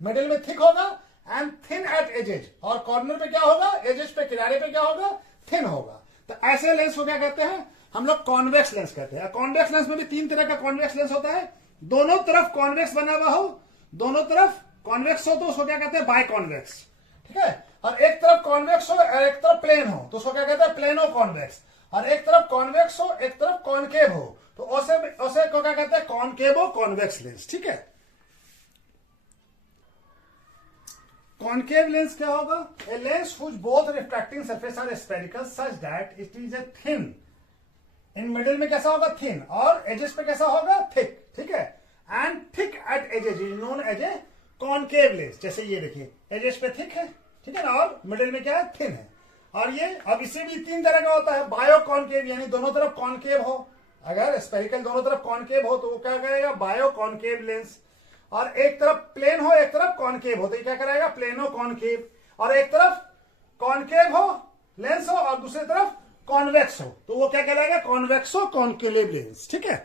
मिडिल में थिक होगा, एंड थिन एट एजेज, और कॉर्नर पे क्या होगा, एजेज पे, किनारे पे क्या होगा, थिन होगा। तो ऐसे लेंस को क्या कहते हैं, हम लोग कॉन्वेक्स लेंस कहते हैं। कॉन्वेक्स लेंस में भी तीन तरह का कॉन्वेक्स लेंस होता है, दोनों तरफ कॉन्वेक्स बना हुआ हो, दोनों तरफ कॉन्वेक्स हो तो उसको क्या कहते हैं, बाय कॉन्वेक्स, ठीक है। और एक तरफ कॉन्वेक्स हो और एक तरफ प्लेन हो तो उसको क्या कहते हैं, प्लेनो कॉन्वेक्स। और एक तरफ कॉन्वेक्स हो एक तरफ कॉनकेव हो तो उसे को क्या कहते हैं, कॉनकेवो कॉन्वेक्स लेंस, ठीक है। कॉनकेव लेंस क्या होगा, a lens whose both refracting surface are spherical such that it is a thin. In middle में कैसा होगा, थिन, और एजेस पे कैसा होगा, थिक, ठीक है। And thick at edges is known as a concave lens. जैसे ये देखिए, एजेस पे थिक है, ठीक है ना, और मिडिल में क्या है, थिन है। और ये अब इसे भी तीन तरह का होता है, बायो कॉनकेव, यानी दोनों तरफ कॉनकेव हो, अगर स्फेरिकल दोनों तरफ कॉनकेव हो तो वो क्या करेगा, बायो कॉनकेव लेंस। और एक तरफ प्लेन हो एक तरफ कॉनकेव हो तो ये क्या करेगा, प्लेनो कॉनकेव। और एक तरफ कॉनकेव हो लेंस हो और दूसरी तरफ कॉन्वेक्स हो तो वो क्या कहलाएगा, कॉन्वेक्सो कॉनकेव लेंस, ठीक है।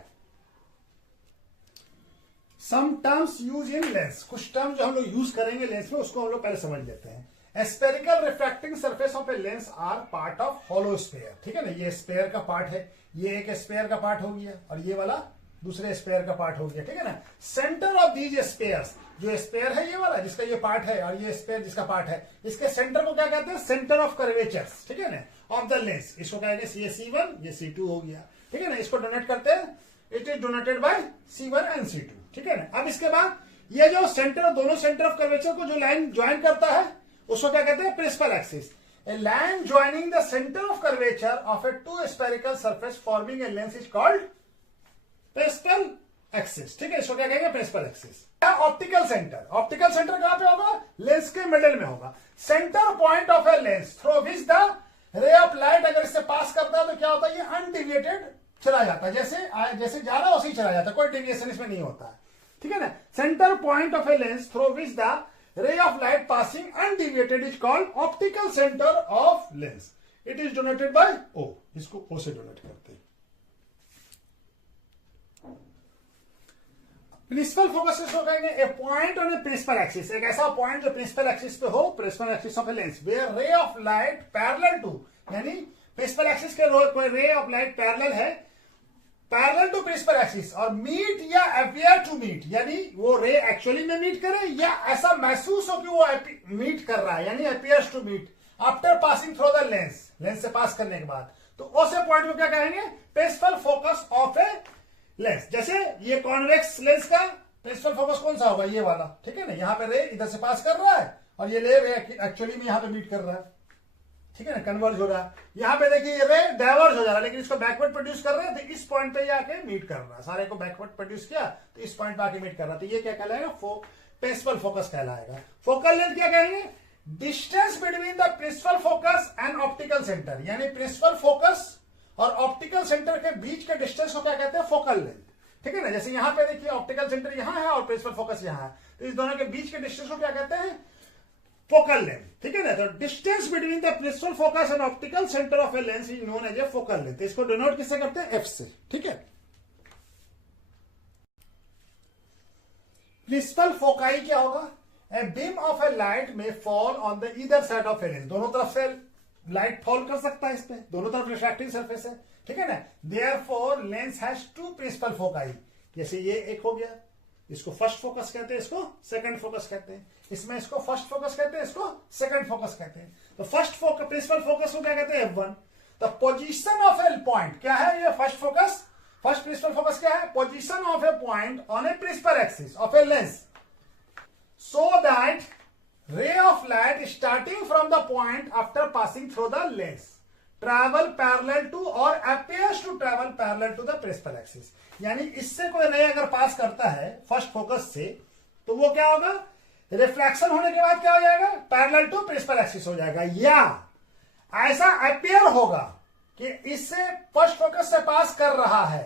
Some terms use in lens, कुछ टर्म जो हम लोग यूज करेंगे लेंस में उसको हम लोग पहले समझ लेते हैं। Spherical refracting surface of a lens are part of hollow sphere, ठीक है ना। ये स्फेयर का पार्ट है, ये एक स्फेयर का पार्ट हो गया और ये वाला दूसरे स्पेयर का पार्ट हो गया, ठीक है ना। सेंटर ऑफ दीज स्पेयर्स, जो स्पेयर है ये वाला जिसका ये पार्ट है और ये स्पेयर जिसका पार्ट है, इसके सेंटर को क्या कहते हैं, सेंटर ऑफ कर्वेचर्स, ठीक है ना, ऑफ द लेंस। इसको क्या कहते हैं, ये C1 ये C2 हो गया, ठीक है ना। इसको डोनेट करते हैं, it is donated bye C1 and C2, ठीक है ना। अब इसके बाद ये जो सेंटर, दोनों सेंटर ऑफ कर्वेचर को जो लाइन ज्वाइन करता है उसको क्या कहते हैं, principal axis. A line joining the center of curvature of a two spherical surface forming a lens is called principal axis, ठीक है। इसको क्या कहेंगे, principal axis. Optical centre, optical centre कहां पे होगा, लेंस के मिडिल में होगा। Centre point of a lens through which the ray of light अगर इससे पास करता है तो क्या होता है, ये अनडिविएटेड चला जाता है, जैसे जा रहा है वैसे ही चला जाता है, कोई डेविएशन इसमें नहीं होता है, ठीक है ना। Centre point of a lens through which the ray of light passing undeviated is called optical center of lens. It is denoted by O. इसको O से डोनेट करते हैं। प्रिंसिपल फोकस इसको कहेंगे a point on a principal axis, एक ऐसा point जो principal axis पे हो, principal axis of a lens, where ray of light parallel to, यानी प्रिंसिपल एक्सिस के कोई रे ऑफ लाइट पैरेलल है, पैरेलल टू प्रिंसिपल एक्सिस, और मीट या अपियर टू मीट, यानी वो रे एक्चुअली में मीट करे या ऐसा महसूस हो कि वो मीट कर रहा है, यानी appears to meet after passing through the lens, lens से पास करने के बाद, तो उसे पॉइंट को क्या कहेंगे, principal focus of a lens. जैसे ये कॉन्वेक्स लेंस का प्रिंसिपल फोकस कौन सा होगा, ये वाला, ठीक है ना। यहाँ पे रे इधर से पास कर रहा है और ये रे एक्चुअली में यहाँ पे मीट कर रहा है, ठीक है ना, कन्वर्ज हो रहा है। यहाँ पे देखिए ये रे डाइवर्ज हो जा रहा है, लेकिन इसको बैकवर्ड प्रोड्यूस कर रहा है तो इस पॉइंट पे आके मीट कर रहा है, सारे को बैकवर्ड प्रोड्यूस किया तो इस पॉइंट पे आके मीट कर रहा है, तो ये क्या कहलाएगा, प्रिंसिपल फोकस कहलाएगा। फोकल लेंथ क्या कहेंगे, distance between the principal focus and optical centre, यानी प्रिंसिपल फोकस और ऑप्टिकल सेंटर के बीच के डिस्टेंस को क्या कहते हैं, फोकल लेंथ। ठीक है ना। जैसे यहां पे देखिए ऑप्टिकल सेंटर यहां है और प्रिंसिपल फोकस यहां है, तो इस दोनों के बीच के डिस्टेंस को क्या कहते हैं, फोकल लेंथ। ठीक है ना। तो distance between the principal focus and optical centre of a lens is known as a focal length. इसको डिनोट किससे करते हैं, एफ से। ठीक है। प्रिंसिपल फोकाई क्या होगा, a beam of a light में fall on the either side of a lens, दोनों तरफ से लाइट फॉल कर सकता है इस पे, दोनों तरफ रिफ्रैक्टिव सरफेस है। ठीक है ना। Therefore lens has two principal foci. जैसे ये एक हो गया, इसको फर्स्ट फोकस कहते हैं, इसको सेकंड फोकस कहते हैं, इसमें इसको फर्स्ट फोकस कहते हैं, इसको सेकंड फोकस कहते हैं। तो फर्स्ट फोकस प्रिंसिपल फोकस को क्या कहते हैं, F1। The position of a point क्या है, ये first focus, first principal focus क्या है, position of a point on a principal axis of a lens so that ray of light starting from the point after passing through the lens travel parallel to or appears to travel parallel to the principal axis। यानी इससे कोई रे अगर पास करता है first focus से, तो वो क्या होगा, रिफ्लेक्शन होने के बाद क्या हो जाएगा, पैरेलल टू प्रिंसिपल एक्सिस हो जाएगा, या ऐसा अपियर होगा कि इससे फर्स्ट फोकस से पास कर रहा है।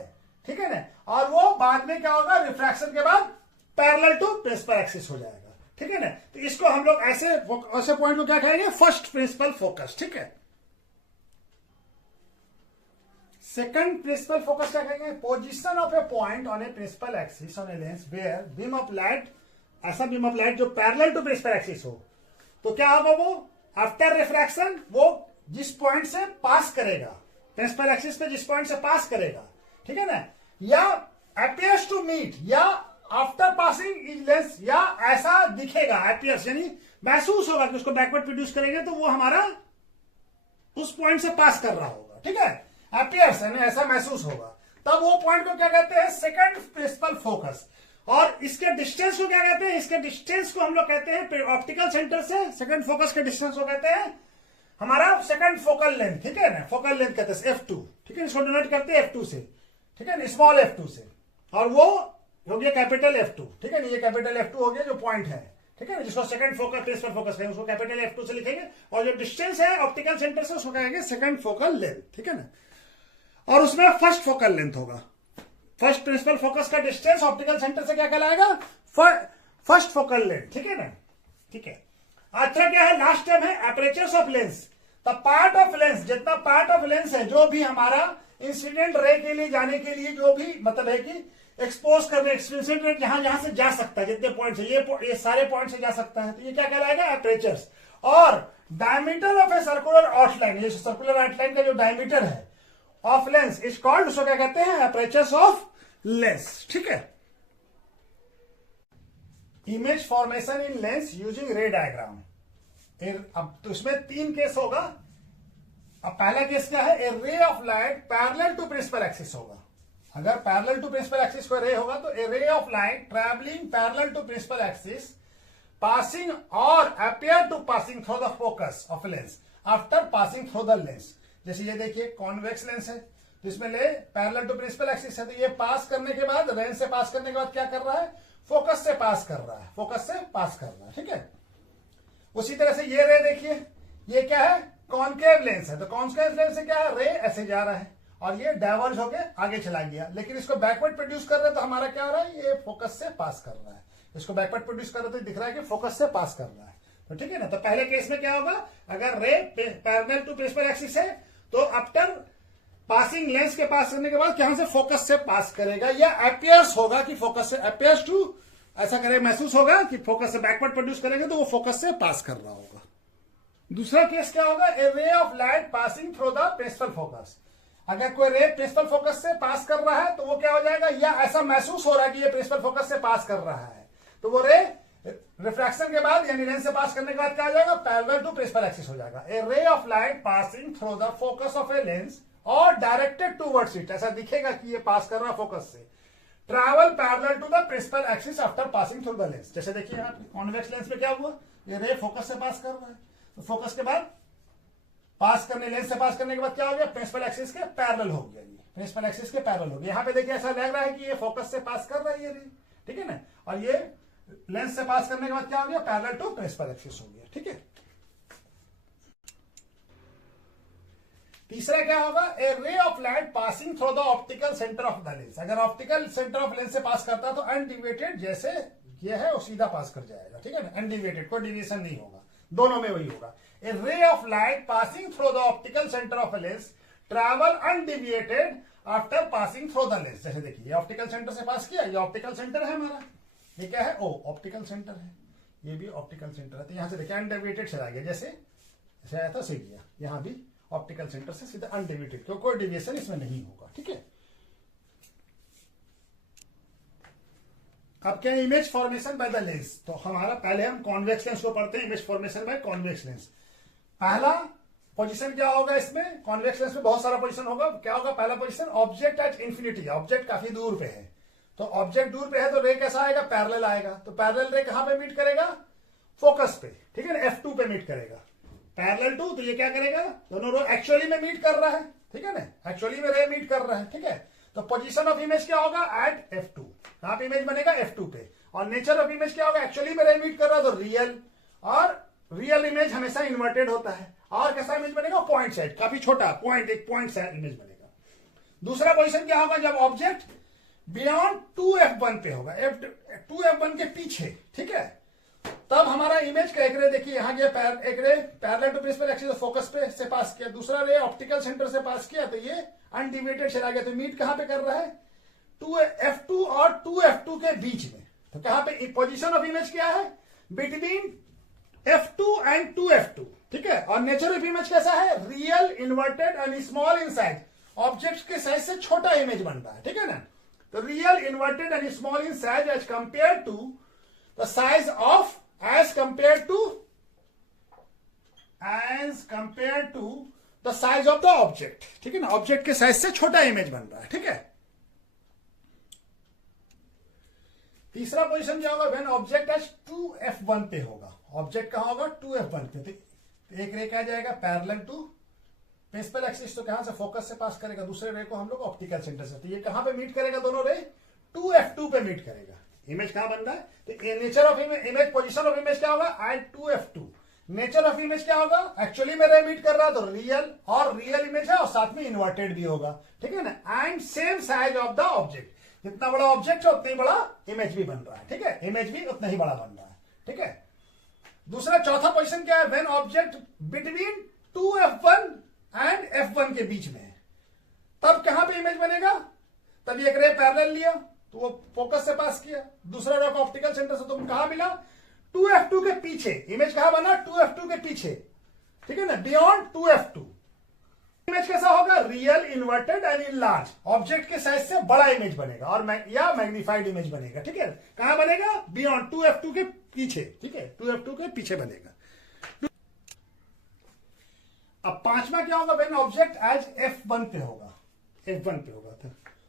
ठीक है ना। और वो बाद में क्या होगा, रिफ्रैक्शन के बाद पैरेलल टू प्रिंसिपल एक्सिस हो जाएगा। ठीक है ना। तो इसको हम लोग ऐसे पॉइंट को क्या कहेंगे, फर्स्ट प्रिंसिपल फोकस। ठीक है। सेकंड प्रिंसिपल फोकस क्या कहेंगे, position of a point on a principal axis on a lens where beam of light, ऐसा बीम ऑफ लाइट जो पैरेलल टू प्रिंसिपल एक्सिस हो, तो क्या होगा, वो आफ्टर रिफ्रैक्शन वो जिस पॉइंट से पास करेगा, प्रिंसिपल एक्सिस पे जिस पॉइंट से पास करेगा, ठीक है ना, या अपियर्स टू मीट, या आफ्टर पासिंग लेंस, या ऐसा दिखेगा, अपियर्स यानी महसूस होगा कि उसको बैकवर्ड प्रोड्यूस करेंगे तो वो हमारा उस पॉइंट से पास कर रहा होगा। ठीक है। अपियर्स यानी ऐसा महसूस होगा, तब वो पॉइंट को क्या कहते हैं, सेकंड प्रिंसिपल फोकस। और इसके डिस्टेंस को क्या कहते हैं, इसके डिस्टेंस को हम लोग कहते हैं ऑप्टिकल सेंटर से सेकंड फोकस के डिस्टेंस को कहते हैं हमारा सेकंड फोकल लेंथ। ठीक है ना। फोकल लेंथ कहते हैं F2। ठीक है। इसको डिनोट करते हैं F2 से। ठीक है ना, स्मॉल F2 से, और वो हो गया कैपिटल F2। ठीक है ना। ये कैपिटल F2 हो गया जो पॉइंट है। ठीक है ना, जिसको सेकंड फोकल प्रिंसिपल फोकस कहेंगे उसको कैपिटल F2 से लिखेंगे, और जो डिस्टेंस है ऑप्टिकल सेंटर से उसको कहेंगे सेकंड फोकल लेंथ। ठीक है ना। और उसमें फर्स्ट फोकल लेंथ होगा, फर्स्ट प्रिंसिपल फोकस का डिस्टेंस ऑप्टिकल सेंटर से क्या कहलाएगा, फर्स्ट फोकल लेंथ। ठीक है ना। ठीक है। अच्छा क्या है, लास्ट टर्म है apertures of lens. The part of lens, जितना पार्ट ऑफ लेंस है, जो भी हमारा इंसिडेंट रे के लिए जाने के लिए जो भी मतलब है कि एक्सपोज करने, इंसिडेंट रे जहां जहां से जा सकता है, जितने पॉइंट से ये सारे पॉइंट से जा सकता है, तो ये क्या कहलाएगा, एपरेचर्स। और diameter of a circular outline, ये सर्कुलर आउटलाइन का जो डायमीटर है ऑफ लेंस इज कॉल्ड, उसको क्या कहते हैं, एपरेचर्स ऑफ लेंस। ठीक है। इमेज फॉर्मेशन इन लेंस यूजिंग रे डायग्राम। अब तो इसमें 3 केस होगा। अब पहला केस क्या है, a ray of light parallel to principal axis होगा। अगर पैरेलल टू प्रिंसिपल एक्सिस को रे होगा तो a ray of light travelling parallel to principal axis passing और appear to passing through the focus of lens after passing through the lens. जैसे ये देखिए कॉन्वेक्स लेंस है, तो इसमें ले पैरेलल टू प्रिंसिपल एक्सिस है, तो ये पास करने के बाद, लेंस से पास करने के बाद क्या कर रहा है, फोकस से पास कर रहा है, फोकस से पास कर रहा है। ठीक है। उसी तरह से ये रे देखिए, ये क्या है, कॉन्केव लेंस है, तो कॉन्केव लेंस से क्या है, रे ऐसे जा रहा है और ये डाइवर्ज होके आगे चला गया, लेकिन इसको बैकवर्ड प्रोड्यूस कर रहे हैं, तो हमारा क्या हो रहा है, ये फोकस से पास कर रहा है। इसको बैकवर्ड प्रोड्यूस कर रहे तो दिख रहा है कि फोकस से पास कर रहा है। तो ठीक है ना। तो पहले केस में क्या होगा, अगर रे पैरेलल टू प्रिंसिपल एक्सिस है तो आफ्टर पासिंग लेंस के पास करने के बाद यहां से फोकस से पास करेगा, या अपियर्स होगा कि फोकस से अपियर्स टू, ऐसा करे महसूस होगा कि फोकस से बैकवर्ड प्रोड्यूस करेंगे तो वो फोकस से पास कर रहा होगा। दूसरा केस क्या होगा, a ray of light passing through the principal focus. अगर कोई रे प्रिंसिपल फोकस से पास कर रहा है तो वो क्या हो जाएगा, या ऐसा महसूस हो रहा है कि ये प्रिंसिपल फोकस से पास कर रहा है, तो वो रे रिफ्रैक्शन के बाद यानी लेंस से पास करने के बाद क्या हो जाएगा, पैरेलल टू प्रिंसिपल एक्सिस हो जाएगा। A ray of light passing through the focus of a lens और डायरेक्टेड टूवर्ड्स इट, ऐसा दिखेगा कि ये पास कर रहा है फोकस से, travel parallel to the principal axis after passing through the lens. जैसे देखिए यहाँ कॉन्वेक्स लेंस में क्या हुआ, ये रे फोकस से पास कर रहा है, तो फोकस के बाद पास करने, लेंस से पास करने के बाद क्या हो गया, प्रिंसिपल एक्सिस के पैरेलल हो गया, ये प्रिंसिपल एक्सिस के पैरेलल हो गया। यहाँ पे देखिए ऐसा लग रहा है कि ये फोकस से पास कर रहा है ये रे। ठीक है ना। और ये लेंस से पास करने के बाद क्या हो गया, पैरेलल टू प्रिंसिपल एक्सिस हो गया। ठीक है। तीसरा क्या होगा, a ray of light passing through the optical centre of the lens. अगर ऑप्टिकल सेंटर ऑफ लेंस से पास करता है तो अनडिविएटेड, जैसे ये है वो सीधा पास कर जाएगा, ठीक है ना, अनडिविएटेड, कोई डिविएशन नहीं होगा, दोनों में वही होगा। A ray of light passing through the optical centre of a lens travel undeviated after passing through the lens. जैसे देखिए, ये ऑप्टिकल सेंटर से पास किया, ये ऑप्टिकल सेंटर है हमारा, ये क्या है, ओ ऑप्टिकल सेंटर है, ये भी ऑप्टिकल सेंटर है। तो यहां से देखिए अनडिविएटेड चला गया, जैसे आया था सही गया, यहां भी ऑप्टिकल सेंटर से सीधा अनडिविएटेड, क्योंकि कोई डिविएशन इसमें नहीं होगा, ठीक है। अब क्या है, image formation by the lens. तो हमारा पहले हम कॉन्वेक्स लेंस को पढ़ते हैं, image formation by convex lens. पहला पोजीशन क्या होगा इसमें, कॉन्वेक्स लेंस में बहुत सारा पोजीशन होगा। क्या होगा, पहला position, object at infinity, object काफी दूर पे है। तो ऑब्जेक्ट दूर पे है तो रे कैसा आएगा, पैरेलल आएगा। तो पैरेलल रे कहां पे मीट करेगा, फोकस पे, ठीक है ना, F2 पे मीट करेगा। पैरेलल टू, तो ये क्या करेगा, दोनों रो एक्चुअली में मीट कर रहा है, ठीक है ना, एक्चुअली में रे मीट कर रहा है, ठीक है। तो पोजीशन ऑफ इमेज क्या होगा, एट F2, कहां पे इमेज बनेगा, F2 पे। और नेचर ऑफ इमेज क्या होगा, एक्चुअली में रे मीट कर रहा है तो रियल, और रियल इमेज हमेशा इन्वर्टेड होता है। और कैसा इमेज बनेगा, पॉइंट साइड, काफी छोटा पॉइंट, एक पॉइंट साइड इमेज बनेगा। दूसरा पोजीशन क्या होगा, जब ऑब्जेक्ट बियॉन्ड 2F1 पे होगा, 2F1 के पीछे, ठीक है, तब हमारा इमेज का एक रे देखिए यहां गया, एक ray parallel to principal axis focus पे से पास किया, दूसरा रे ऑप्टिकल सेंटर से पास किया, तो ये अनडिविएटेड चला गया। तो मीट कहां पे कर रहा है, 2F2 और 2F2 के बीच में। तो कहां पे पोजीशन ऑफ इमेज क्या है, बिटवीन F2 एंड 2F2, ठीक है। और नेचर ऑफ इमेज कैसा है, real, inverted and small in size, object के साइज से छोटा इमेज बन रहा है, ठीक है ना। तो real, inverted and small in size as compare to the size of, as compared to the size of the object, ठीक है ना, ऑब्जेक्ट के साइज से छोटा इमेज बन रहा है, ठीक है। तीसरा पोजीशन क्या होगा, व्हेन ऑब्जेक्ट एज 2F1 पे होगा, ऑब्जेक्ट कहां होगा, 2F1 पे। तो एक रे क्या जाएगा, पैरेलल टू प्रिंसिपल एक्सिस, तो कहां से, फोकस से पास करेगा, दूसरे रे को हम लोग ऑप्टिकल सेंटर से। तो ये कहां पे मीट करेगा, दोनों रे 2F2 पे मीट करेगा। इमेज कहां बन रहा है, तो nature of image, position of image क्या होगा, eight 2F2। Nature of image क्या होगा, एक्चुअली में रे मीट कर रहा है तो रियल, और रियल इमेज है और साथ में इन्वर्टेड भी होगा, ठीक है ना। And same size of the object, जितना बड़ा ऑब्जेक्ट है उतना ही बड़ा इमेज भी बन रहा है, ठीक है, इमेज भी उतना ही बड़ा बन रहा है, ठीक है। दूसरा, चौथा पोजीशन क्या है, when object between 2F1 and F1 के बीच में है, तब कहां पे इमेज बनेगा, तब एक रे पैरेलल लिया तो वो फोकस से पास किया, दूसरा रे ऑप्टिकल सेंटर से, तुम कहां मिला, 2F2 के पीछे, इमेज कहां बना, 2F2 के पीछे, ठीक है ना, बियॉन्ड 2F2। इमेज कैसा होगा, real, inverted and in large, object के साइज से बड़ा इमेज बनेगा, और या मैग्नीफाइड इमेज बनेगा, ठीक है। कहां बनेगा, बियॉन्ड 2F2 के पीछे, ठीक है, 2F2 के पीछे बनेगा। अब पांचवा क्या होगा, व्हेन ऑब्जेक्ट एज F1 पे होगा, F1 पे होगा,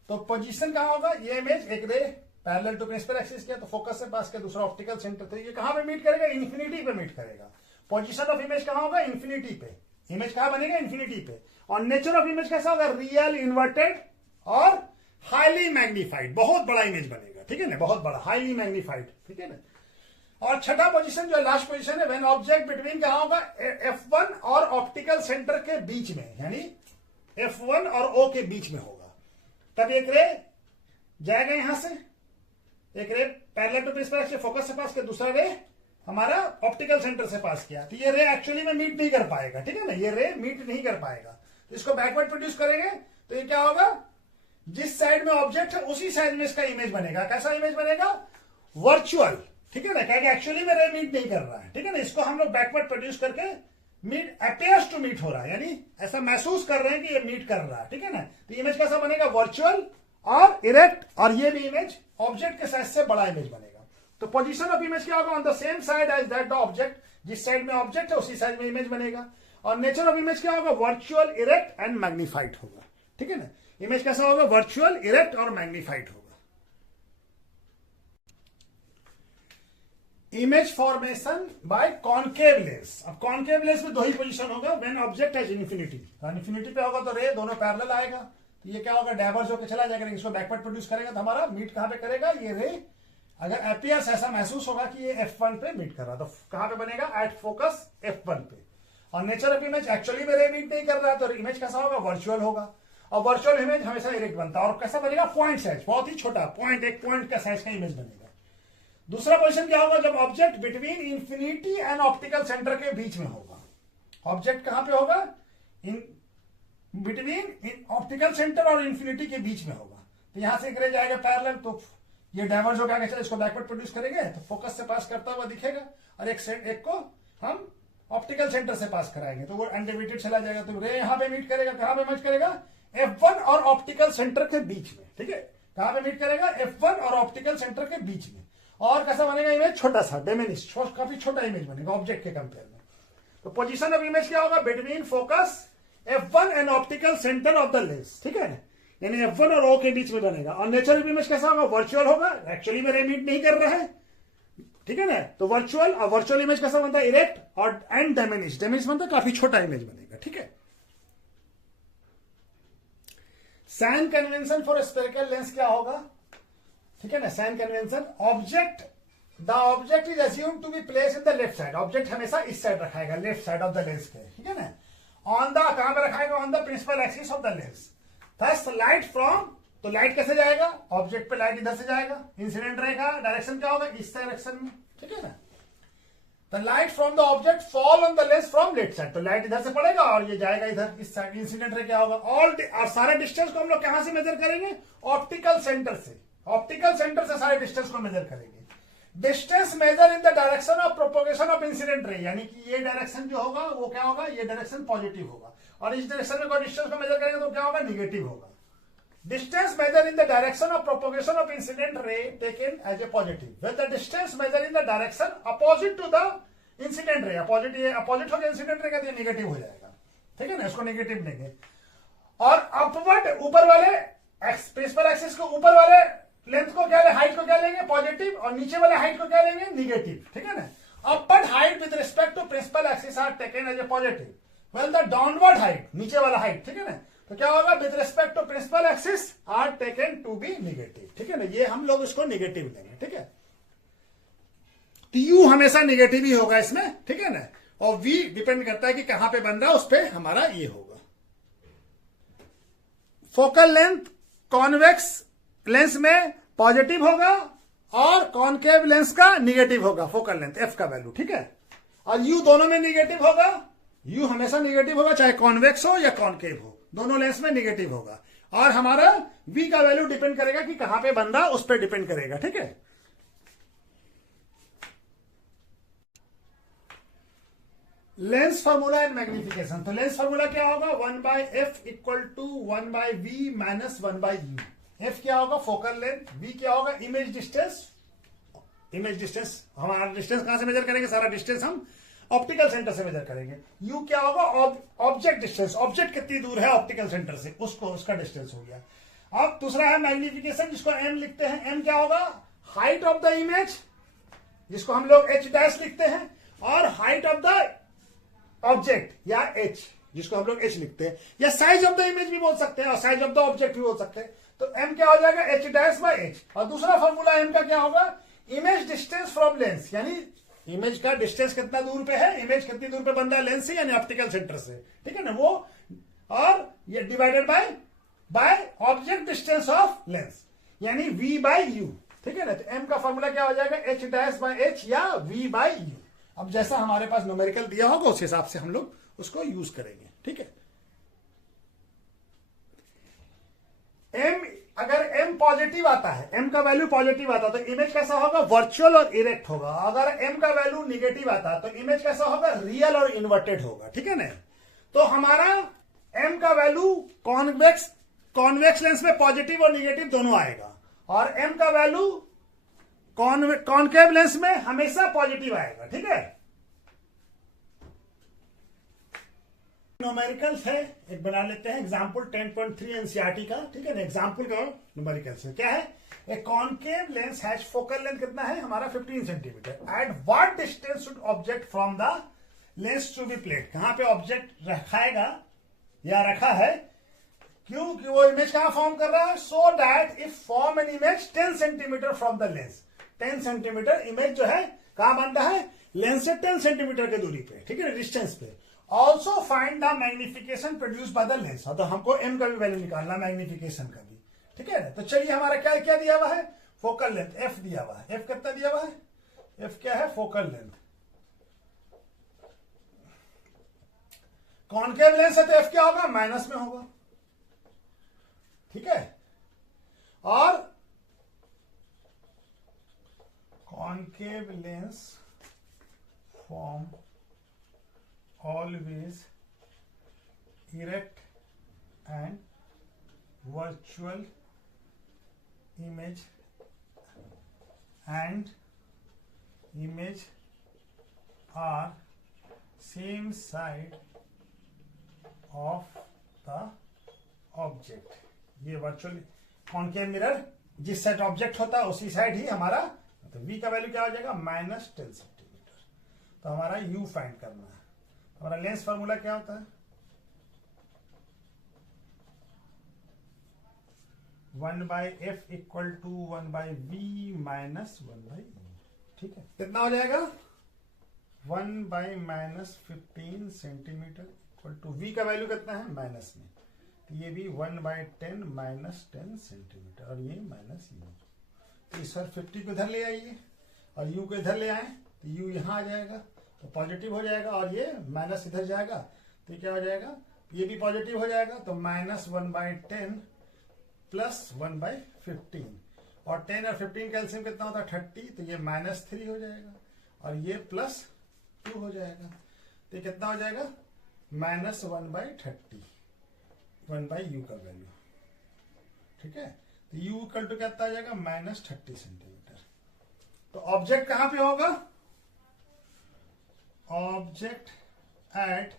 तो पोजीशन कहां होगा, ये इमेज एक ray parallel to principal axis किया तो फोकस से पास किया, दूसरा ऑप्टिकल सेंटर, तो ये कहां पे मीट करेगा, इन्फिनिटी पे मीट करेगा। पोजीशन ऑफ इमेज कहां होगा, इन्फिनिटी पे, इमेज कहां बनेगा, इन्फिनिटी पे। और नेचर ऑफ इमेज कैसा होगा, रियल, इन्वर्टेड और हाईली मैग्नीफाइड, बहुत बड़ा इमेज बनेगा, ठीक है ना, बहुत बड़ा, हाईली मैग्नीफाइड, ठीक है ना। और छठा पोजीशन जो लास्ट पोजीशन है, व्हेन ऑब्जेक्ट बिटवीन कहां होगा, F1 और ऑप्टिकल सेंटर के बीच में, यानी F1 और O के बीच में होगा। तब एक रे जाएगा यहां से, एक ray parallel to principal axis focus से पास किया, दूसरा रे हमारा ऑप्टिकल सेंटर से पास किया, तो ये रे एक्चुअली में मीट नहीं कर पाएगा, ठीक है ना, ये रे मीट नहीं कर पाएगा। तो इसको बैकवर्ड प्रोड्यूस करेंगे तो ये क्या होगा, जिस साइड में ऑब्जेक्ट है उसी साइड में इसका इमेज बनेगा। कैसा इमेज बनेगा, वर्चुअल, ठीक है ना, क्या एक्चुअली में रे मीट नहीं कर रहा है, ठीक है ना। इसको हम लोग बैकवर्ड प्रोड्यूस करके मीट अपियर्स टू मीट हो रहा है, यानी ऐसा महसूस कर रहे हैं कि ये मीट कर रहा है, ठीक है ना। तो इमेज कैसा बनेगा, वर्चुअल और इरेक्ट, और ये भी इमेज ऑब्जेक्ट के साइज से बड़ा इमेज बनेगा। तो पोजीशन ऑफ इमेज क्या होगा, on the same side as that the object, जिस साइड में ऑब्जेक्ट है उसी साइड में इमेज बनेगा। और नेचर ऑफ इमेज क्या होगा, वर्चुअल, इरेक्ट एंड मैग्नीफाइड होगा, ठीक है ना। इमेज कैसा होगा, वर्चुअल, इरेक्ट और मैग्नीफाइड होगा। Image formation by concave lens. अब कॉनकेव लेंस में दो ही पोजीशन होगा, when object as infinity, infinity पे होगा तो रे दोनों पैरेलल आएगा, तो ये क्या होगा, डाइवर्ज होकर चला जाएगा, इसको बैकवर्ड प्रोड्यूस करेगा तो हमारा मीट कहां पे करेगा, ये रे अगर अपियर्स ऐसा महसूस होगा कि ये F1 पे मीट कर रहा, तो कहां पे बनेगा, एट फोकस F1 पे। और नेचर ऑफ इमेज एक्चुअली में रे मीट नहीं कर रहा है, तो इमेज कैसा होगा, वर्चुअल होगा। और वर्चुअल इमेज हमेशा इरेक्ट बनता है। और कैसा बनेगा, पॉइंट साइज, बहुत ही छोटा पॉइंट, एक पॉइंट का साइज का इमेज बनेगा। दूसरा पोजीशन क्या होगा, जब object between infinity and optical centre के बीच में होगा। ऑब्जेक्ट कहां पे होगा, इन बिटवीन ऑप्टिकल सेंटर और इंफिनिटी के बीच में होगा। तो यहां से रह जाएगा पैरेलल, तो ये डाइवर्ज हो गया, इसको बैकवर्ड प्रोड्यूस करेंगे तो फोकस से पास करता हुआ दिखेगा, और एक को हम ऑप्टिकल सेंटर से पास कराएंगे तो वो अनडिविटेड चला जाएगा। तो रे यहां पे मीट करेगा, कहां पे मीट करेगा, F1 और ऑप्टिकल सेंटर के बीच में, ठीक है। कहां पे मीट करेगा, F1 और ऑप्टिकल सेंटर के बीच में। और कैसा बनेगा इमेज, छोटा सा डिमिनिश, काफी छोटा इमेज बनेगा ऑब्जेक्ट के कंपेयर में। तो पोजीशन ऑफ इमेज क्या होगा, between focus F1 and optical centre of the lens, ठीक है, यानी F1 और O के बीच में बनेगा। और नेचर ऑफ इमेज कैसा होगा, वर्चुअल होगा, एक्चुअली में रे मीट नहीं कर रहा है, ठीक है ना। तो वर्चुअल, और वर्चुअल इमेज कैसा बनता है, इरेक्ट और एंड डिमिनिश, डिमिनिश बनता है काफी छोटा इमेज बनेगा, ठीक है। Sign convention for spherical lens क्या होगा, ठीक है ना। Sign convention, the object is assumed to be place in the left side, object हमेशा इस साइड रखाएगा, left side of the lens के, ठीक है ना। ऑन द, कहां पे रखाएगा, on the principal axis of the lens. Thus light from, तो लाइट कैसे जाएगा, ऑब्जेक्ट पे लाइट इधर से जाएगा, इंसिडेंट रे का डायरेक्शन क्या होगा, इस डायरेक्शन में, ठीक है ना। The light from the object fall on the lens from left side, तो लाइट इधर से पड़ेगा और ये जाएगा इधर इस साइड, इंसिडेंट रे क्या होगा। और सारे डिस्टेंस को हम लोग कहां से मेजर करेंगे, ऑप्टिकल सेंटर से, ऑप्टिकल सेंटर से सारे डिस्टेंस को मेजर करेंगे। Distance measure in the direction of propagation of incident रे, यानी कि ये डायरेक्शन जो होगा वो क्या होगा, ये डायरेक्शन पॉजिटिव होगा, और इस डायरेक्शन में कोई डिस्टेंस को मेजर करेंगे तो क्या होगा, निगेटिव होगा। Distance measured in the direction of propagation of incident ray taken as a positive. When the distance measured in the direction opposite to the incident ray, opposite हो गया incident ray का, तो ये नेगेटिव हो जाएगा, ठीक है ना, इसको नेगेटिव लेंगे। और अपवर्ड, ऊपर वाले प्रिंसिपल एक्सिस को ऊपर वाले लेंथ को क्या, हाइट को क्या लेंगे, पॉजिटिव, और नीचे वाले हाइट को क्या लेंगे, निगेटिव, ठीक है ना। Upward height with respect to principal axis are taken as a positive, well the downward height, नीचे वाला हाइट, ठीक है ना, तो क्या होगा, with respect to principal axis are taken to be negative, ठीक है ना। ये हम लोग इसको निगेटिव लेंगे, ठीक है। तो यू हमेशा निगेटिव ही होगा इसमें, ठीक है ना। और वी डिपेंड करता है कि कहां पे बन रहा है, उस पर हमारा ये होगा। फोकल लेंथ कॉन्वेक्स लेंस में पॉजिटिव होगा और कॉनकेव लेंस का निगेटिव होगा, फोकल लेंथ एफ का वैल्यू, ठीक है। और यू दोनों में निगेटिव होगा, यू हमेशा निगेटिव होगा, चाहे कॉन्वेक्स हो या कॉनकेव हो, दोनों लेंस में निगेटिव होगा। और हमारा v का वैल्यू डिपेंड करेगा कि कहां पे बन रहा, उस पर डिपेंड करेगा, ठीक है। लेंस फॉर्मूला एंड मैग्निफिकेशन, तो लेंस फॉर्मूला क्या होगा, 1/f equal to 1/v minus 1/u। f क्या होगा, फोकल लेंथ, v क्या होगा, इमेज डिस्टेंस, हमारा डिस्टेंस कहां से मेजर करेंगे, सारा डिस्टेंस हम ऑप्टिकल सेंटर से मेजर करेंगे। u क्या होगा, ऑब्जेक्ट डिस्टेंस, ऑब्जेक्ट कितनी दूर है ऑप्टिकल सेंटर से, उसका डिस्टेंस हो गया। अब दूसरा है मैग्निफिकेशन, जिसको m लिखते हैं, m क्या होगा, हाइट ऑफ द इमेज, जिसको हम लोग h डैश लिखते हैं, और हाइट ऑफ द ऑब्जेक्ट या h, जिसको हम लोग h लिखते हैं, या साइज ऑफ द इमेज भी बोल सकते हैं और साइज ऑफ द ऑब्जेक्ट भी बोल सकते हैं। तो m क्या हो जाएगा, h डैश बाय h। और दूसरा फॉर्मूला m का क्या होगा, इमेज डिस्टेंस फ्रॉम लेंस, यानी इमेज का डिस्टेंस कितना दूर पे है, इमेज कितनी दूर पे बन रहा है लेंस से, यानी ऑप्टिकल सेंटर से, ठीक है ना, वो, और ये divided by object distance of lens, यानी v बाय u, ठीक है ना। तो m का फॉर्मूला क्या हो जाएगा, h डैश बाय h या v बाय u। अब जैसा हमारे पास न्यूमेरिकल दिया होगा उस हिसाब से हम लोग उसको यूज करेंगे, ठीक है। m, अगर m पॉजिटिव आता है, m का वैल्यू पॉजिटिव आता है तो इमेज कैसा होगा, वर्चुअल और इरेक्ट होगा। अगर m का वैल्यू निगेटिव आता है तो इमेज कैसा होगा, रियल और इन्वर्टेड होगा, ठीक है ना। तो हमारा m का वैल्यू कॉन्वेक्स लेंस में पॉजिटिव और निगेटिव दोनों आएगा, और m का वैल्यू कॉनकेव लेंस में हमेशा पॉजिटिव आएगा, ठीक है। न्यूमेरिकल्स है, एक बना लेते हैं एग्जांपल 10.3 एनसीईआरटी का, ठीक है ना। एग्जांपल का न्यूमेरिकल्स है, क्या है, a concave lens has focal length कितना है हमारा, 15 centimetre. At what distance should object from the lens to be placed, कहां पे ऑब्जेक्ट रखाएगा या रखा है, क्योंकि वो इमेज कहां फॉर्म कर रहा है, so that if form an image 10 centimetre from the lens, 10 centimetre image जो है कहां बन रहा है, लेंस से 10 सेंटीमीटर की दूरी पे, ठीक है, डिस्टेंस पे। Also find the magnification produce by the lens. तो हमको एम का भी वैल्यू निकालना, मैग्निफिकेशन का भी, ठीक है। तो चलिए हमारा क्या क्या दिया हुआ है, फोकल लेंथ एफ दिया हुआ है। एफ कितना दिया हुआ है, एफ क्या है, फोकल लेंथ। कॉनकेव लेंस है तो एफ क्या होगा, माइनस में होगा, ठीक है। और concave lens form always erect and virtual image and image are same side of the object। ये वर्चुअल कॉनकेव मिरर जिस साइड ऑब्जेक्ट होता है उसी साइड ही हमारा, तो v का वैल्यू क्या हो जाएगा, -10 सेंटीमीटर। तो हमारा u फाइंड करना है। हमारा लेंस फार्मूला क्या होता है, 1/f equal to 1/v minus 1/e, ठीक है। कितना हो जाएगा, 1/-15 सेंटीमीटर इक्वल टू v का वैल्यू कितना है, माइनस में, तो ये भी 1/10 -10 सेंटीमीटर और ये माइनस u। तो इस बार 50 को इधर ले आइए और u को इधर ले आए तो u यहां आ जाएगा, तो पॉजिटिव हो जाएगा, और ये माइनस इधर जाएगा तो ये क्या हो जाएगा, ये भी पॉजिटिव हो जाएगा। तो -1/10 प्लस 1/15, और 10 और 15 का एलसीएम कितना होता है, 30, तो ये -3 हो जाएगा और ये +2 हो जाएगा। तो ये कितना हो जाएगा, -1/30, 1/u का वैल्यू, ठीक है। तो u इक्वल टू कितना आ जाएगा, -30 सेंटीमीटर। तो ऑब्जेक्ट कहां पे होगा, object at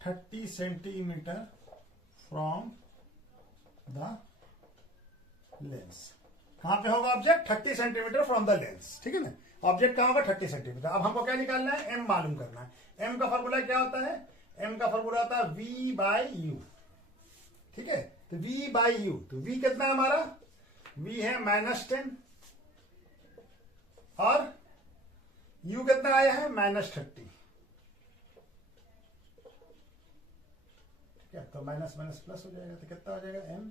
30 centimetre from the lens. कहां पे होगा object, 30 centimetre from the lens, ठीक है ना। ऑब्जेक्ट कहां होगा, 30 सेंटीमीटर। अब हमको क्या निकालना है, एम मालूम करना है। एम का फॉर्मूला क्या होता है, एम का फॉर्मूला होता है v/u, ठीक है। तो v/u, तो v कितना है हमारा, v है -10 और u कितना आया है, -30, ठीक है। तो माइनस माइनस प्लस हो जाएगा, तो कितना हो जाएगा, m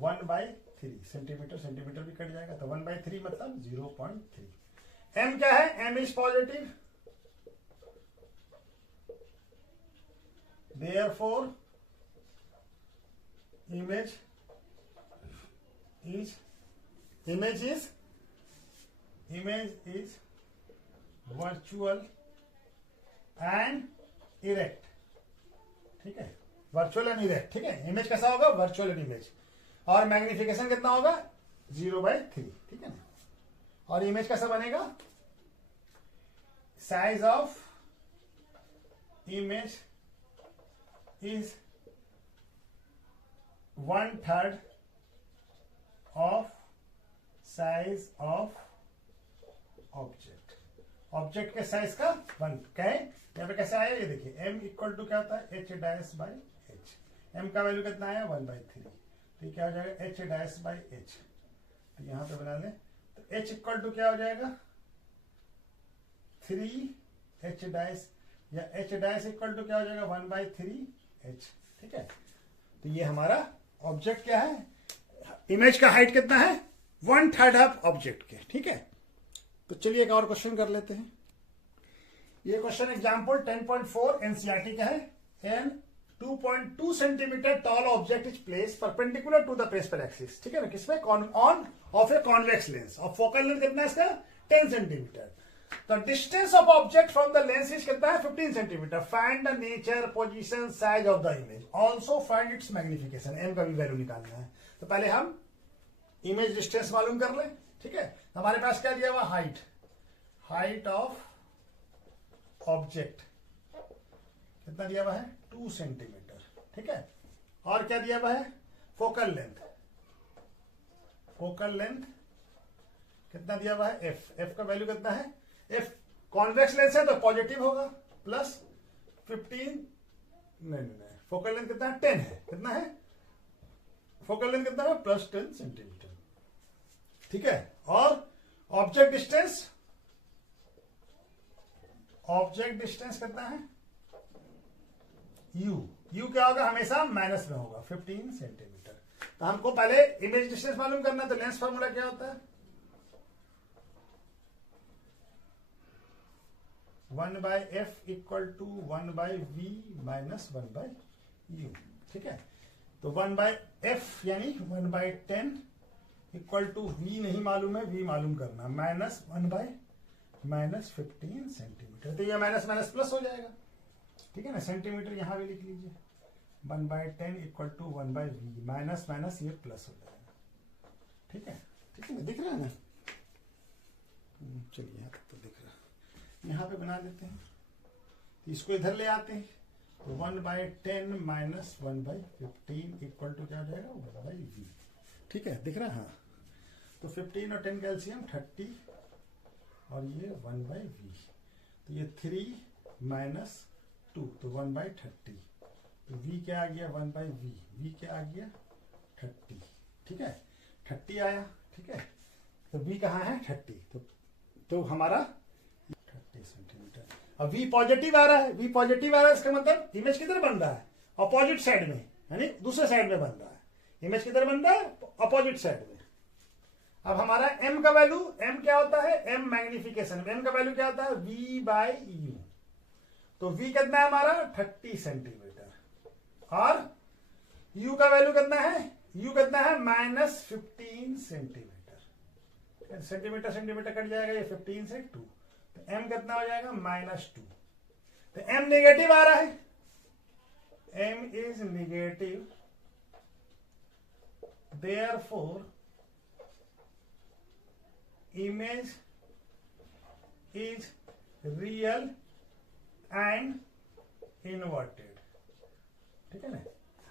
1/3 सेंटीमीटर, सेंटीमीटर भी कट जाएगा, तो 1/3 मतलब 0.3। m क्या है, m is positive, therefore image is virtual and erect, ठीक है। वर्चुअल एंड इरेक्ट, ठीक है। इमेज कैसा होगा, वर्चुअल एंड इमेज, और मैग्निफिकेशन कितना होगा, 0/3, ठीक है ना। और इमेज कैसा बनेगा, size of image is 1/3 of size of object. Object के साइज का 1 कहे, यहाँ पे कैसे आया, ये देखिए m इक्वल टू क्या होता है, h'/h। m का वैल्यू कितना आया, 1/3, तो क्या हो जाएगा, h'/h। तो यहाँ पे बना लें, तो h इक्वल टू क्या हो जाएगा, 3h' या h' इक्वल टू क्या हो जाएगा, 1/3h, ठीक है। तो ये हमारा ऑब्जेक्ट क्या है, इमेज का हाइट कितना है, 1/3 ऑफ ऑब्जेक्ट के, ठीक है। तो चलिए एक और क्वेश्चन कर लेते हैं। ये क्वेश्चन एग्जांपल 10.4 एनसीईआरटी का है। An 2.2 centimetre tall object is place perpendicular to the principal axis, ठीक है ना, किसमें, on of a convex lens, और फोकल लेंथ कितना है इसका, 10 centimetre. The distance of object from the lens is कितना है, 15 centimetre. Find the nature, position, size of the image, also find its magnification. M का भी वैल्यू निकालना है। तो पहले हम इमेज डिस्टेंस मालूम कर लें, ठीक है। हमारे पास क्या दिया हुआ, हाइट ऑफ ऑब्जेक्ट कितना दिया हुआ है, 2 सेंटीमीटर, ठीक है। और क्या दिया हुआ है, फोकल लेंथ कितना दिया हुआ है, एफ का वैल्यू कितना है, एफ कॉन्वेक्स लेंस है तो पॉजिटिव होगा, प्लस 15, नहीं, फोकल लेंथ कितना है, 10 है, कितना है फोकल लेंथ कितना है, +10 सेंटीमीटर, ठीक है। और ऑब्जेक्ट डिस्टेंस कितना है, यू क्या होगा, हमेशा माइनस में होगा, 15 सेंटीमीटर। तो हमको पहले इमेज डिस्टेंस मालूम करना है, तो लेंस फॉर्मूला क्या होता है, 1/f equal to 1/v minus 1/u। ठीक है, तो 1/f यानी 1/10 इक्वल टू v नहीं मालूम है, v मालूम करना, माइनस 15 सेंटीमीटर। तो ये माइनस माइनस प्लस हो जाएगा, ठीक है ना, सेंटीमीटर यहां भी लिख लीजिए, 1/10 equal to 1/v, minus minus ये प्लस हो जाएगा। ठीक है, ठीक है ना, दिख रहा है ना, चलिए यहाँ तक तो दिख रहा है। यहाँ पे बना लेते हैं, तो इसको इधर ले आते हैं, तो 1/10 माइनस 1/15 इक्वल टू क्या हो जाएगा, 1/v। ठीक है, दिख रहा है, हाँ। तो 15 और 10 कैल्शियम 30 और ये 1/v, तो ये 3 माइनस 2, तो 1/30, तो v क्या आ गया, 1/v, v क्या आ गया 30। ठीक है, 30 आया। ठीक है, तो v कहाँ है, 30, तो हमारा 30 सेंटीमीटर। अब v पॉजिटिव आ रहा है, v पॉजिटिव आ रहा है, इसका मतलब इमेज किधर बन रहा है, अपोजिट साइड में, यानी दूसरे साइड में बन रहा है। इमेज किधर बन रहा है, अपोजिट साइड में। अब हमारा m का वैल्यू, m क्या होता है, m मैग्निफिकेशन, m का वैल्यू क्या होता है, v/u। तो v कितना है हमारा, 30 सेंटीमीटर, और u का वैल्यू कितना है, u कितना है, minus 15 centimetre. Centimetre centimetre cut जाएगा, ये 15 से 2, तो m कितना हो जाएगा, -2। तो m नेगेटिव आ रहा है, m is negative, therefore image is real and inverted। ठीक है ना,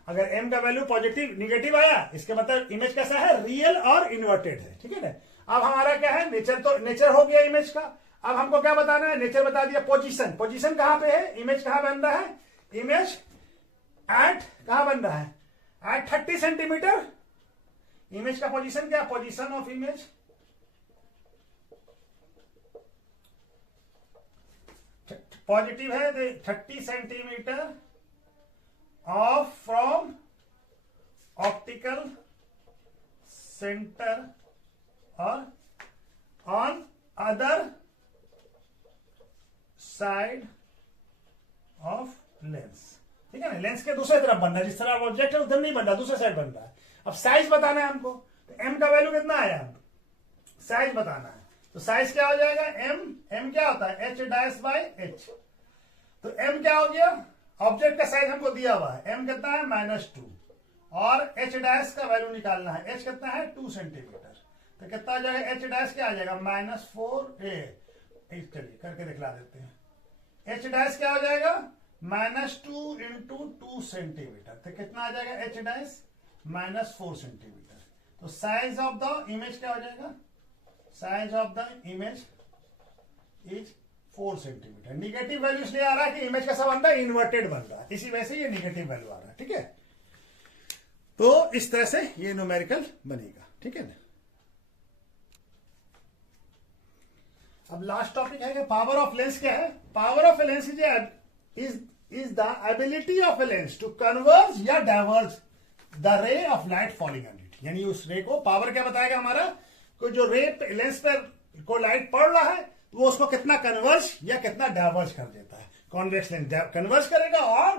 अगर m का वैल्यू पॉजिटिव निगेटिव आया, इसके मतलब इमेज कैसा है, रियल और इन्वर्टेड है। ठीक है ना, अब हमारा क्या है, नेचर, तो नेचर हो गया इमेज का। अब हमको क्या बताना है, नेचर बता दिया, पोजीशन, पोजीशन कहां पे है, इमेज कहां बन रहा है, इमेज एट कहां बन रहा है, एट 30 सेंटीमीटर। इमेज का पोजीशन क्या, पोजीशन ऑफ इमेज पॉजिटिव है, 30 centimetre off from optical centre और on other side of lens. ठीक है ना, लेंस के दूसरी तरफ बन रहा है, जिस तरफ ऑब्जेक्ट है उधर नहीं बन रहा, दूसरे साइड बन रहा है। अब साइज बताना है हमको, तो m का वैल्यू कितना आया, साइज बताना है, तो साइज क्या हो जाएगा, m क्या होता है, h'/h। तो m क्या हो गया, ऑब्जेक्ट का साइज हमको दिया हुआ है, m कितना है, -2, और h' का वैल्यू निकालना है, h कितना है, 2 सेंटीमीटर। तो कितना आ जाएगा, h' क्या आ जाएगा, -4a। चलिए करके दिखला देते हैं, h' क्या हो जाएगा, -2 इंटू 2 सेंटीमीटर, तो कितना आ जाएगा, h' -4 सेंटीमीटर। तो साइज ऑफ द इमेज क्या हो जाएगा, size of the image is 4 centimetre. Negative value इसलिए आ रहा है कि इमेज कैसा बन रहा है, इन्वर्टेड बन रहा है, इसी वजह से ये निगेटिव वैल्यू आ रहा है। ठीक है, तो इस तरह से ये न्यूमेरिकल बनेगा। ठीक है ना, अब लास्ट टॉपिक है कि पावर ऑफ लेंस क्या है। Power of a lens is the ability of a lens to converge या diverge the ray of light falling on it, यानी उस रे को पावर क्या बताएगा हमारा, को जो रे लेंस पर को लाइट पड़ रहा है, तो वो उसको कितना कन्वर्ज या कितना डाइवर्ज कर देता है। कॉन्वेक्स लेंस कन्वर्ज करेगा और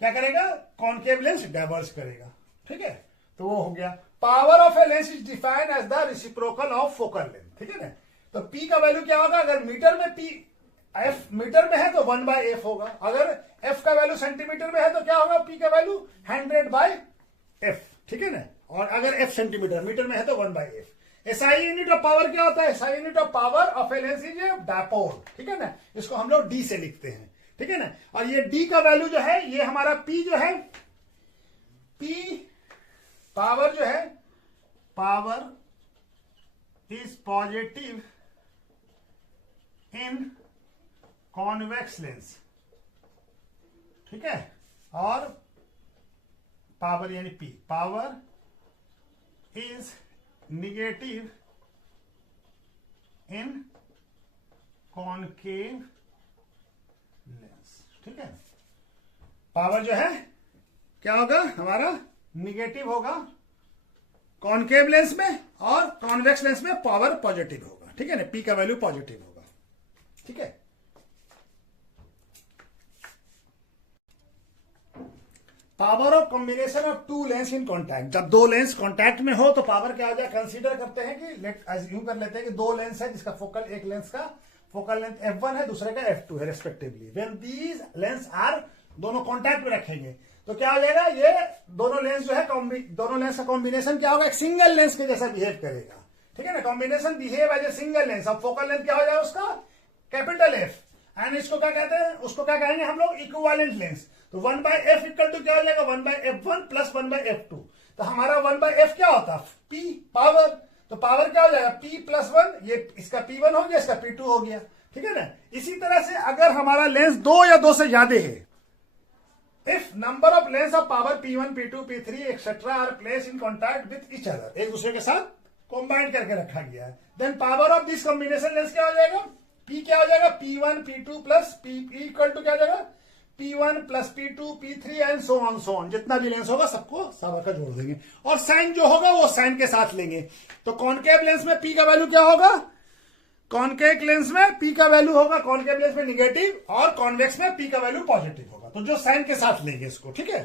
क्या करेगा, कॉनकेव लेंस डाइवर्ज करेगा। ठीक है, तो वो हो गया। Power of a lens is defined as the reciprocal of focal length. ठीक है ना, तो P का वैल्यू क्या होगा, अगर मीटर में P F मीटर में है तो 1/f होगा, अगर F का वैल्यू सेंटीमीटर में है तो क्या होगा, P का वैल्यू 100/f। ठीक है ना, और अगर F सेंटीमीटर, मीटर में है तो 1/f। SI unit of power क्या होता है, SI unit of power of a lens is dipole. ठीक है ना, इसको हम लोग D से लिखते हैं। ठीक है ना, और ये D का वैल्यू जो है, ये हमारा P जो है, P पावर जो है, power is positive in convex lens. ठीक है, और पावर यानी P, power is negative in concave lens. ठीक है, पावर जो है क्या होगा हमारा, निगेटिव होगा कॉनकेव लेंस में, और कॉन्वेक्स लेंस में पावर पॉजिटिव होगा, ठीक है ना, पी का वैल्यू पॉजिटिव होगा, ठीक है। Power of combination of two lens in contact, जब दो लेंस कॉन्टैक्ट में हो तो पावर क्या हो जाए, कंसीडर करते हैं कि यूं कर लेते हैं कि दो लेंस है जिसका फोकल, एक लेंस का फोकल लेंथ f1 है, दूसरे का f2 है respectively. When these lens are, दोनों कॉन्टैक्ट में रखेंगे तो क्या हो जाएगा, ये दोनों लेंस जो है, दोनों लेंस का कॉम्बिनेशन क्या होगा, एक सिंगल लेंस के जैसा बिहेव करेगा, ठीक है ना। Combination behave as a single lens. अब फोकल लेंथ क्या हो जाएगा उसका, कैपिटल एफ, एंड इसको क्या कहते हैं, उसको क्या कहेंगे हम लोग, इक्विवेलेंट लेंस। तो 1/f इक्वल टू क्या हो जाएगा, 1/f1 प्लस 1/f2। तो हमारा 1/f क्या होता, p पावर, तो पावर क्या हो जाएगा, p प्लस 1, ये इसका p1 हो गया, इसका p2 हो गया, ठीक है ना। इसी तरह से अगर हमारा लेंस दो या दो से ज्यादा है, if number of lens of power p1 p2 p3 etcetera are place in contact with each other, एक दूसरे के साथ कॉम्बाइन करके रखा गया है, then power of this combination lens क्या हो जाएगा, p क्या हो जाएगा, p1 p2 plus p equal to क्या हो जाएगा, P1 plus P2 P3 and so on, जितना भी लेंस होगा सबको सावर का जोड़ देंगे, और साइन जो होगा वो साइन के साथ लेंगे। तो कॉनकेव लेंस में P का वैल्यू क्या होगा, कॉनकेव लेंस में P का वैल्यू होगा कॉनकेव लेंस में निगेटिव, और कॉन्वेक्स में P का वैल्यू पॉजिटिव होगा, तो जो साइन के साथ लेंगे इसको, ठीक है।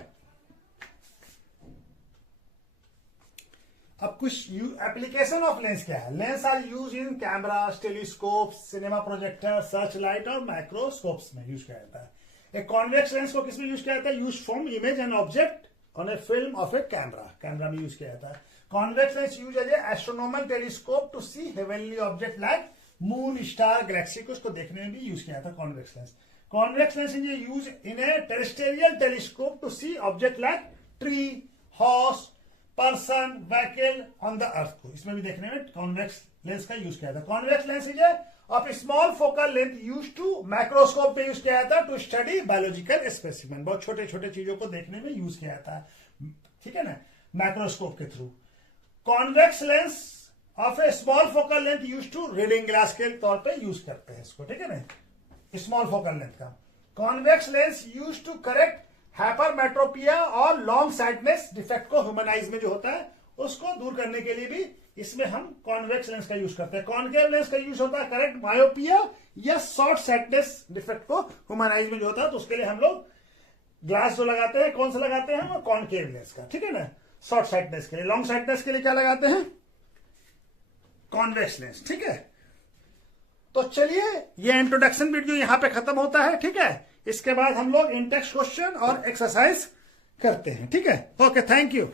अब कुछ एप्लीकेशन ऑफ लेंस क्या है, lens are use in camera, telescope, cinema projector, search light और माइक्रोस्कोप्स में यूज किया जाता है। एक कॉन्वेक्स लेंस को किसमें यूज किया जाता है, use from image and object on a film of a camera में यूज किया जाता है। Convex lens use as a astronomical telescope to see heavenly object like moon, star, galaxy को, उसको देखने में भी यूज किया जाता है convex lens. Convex lens is use in a terrestrial telescope to see object like tree, horse, person, vehicle on the earth को, इसमें भी देखने में कॉन्वेक्स लेंस का यूज किया जाता है। Convex lens is a of small focal length use to, microscope पे यूज किया जाता है टू स्टडी बायोलॉजिकल स्पेसिमेन, बहुत छोटे छोटे चीजों को देखने में यूज किया जाता है, ठीक है ना, माइक्रोस्कोप के थ्रू। Convex lens of a small focal length use to, reading glass के तौर पे यूज करते हैं इसको, ठीक है ना, स्मॉल फोकल लेंथ का। Convex lens use to correct hypermetropia और लॉन्ग साइटनेस डिफेक्ट को, ह्यूमन आइज में जो होता है उसको दूर करने के लिए भी इसमें हम कॉन्वेक्स लेंस का यूज करते हैं। कॉनकेव लेंस का यूज होता है करेक्ट मायोपिया या शॉर्ट साइटनेस डिफेक्ट को ह्यूमन आइज में जो होता है, तो उसके लिए हम लोग ग्लास जो लगाते हैं, कौन सा लगाते हैं, वो कॉनकेव लेंस का, ठीक है ना, शॉर्ट साइटनेस के लिए। लॉन्ग साइटनेस के लिए क्या लगाते हैं, कॉन्वेक्स लेंस, ठीक है। तो चलिए ये इंट्रोडक्शन वीडियो यहां पे खत्म होता है, ठीक है। इसके बाद हम लोग इन टेक्स्ट क्वेश्चन और एक्सरसाइज करते हैं, ठीक है। Okay, thank you.